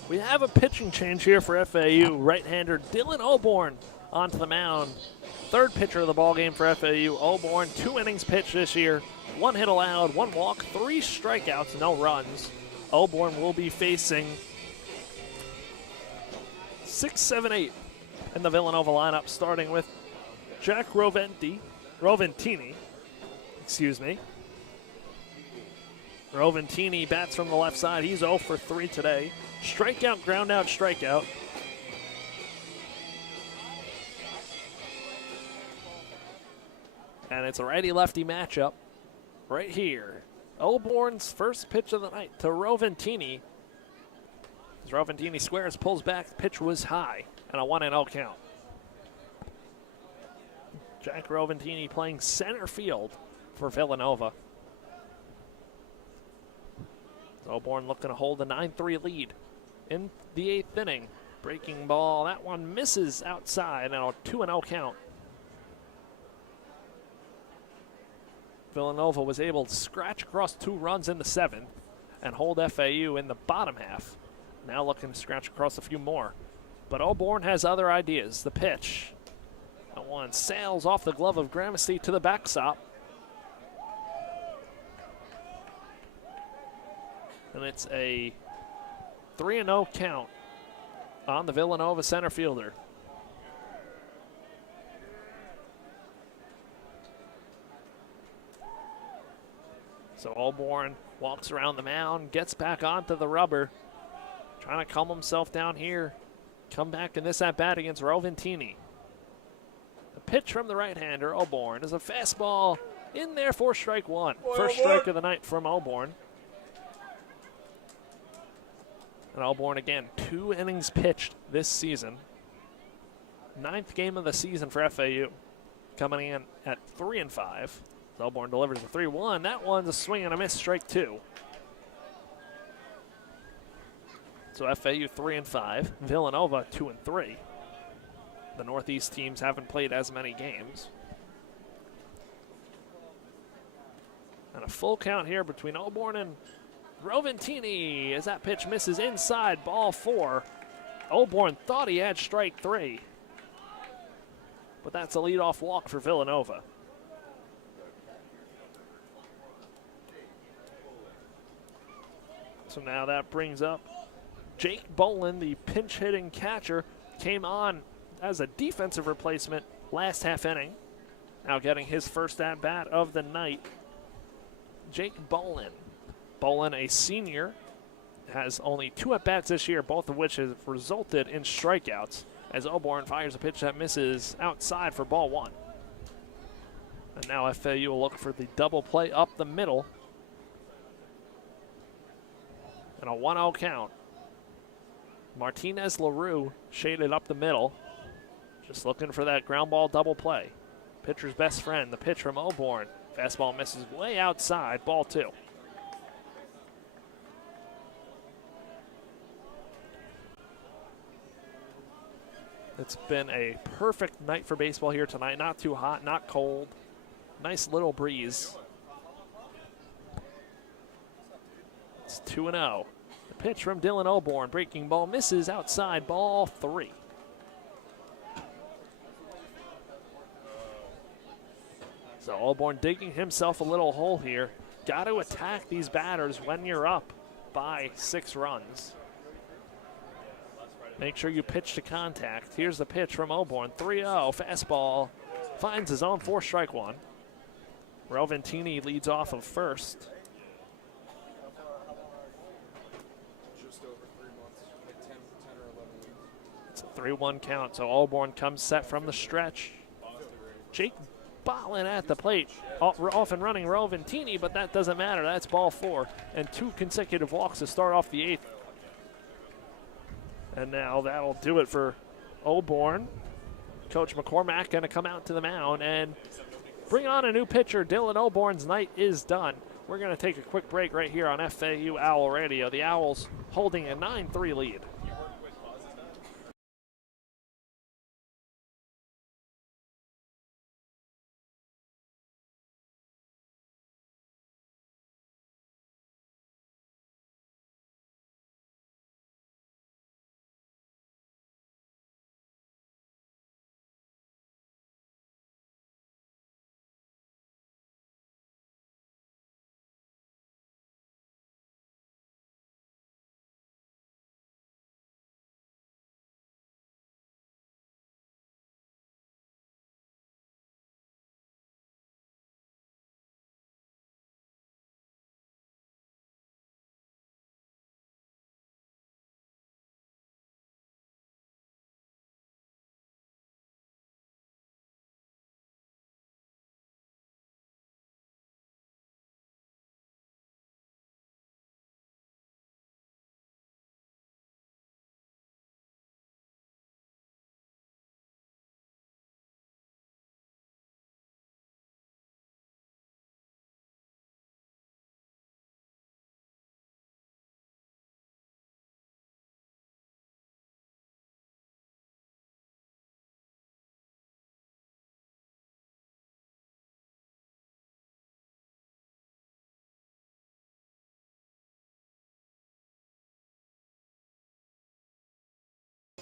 We have a pitching change here for FAU. Right-hander Dylan Oborn onto the mound. Third pitcher of the ballgame for FAU. Oborn, 2 innings pitched this year. 1 hit allowed, 1 walk, 3 strikeouts, no runs. Oborn will be facing 6, 7, 8 in the Villanova lineup, starting with Jack Roventini. Roventini bats from the left side. He's 0 for 3 today. Strikeout, ground out, strikeout. And it's a righty-lefty matchup right here. Oborn's first pitch of the night to Roventini. As Roventini squares, pulls back, the pitch was high, and a 1-0 count. Jack Roventini playing center field for Villanova. Oborn looking to hold a 9-3 lead in the 8th inning. Breaking ball, that one misses outside, and a 2-0 count. Villanova was able to scratch across 2 runs in the 7th and hold FAU in the bottom half. Now looking to scratch across a few more. But Oborn has other ideas. The pitch. That one sails off the glove of Gramercy to the backstop. And it's a 3-0 count on the Villanova center fielder. So Oborn walks around the mound, gets back onto the rubber, trying to calm himself down here. Come back in this at-bat against Roventini. The pitch from the right-hander, Oborn, is a fastball in there for strike 1. First strike of the night from Oborn. And Oborn again, 2 innings pitched this season. 9th game of the season for FAU. Coming in at 3-5. Oborn delivers a 3-1. That one's a swing and a miss, strike 2. So FAU 3-5. Villanova 2-3. The Northeast teams haven't played as many games. And a full count here between Oborn and Roventini as that pitch misses inside, ball 4. Oborn thought he had strike 3, but that's a leadoff walk for Villanova. So now that brings up Jake Bolin, the pinch hitting catcher, came on as a defensive replacement last half inning. Now getting his first at bat of the night, Jake Bolin. Bolin, a senior, has only 2 at bats this year, both of which have resulted in strikeouts, as Oborn fires a pitch that misses outside for ball 1. And now FAU will look for the double play up the middle. And a 1-0 count. Martinez LaRue shaded up the middle, just looking for that ground ball double play. Pitcher's best friend, the pitch from Oborn. Fastball misses way outside, ball 2. It's been a perfect night for baseball here tonight. Not too hot, not cold. Nice little breeze. It's 2-0. The pitch from Dylan Oborn. Breaking ball misses outside, ball 3. So Oborn digging himself a little hole here. Got to attack these batters when you're up by 6 runs. Make sure you pitch to contact. Here's the pitch from Oborn. 3-0, fastball. Finds his own for strike 1. Roventini leads off of first. Just over 3 months, like 10 or 11 weeks. It's a 3-1 count, so Oborn comes set from the stretch. Jake Bolin at the plate. Off and running Roventini, but that doesn't matter. That's ball 4. And 2 consecutive walks to start off the 8th. And now that'll do it for Oborn. Coach McCormack going to come out to the mound and bring on a new pitcher. Dylan Oborn's night is done. We're going to take a quick break right here on FAU Owl Radio. The Owls holding a 9-3 lead.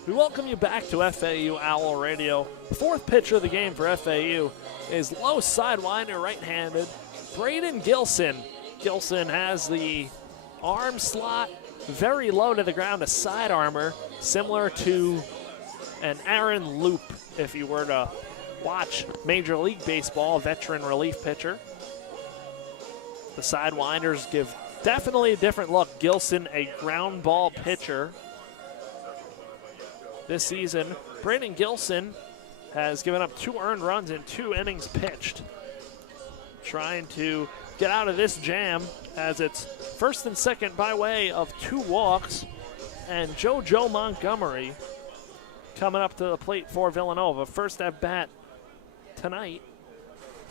We welcome you back to FAU Owl Radio. Fourth pitcher of the game for FAU is low sidewinder right-handed Braden Gilson. Gilson has the arm slot very low to the ground, a side armor, similar to an Aaron Loop if you were to watch Major League Baseball, veteran relief pitcher. The sidewinders give definitely a different look. Gilson, a ground ball pitcher. This season, Brandon Gilson has given up 2 earned runs in 2 innings pitched. Trying to get out of this jam as it's first and second by way of 2 walks. And JoJo Montgomery coming up to the plate for Villanova. First at bat tonight,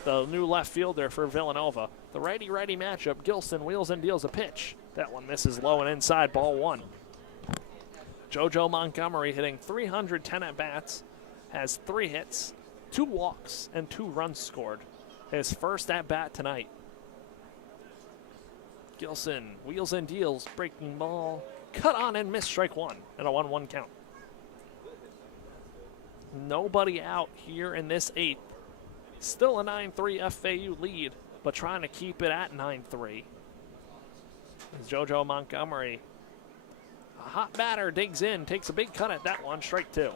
the new left fielder for Villanova. The righty-righty matchup, Gilson wheels and deals a pitch. That one misses low and inside, ball 1. JoJo Montgomery hitting 310 at-bats, has 3 hits, 2 walks, and 2 runs scored. His first at-bat tonight. Gilson wheels and deals, breaking ball, cut on and miss, strike one, and a 1-1 count. Nobody out here in this eighth. Still a 9-3 FAU lead, but trying to keep it at 9-3. JoJo Montgomery, a hot batter, digs in, takes a big cut at that one, strike two.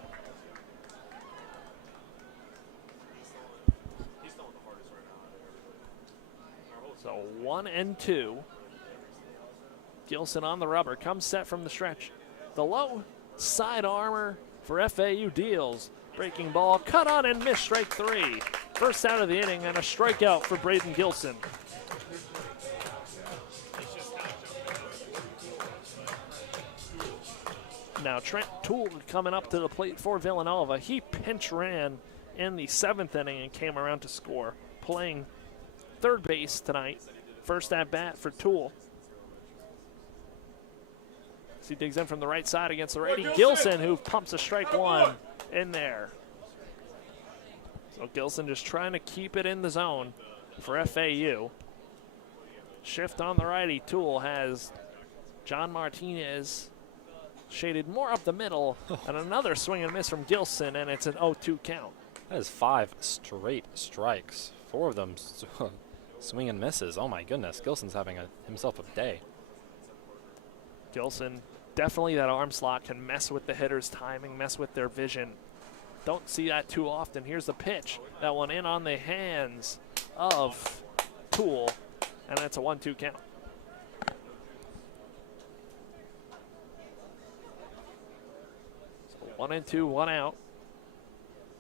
So 1-2. Gilson on the rubber, comes set from the stretch. The low side armor for FAU deals. Breaking ball, cut on and miss, strike three. First out of the inning and a strikeout for Braden Gilson. Now Trent Toole coming up to the plate for Villanova. He pinch ran in the 7th inning and came around to score. Playing third base tonight. First at bat for Toole. He digs in from the right side against the righty Gilson, who pumps a strike one in there. So Gilson just trying to keep it in the zone for FAU. Shift on the righty. Toole has John Martinez shaded more up the middle, and another swing and miss from Gilson, and it's an 0-2 count. That is 5 straight strikes. 4 of them swing and misses. Oh my goodness, Gilson's having himself a day. Gilson, definitely that arm slot can mess with the hitter's timing, mess with their vision. Don't see that too often. Here's the pitch. That one in on the hands of Toole, and that's a 1-2 count. So 1-2, 1 out.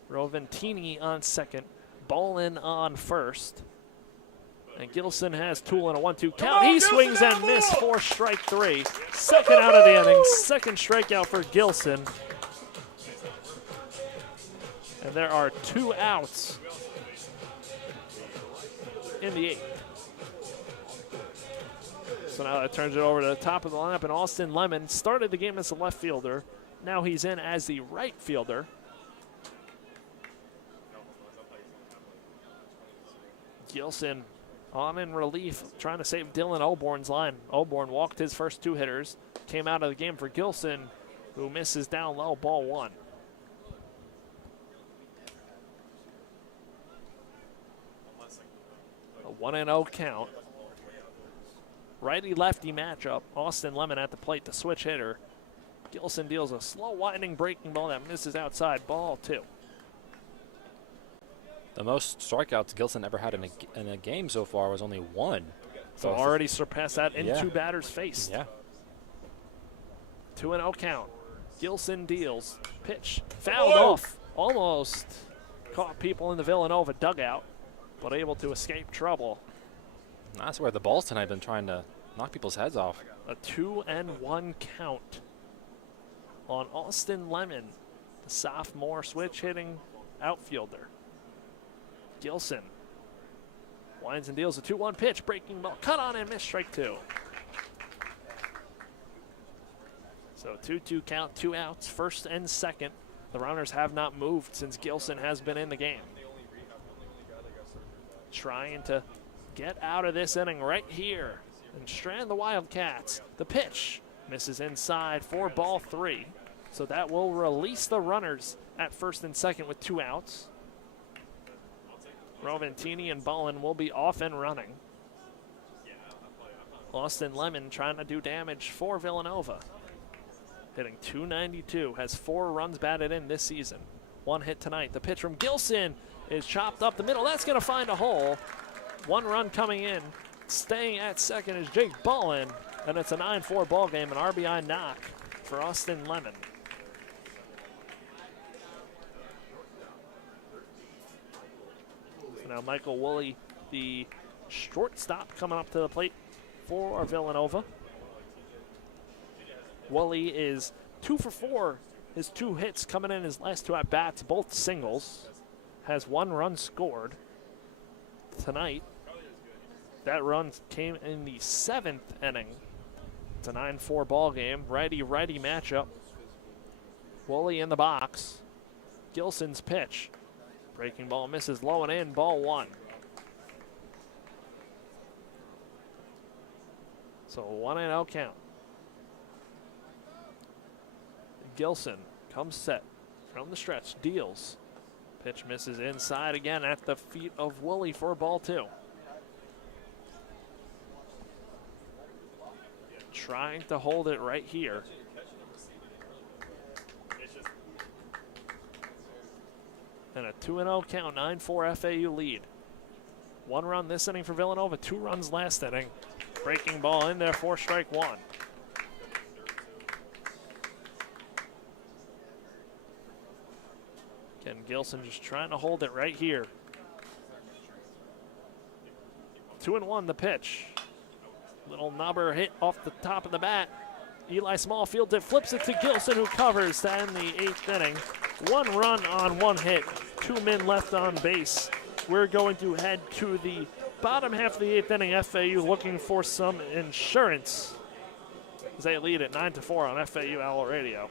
Roventini on second. Ballin on first. And Gilson has Toole in a 1-2 count. He swings and misses for strike three. Second out of the inning. Second strikeout for Gilson. And there are 2 outs in the 8th. So now that turns it over to the top of the lineup. And Austin Lemon started the game as a left fielder. Now he's in as the right fielder. Gilson on in relief, trying to save Dylan Oborn's line. Oborn walked his first 2 hitters, came out of the game for Gilson, who misses down low, ball 1. A 1-0 count. Righty-lefty matchup. Austin Lemon at the plate, the switch hitter. Gilson deals a slow winding breaking ball that misses outside, ball 2. The most strikeouts Gilson ever had in a game so far was only 1. So already surpassed that in 2 batters faced. Yeah. 2-0 count. Gilson deals. Pitch fouled off. Almost caught people in the Villanova dugout, but able to escape trouble. That's where the balls tonight have been trying to knock people's heads off. A 2-1 count on Austin Lemon, the sophomore switch hitting outfielder. Gilson winds and deals a 2-1 pitch, breaking ball, cut on and miss, strike 2. So 2-2 count, 2 outs, first and second. The runners have not moved since Gilson has been in the game. Trying to get out of this inning right here and strand the Wildcats. The pitch misses inside for ball 3. So that will release the runners at first and second with 2 outs. Roventini and Ballin will be off and running. Austin Lemon trying to do damage for Villanova. Hitting .292, has 4 runs batted in this season. 1 hit tonight. The pitch from Gilson is chopped up the middle. That's going to find a hole. 1 run coming in. Staying at second is Jake Ballin, and it's a 9-4 ball game, an RBI knock for Austin Lemon. Now Michael Woolley, the shortstop, coming up to the plate for Villanova. Woolley is 2 for 4. His 2 hits coming in his last 2 at-bats, both singles. Has 1 run scored tonight. That run came in the 7th inning. It's a 9-4 ball game. Righty-righty matchup. Woolley in the box. Gilson's pitch. Breaking ball misses low and in, ball 1. So 1-0 count. Gilson comes set from the stretch, deals. Pitch misses inside again at the feet of Woolley for ball 2. Trying to hold it right here. And a 2-0 count, 9-4 FAU lead. 1 run this inning for Villanova, 2 runs last inning. Breaking ball in there for strike 1. Ken Gilson just trying to hold it right here. 2-1 the pitch. Little knobber hit off the top of the bat. Eli Small fields it, flips it to Gilson, who covers to end the 8th inning. 1 run on 1 hit, 2 men left on base. We're going to head to the bottom half of the 8th inning. FAU looking for some insurance as they lead at 9-4 on FAU Owl Radio.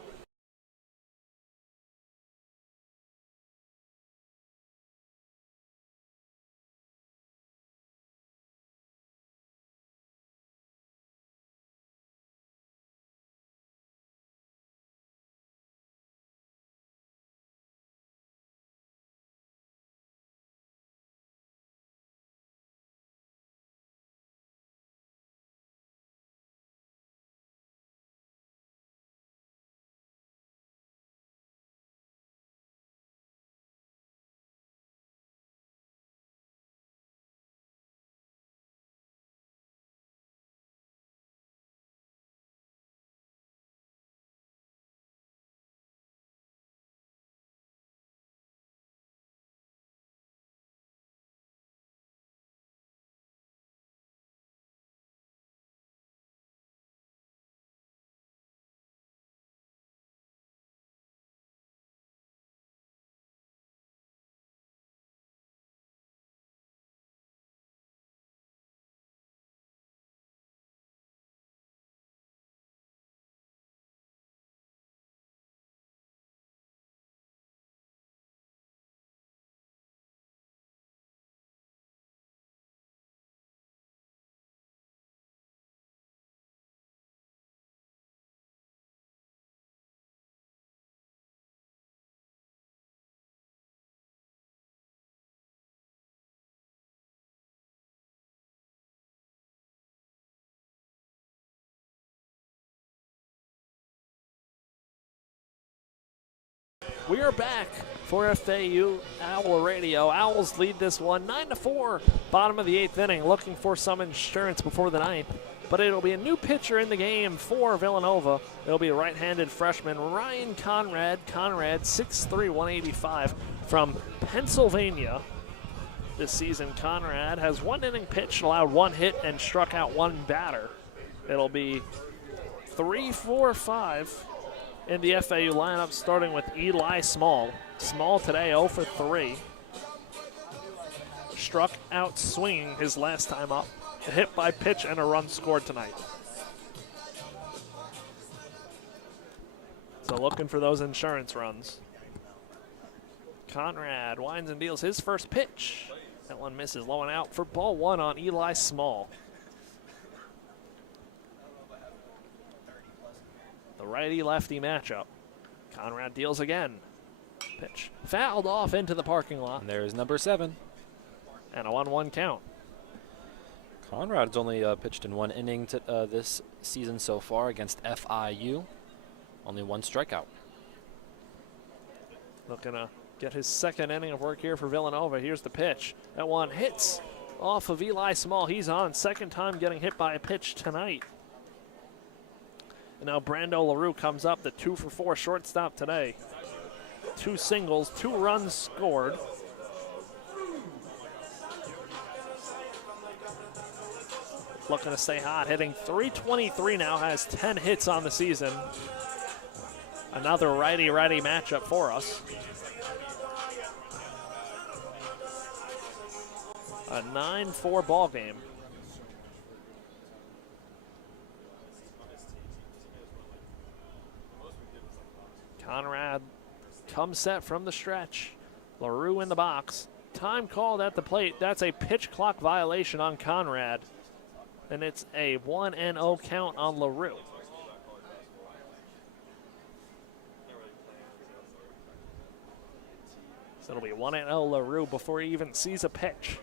We are back for FAU Owl Radio. Owls lead this one 9-4. Bottom of the 8th inning, looking for some insurance before the 9th. But it'll be a new pitcher in the game for Villanova. It'll be right-handed freshman Ryan Conrad. Conrad, 6'3", 185 from Pennsylvania. This season, Conrad has 1 inning pitched, allowed 1 hit, and struck out 1 batter. It'll be 3-4-5 in the FAU lineup, starting with Eli Small. Small today 0 for 3. Struck out swinging his last time up. A hit by pitch and a run scored tonight. So looking for those insurance runs. Conrad winds and deals his first pitch. That one misses, low and out for ball 1 on Eli Small. The righty-lefty matchup. Conrad deals again. Pitch fouled off into the parking lot. And there's number 7. And a 1-1 count. Conrad's only pitched in 1 inning this season so far against FIU. Only 1 strikeout. Looking to get his 2nd inning of work here for Villanova. Here's the pitch. That one hits off of Eli Small. He's on 2nd time getting hit by a pitch tonight. And now Brando LaRue comes up, the 2 for 4 shortstop today. 2 singles, 2 runs scored. Looking to stay hot, hitting .323 now, has 10 hits on the season. Another righty-righty matchup for us. A 9-4 ball game. Conrad comes set from the stretch. LaRue in the box. Time called at the plate. That's a pitch clock violation on Conrad. and it's a 1-0 count on LaRue. So it'll be 1-0 LaRue before he even sees a pitch.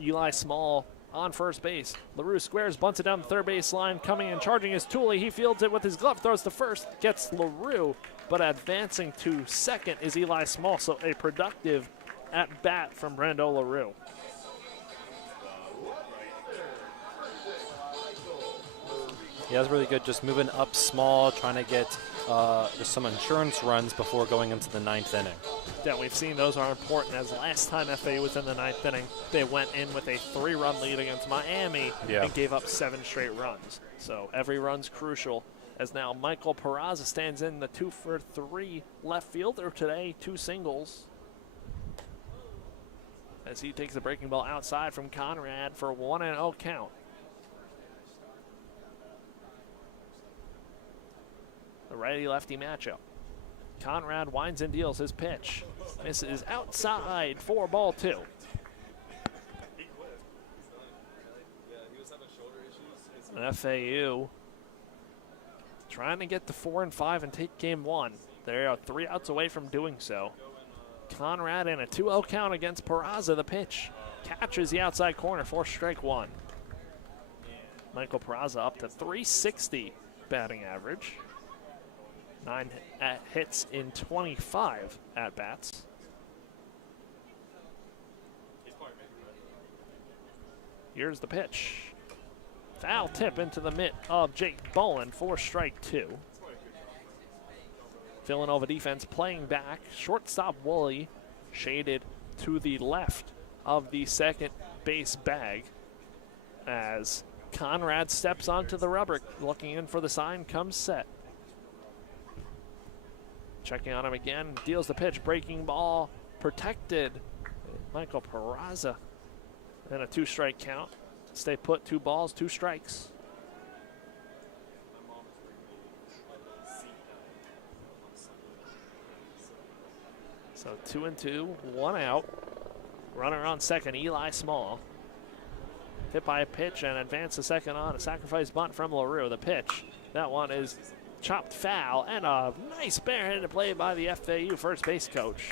Eli Small on first base. LaRue squares, bunts it down the third base line. Coming and charging is Tooley. He fields it with his glove, throws to first, gets LaRue, but advancing to second is Eli Small. So a productive at bat from Brando LaRue. Yeah, that's really good. Just moving up small, trying to get just some insurance runs before going into the ninth inning. Yeah, we've seen those are important, as last time FAU was in the ninth inning, they went in with a 3-run lead against Miami and gave up 7 straight runs. So every run's crucial, as now Michael Peraza stands in the 2-for-3 left fielder today, 2 singles. As he takes the breaking ball outside from Conrad for a 1-0 count. The righty-lefty matchup. Conrad winds and deals his pitch. This is outside for ball 2. And FAU trying to get to 4-5 and take game 1. They are 3 outs away from doing so. Conrad in a 2-0 count against Peraza. The pitch catches the outside corner for strike 1. Michael Peraza up to 360 batting average. 9 hits in 25 at-bats. Here's the pitch. Foul tip into the mitt of Jake Bolin for strike 2. Villanova defense playing back. Shortstop Woolley shaded to the left of the second base bag as Conrad steps onto the rubber, looking in for the sign, comes set. Checking on him again, deals the pitch, breaking ball, protected. Michael Peraza. And a 2-strike count. Stay put, 2 balls, 2 strikes. So 2-2, 1 out. Runner on second, Eli Small. Hit by a pitch and advance to second on a sacrifice bunt from LaRue. The pitch, that one is chopped foul, and a nice barehanded play by the FAU first base coach.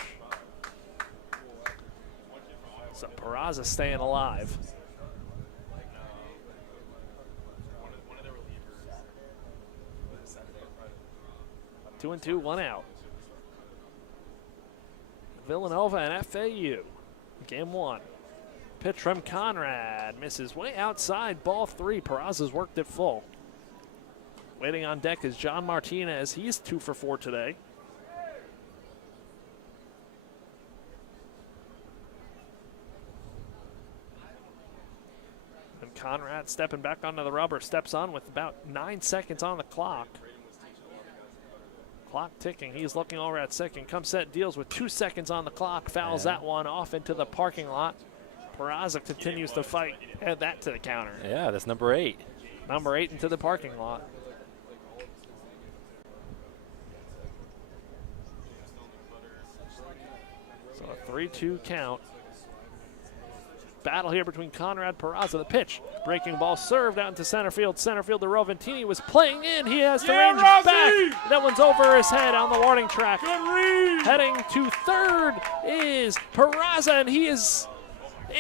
So Peraza staying alive. Two and two, 1 out. Villanova and FAU. Game 1. Pitch from Conrad. Misses way outside. Ball 3. Peraza's worked it full. Waiting on deck is John Martinez. He's 2 for 4 today. And Conrad stepping back onto the rubber. Steps on with about 9 seconds on the clock. Clock ticking. He's looking over at second. Comes set, deals with 2 seconds on the clock. Fouls that one off into the parking lot. Peraza continues to fight. Add that to the counter. Yeah, that's number 8. Number 8 into the parking lot. So a 3-2 count. Battle here between Conrad, Peraza. The pitch. Breaking ball served out into center field. Center fielder Roventini was playing in. He has to range back. That one's over his head on the warning track. Heading to third is Peraza, and he is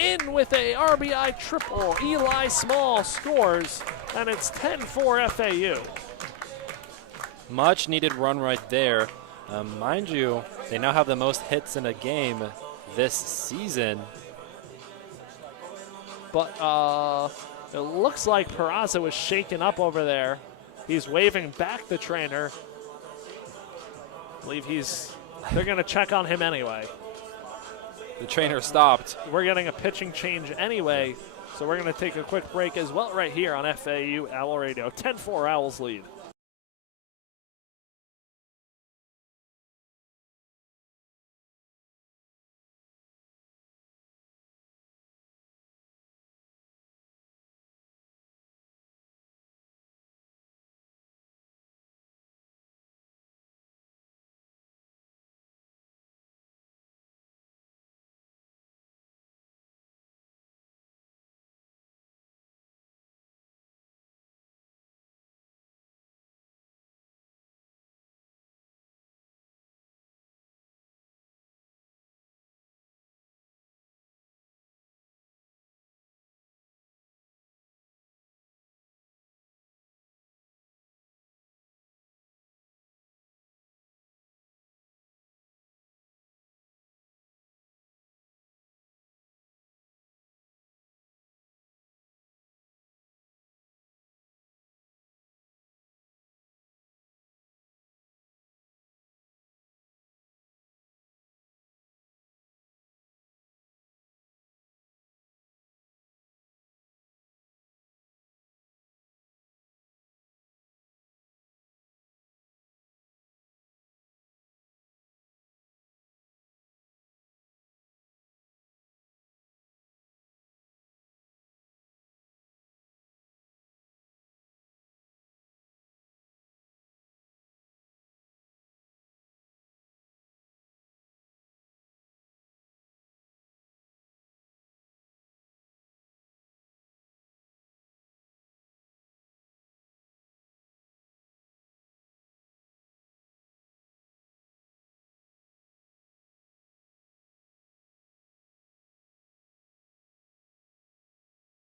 in with a RBI triple. Eli Small scores, and it's 10-4 FAU. Much needed run right there. Mind you, they now have the most hits in a game this season. But it looks like Peraza was shaken up over there. He's waving back the trainer. I believe they're going to check on him anyway. The trainer stopped. We're getting a pitching change anyway, so we're going to take a quick break as well right here on FAU Owl Radio. 10-4 Owls lead.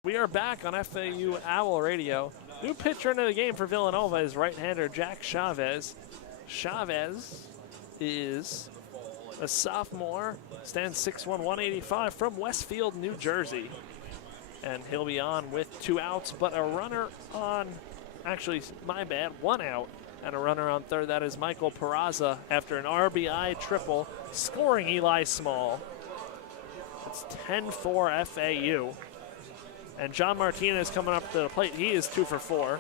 We are back on FAU Owl Radio. New pitcher into the game for Villanova is right-hander Jack Chavez. Chavez is a sophomore, stands 6'1", 185 from Westfield, New Jersey. And he'll be on with 2 outs, but a runner on, actually, my bad, 1 out, and a runner on third. That is Michael Peraza after an RBI triple, scoring Eli Small. It's 10-4 FAU. And John Martinez coming up to the plate. He is 2 for 4.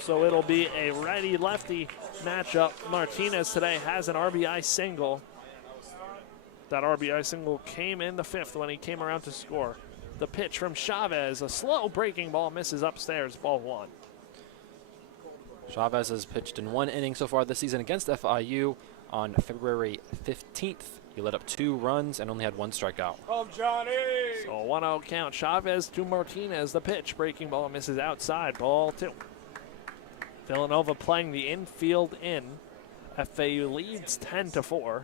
So it'll be a righty-lefty matchup. Martinez today has an RBI single. That RBI single came in the 5th when he came around to score. The pitch from Chavez, a slow breaking ball, misses upstairs, ball 1. Chavez has pitched in 1 inning so far this season against FIU on February 15th. He let up 2 runs and only had 1 strikeout. Come, Johnny! So a 1-0 count. Chavez to Martinez. The pitch, breaking ball, misses outside, ball 2. Villanova playing the infield in. FAU leads 10-4.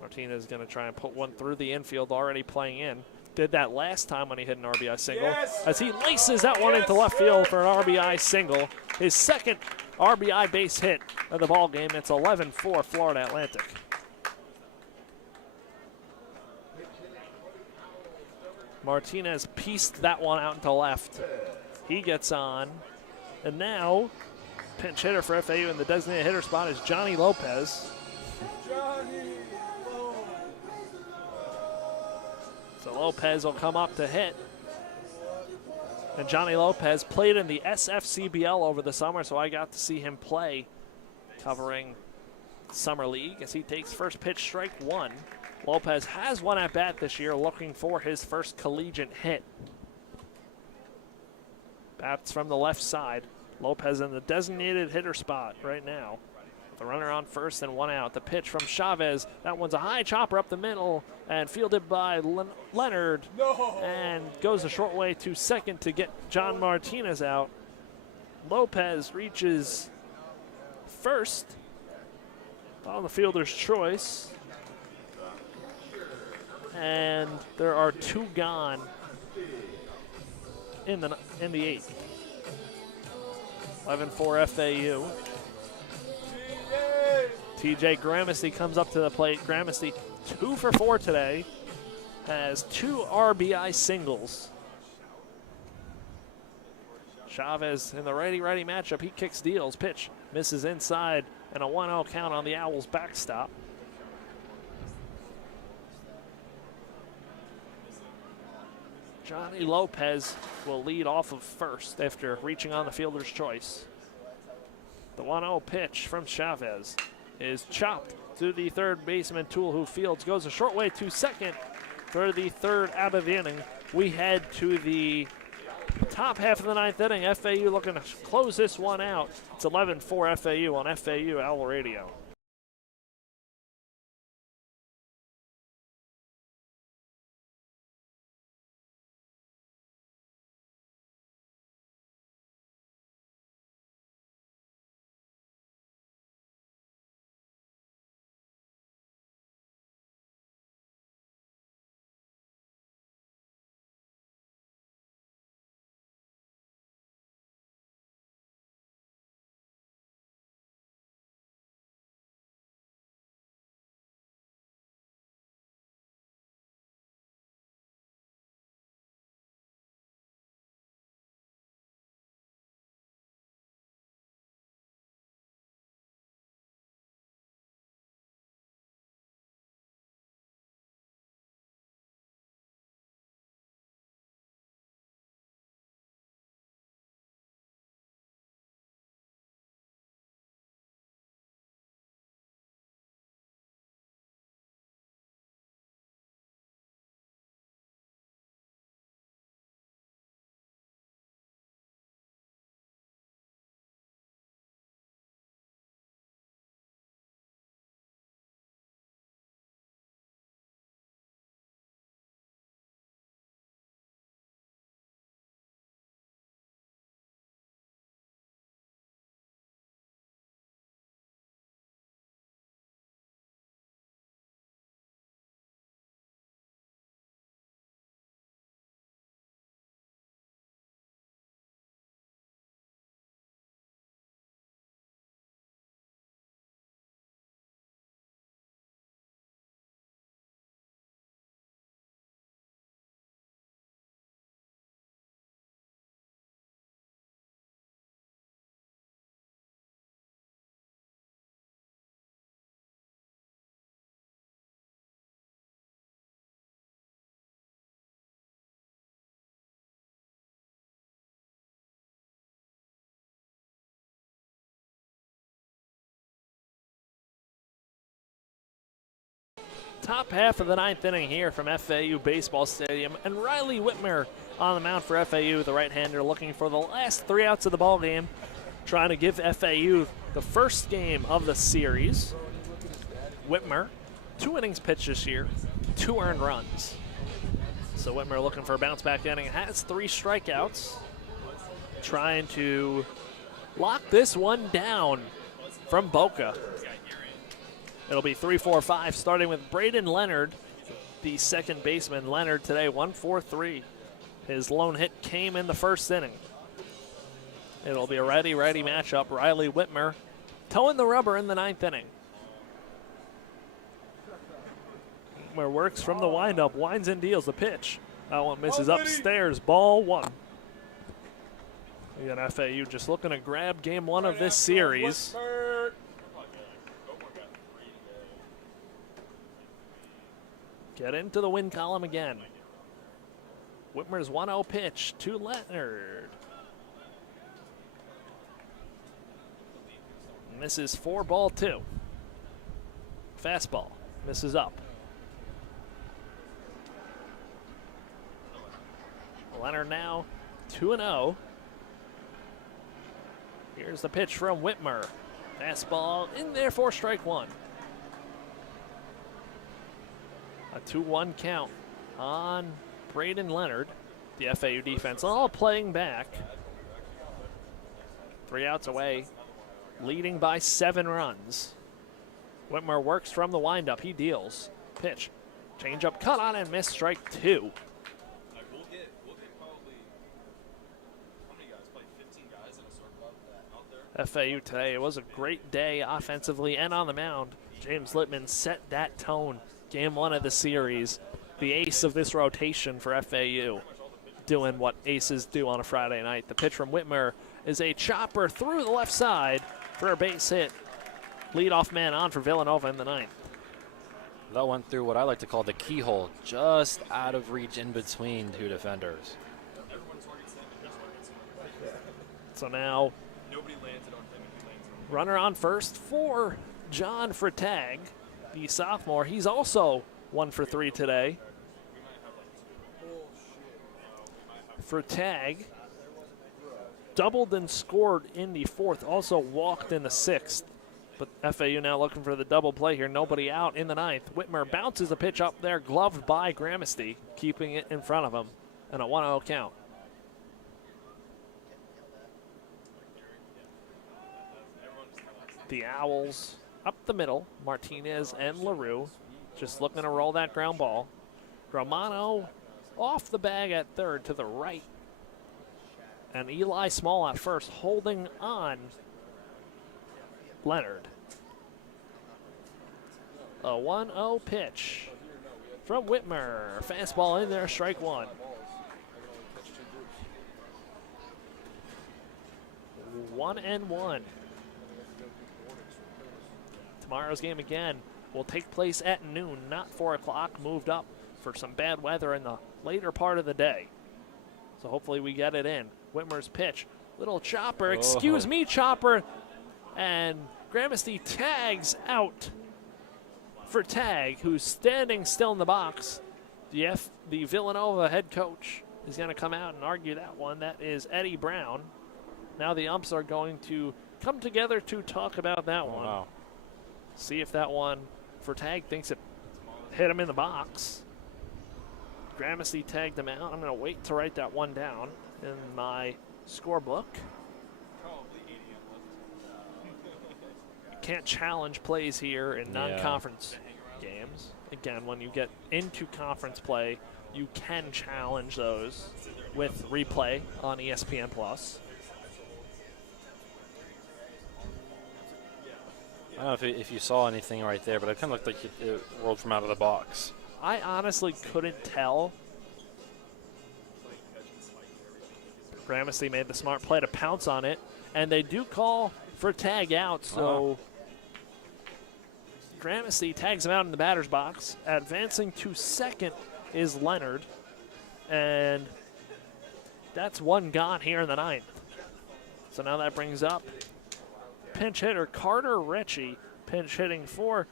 Martinez going to try and put one through the infield, already playing in. Did that last time when he hit an RBI single. Yes. As he laces that one into left field for an RBI single. His second RBI base hit of the ball game. It's 11-4 Florida Atlantic. Martinez pieced that one out into left. He gets on. And now, pinch hitter for FAU in the designated hitter spot is Johnny Lopez. So Lopez will come up to hit. And Johnny Lopez played in the SFCBL over the summer, so I got to see him play covering Summer League as he takes first pitch, strike 1. Lopez has 1 at bat this year, looking for his first collegiate hit. Bats from the left side. Lopez in the designated hitter spot right now. The runner on first and 1 out. The pitch from Chavez. That one's a high chopper up the middle and fielded by Leonard. No. And goes a short way to second to get John Martinez out. Lopez reaches first on the fielder's choice. And there are 2 gone in the 8th. 11-4 FAU. TJ Gramercy comes up to the plate. Gramercy 2 for 4 today. Has 2 RBI singles. Chavez in the righty-righty matchup. He kicks deals. Pitch misses inside. And a 1-0 count on the Owls' backstop. Johnny Lopez will lead off of first after reaching on the fielder's choice. The 1-0 pitch from Chavez is chopped to the third baseman, Toole, who fields, goes a short way to second for the 3rd out of the inning. We head to the top half of the 9th inning. FAU looking to close this one out. It's 11-4 FAU on FAU Owl Radio. top half of the ninth inning here from FAU Baseball Stadium, and Riley Whitmer on the mound for FAU, the right-hander, looking for the last 3 outs of the ball game, trying to give FAU the first game of the series. Whitmer, 2 innings pitched this year, 2 earned runs. So Whitmer looking for a bounce-back inning, has 3 strikeouts, trying to lock this one down from Boca. It'll be 3-4-5, starting with Braden Leonard, the second baseman. Leonard today 1-for-3. His lone hit came in the first inning. It'll be a righty-righty matchup. Riley Whitmer towing the rubber in the ninth inning. Whitmer works from the windup, winds and deals the pitch. That one misses upstairs, ball 1. Again, FAU just looking to grab game 1 of this series. Get into the win column again. Whitmer's 1-0 pitch to Leonard. Misses 4, ball 2. Fastball, misses up. Leonard now 2-0. Here's the pitch from Whitmer. Fastball in there for strike 1. A 2-1 count on Braden Leonard. The FAU defense all playing back. 3 outs away, leading by 7 runs. Whitmer works from the windup. He deals. Pitch. Changeup cut on and missed, strike 2. FAU today, it was a great day offensively and on the mound. James Littman set that tone. Game 1 of the series. The ace of this rotation for FAU, doing what aces do on a Friday night. The pitch from Whitmer is a chopper through the left side for a base hit. Leadoff man on for Villanova in the ninth. That went through what I like to call the keyhole, just out of reach in between 2 defenders. So now, runner on first for John Freitag, the sophomore. He's also 1-for-3 today. Freitag doubled and scored in the 4th, also walked in the 6th. But FAU now looking for the double play here. Nobody out in the 9th. Whitmer bounces the pitch up there, gloved by Gramasty, keeping it in front of him, and a 1-0 count. The Owls up the middle. Martinez and LaRue just looking to roll that ground ball. Romano off the bag at third to the right. And Eli Small at first holding on Leonard. A 1-0 pitch from Whitmer. Fastball in there, strike 1. One and 1. Tomorrow's game again will take place at noon, not 4 o'clock, moved up for some bad weather in the later part of the day. So hopefully we get it in. Whitmer's pitch, little chopper, excuse me, chopper, and Gramasty tags out for Tag, who's standing still in the box. The Villanova head coach is going to come out and argue that one. That is Eddie Brown. Now the umps are going to come together to talk about that one. Wow. See if that one for Tag thinks it hit him in the box. Gramasty tagged him out. I'm going to wait to write that one down in my scorebook. Can't challenge plays here in non-conference games. Again, when you get into conference play, you can challenge those with replay on ESPN+. I don't know if you saw anything right there, but it kind of looked like it rolled from out of the box. I honestly couldn't tell. Gramasty made the smart play to pounce on it, and they do call for tag out, so Gramasty tags him out in the batter's box. Advancing to second is Leonard, and that's one gone here in the ninth. So now that brings up pinch hitter Carter Ritchie, pinch hitting for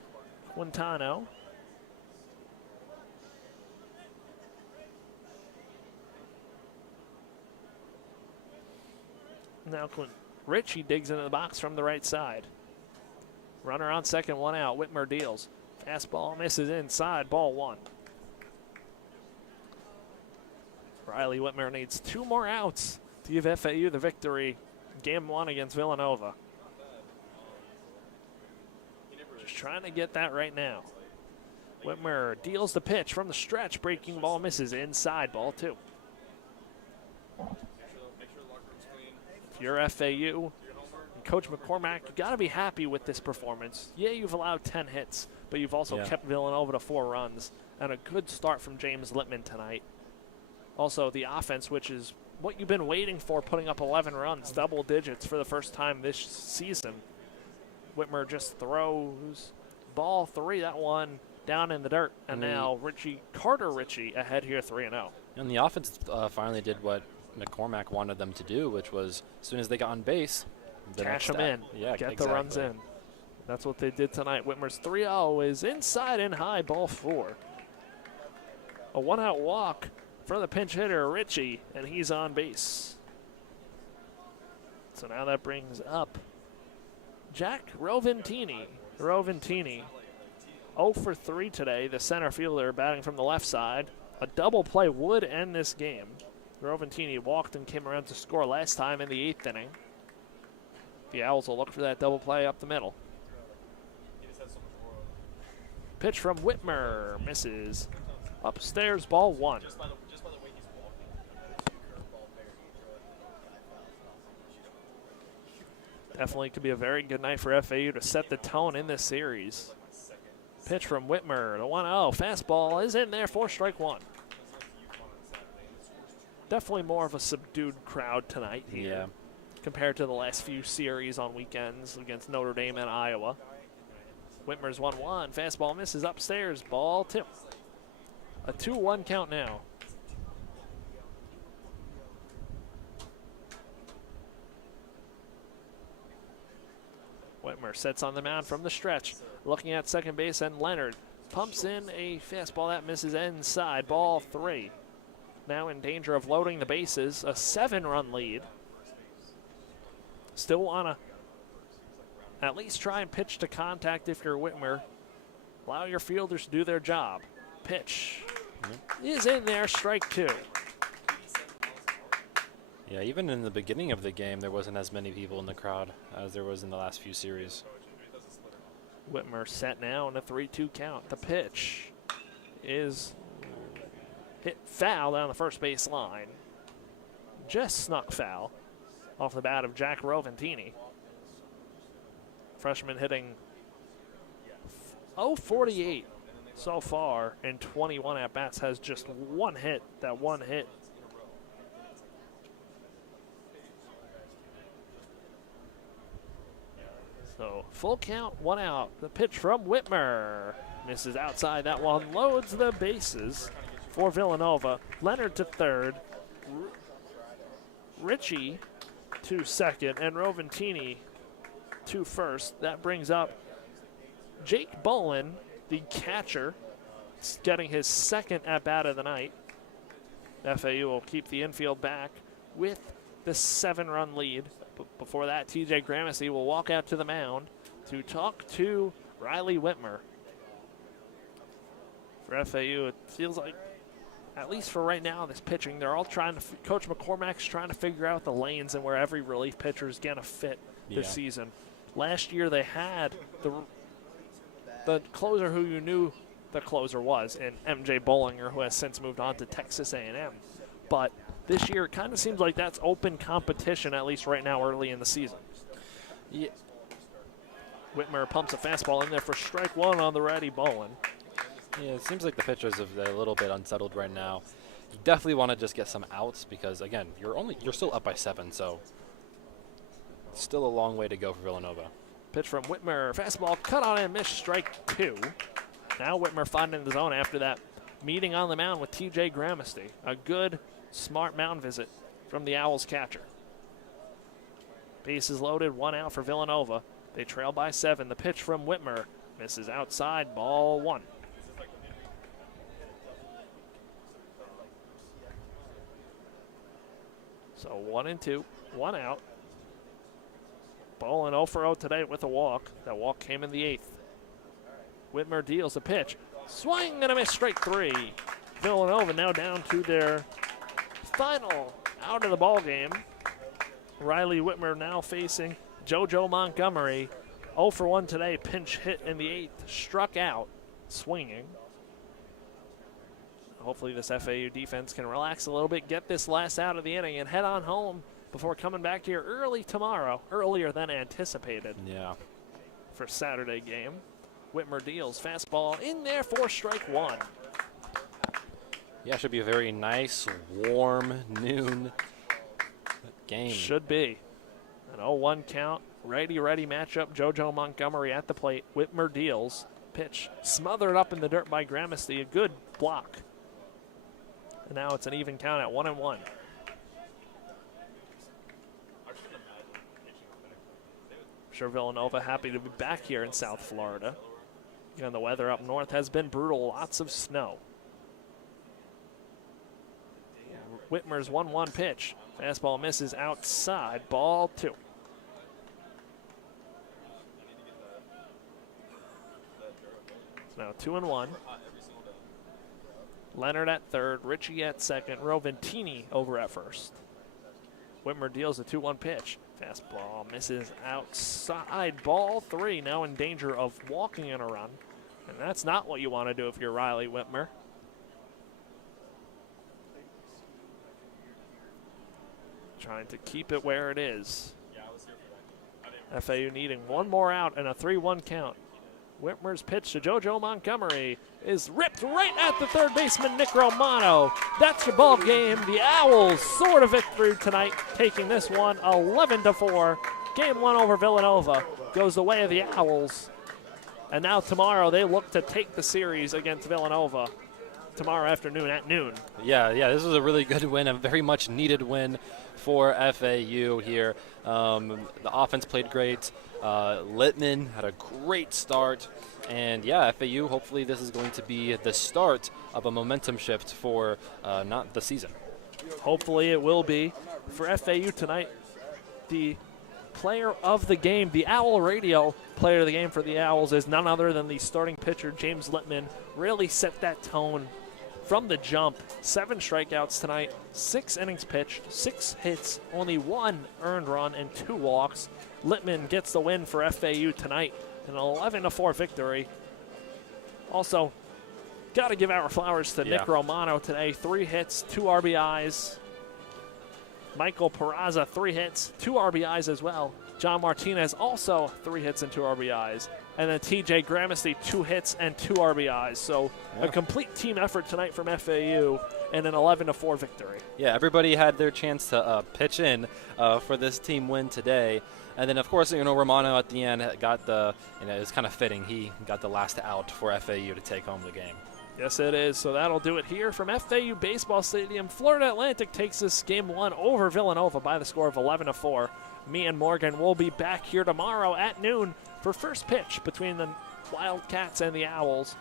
Quintano. Now Richie digs into the box from the right side. Runner on second, one out. Whitmer deals. Fastball misses inside, ball one. Riley Whitmer needs 2 more outs to give FAU the victory. Game 1 against Villanova. Just trying to get that right now. Whitmer deals the pitch from the stretch. Breaking ball misses inside, ball 2. If you're FAU and Coach McCormack, you got to be happy with this performance. Yeah, you've allowed 10 hits, but you've also kept Villanova to 4 runs. And a good start from James Littman tonight. Also, the offense, which is what you've been waiting for, putting up 11 runs, double digits for the first time this season. Whitmer just throws ball 3, that one down in the dirt. And now Carter Ritchie ahead here 3-0. And the offense finally did what McCormack wanted them to do, which was as soon as they got on base, cash them in, get the runs in. That's what they did tonight. Whitmer's 3-0 is inside and high, ball 4. A 1-out walk for the pinch hitter, Ritchie, and he's on base. So now that brings up Jack Roventini. Roventini, 0 for 3 today, the center fielder batting from the left side. A double play would end this game. Roventini walked and came around to score last time in the 8th inning. The Owls will look for that double play up the middle. Pitch from Whitmer, misses. Upstairs, ball 1. Definitely could be a very good night for FAU to set the tone in this series. Pitch from Whitmer, the 1-0. Fastball is in there for strike 1. Definitely more of a subdued crowd tonight here compared to the last few series on weekends against Notre Dame and Iowa. Whitmer's 1-1. Fastball misses upstairs, ball 2. A 2-1 count now. Whitmer sets on the mound from the stretch, looking at second base, and Leonard pumps in a fastball that misses inside, ball 3. Now in danger of loading the bases, a 7-run lead. Still want to at least try and pitch to contact if you're Whitmer. Allow your fielders to do their job. Pitch is in there, strike 2. Yeah, even in the beginning of the game, there wasn't as many people in the crowd as there was in the last few series. Whitmer set now in a 3-2 count. The pitch is hit foul down the first base line. Just snuck foul off the bat of Jack Roventini. Freshman hitting .048 so far in 21 at-bats, has just 1 hit. That 1 hit so full count, 1 out. The pitch from Whitmer misses outside. That one loads the bases for Villanova. Leonard to third, Ritchie to second, and Roventini to first. That brings up Jake Bolin, the catcher, getting his 2nd at-bat of the night. FAU will keep the infield back with the 7-run lead. But before that, TJ Gramercy will walk out to the mound to talk to Riley Whitmer. For FAU, it feels like, at least for right now, this pitching, they're all trying to, Coach McCormack's trying to figure out the lanes and where every relief pitcher is going to fit this season. Last year, they had the closer who you knew the closer was, in MJ Bollinger, who has since moved on to Texas A&M. But this year, it kind of seems like that's open competition, at least right now, early in the season. Yeah. Whitmer pumps a fastball in there for strike 1 on the righty Bolin. Yeah, it seems like the pitchers are a little bit unsettled right now. You definitely want to just get some outs because, again, you're still up by 7, so still a long way to go for Villanova. Pitch from Whitmer, fastball cut on and missed, strike 2. Now Whitmer finding the zone after that meeting on the mound with TJ Gramercy. A good, smart mound visit from the Owls catcher. Bases loaded, 1 out for Villanova. They trail by 7. The pitch from Whitmer misses outside, ball 1. So 1-2, 1 out. Ball in 0 for 0 today with a walk. That walk came in the 8th. Whitmer deals a pitch. Swing and a miss, strike 3. Villanova now down to their final out of the ball game. Riley Whitmer now facing JoJo Montgomery. 0 for 1 today, pinch hit in the 8th, struck out, swinging. Hopefully this FAU defense can relax a little bit, get this last out of the inning, and head on home before coming back here early tomorrow, earlier than anticipated. Yeah. For Saturday game. Whitmer deals, fastball in there for strike 1. Yeah, should be a very nice, warm noon game. Should be. An 0-1 count, righty-righty matchup. JoJo Montgomery at the plate. Whitmer deals, pitch smothered up in the dirt by Gramercy. A good block. And now it's an even count at 1-1. I'm sure Villanova happy to be back here in South Florida. And the weather up north has been brutal. Lots of snow. Whitmer's 1-1 pitch. Fastball misses outside. Ball 2. It's now 2-1. Leonard at third, Ritchie at second, Roventini over at first. Whitmer deals a 2-1 pitch. Fastball misses outside. Ball 3, now in danger of walking in a run. And that's not what you want to do if you're Riley Whitmer. Trying to keep it where it is. FAU needing one more out and a 3-1 count. Whitmer's pitch to JoJo Montgomery is ripped right at the third baseman, Nick Romano. That's your ball game. The Owls soar to victory tonight, taking this one 11-4. Game 1 over Villanova goes the way of the Owls. And now tomorrow they look to take the series against Villanova tomorrow afternoon at noon. Yeah, this was a really good win, a very much needed win for FAU here. The offense played great. Littman had a great start. And yeah, FAU, hopefully this is going to be the start of a momentum shift for not the season. Hopefully it will be. For FAU tonight, the player of the game, the Owl Radio player of the game for the Owls is none other than the starting pitcher, James Littman. Really set that tone from the jump. 7 strikeouts tonight, 6 innings pitched, 6 hits, only 1 earned run, and 2 walks. Littman gets the win for FAU tonight, an 11-4 victory. Also, got to give our flowers to Nick Romano today. 3 hits, 2 RBIs. Michael Peraza, 3 hits, 2 RBIs as well. John Martinez also 3 hits and 2 RBIs. And then TJ Gramercy, 2 hits and 2 RBIs. So a complete team effort tonight from FAU and an 11-4 victory. Yeah, everybody had their chance to pitch in for this team win today. And then, of course, Romano at the end got the, it was kind of fitting. He got the last out for FAU to take home the game. Yes, it is. So that'll do it here from FAU Baseball Stadium. Florida Atlantic takes this game 1 over Villanova by the score of 11-4. Me and Morgan will be back here tomorrow at noon for first pitch between the Wildcats and the Owls.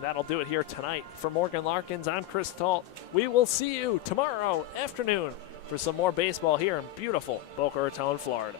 That'll do it here tonight. For Morgan Larkins, I'm Chris Talt. We will see you tomorrow afternoon for some more baseball here in beautiful Boca Raton, Florida.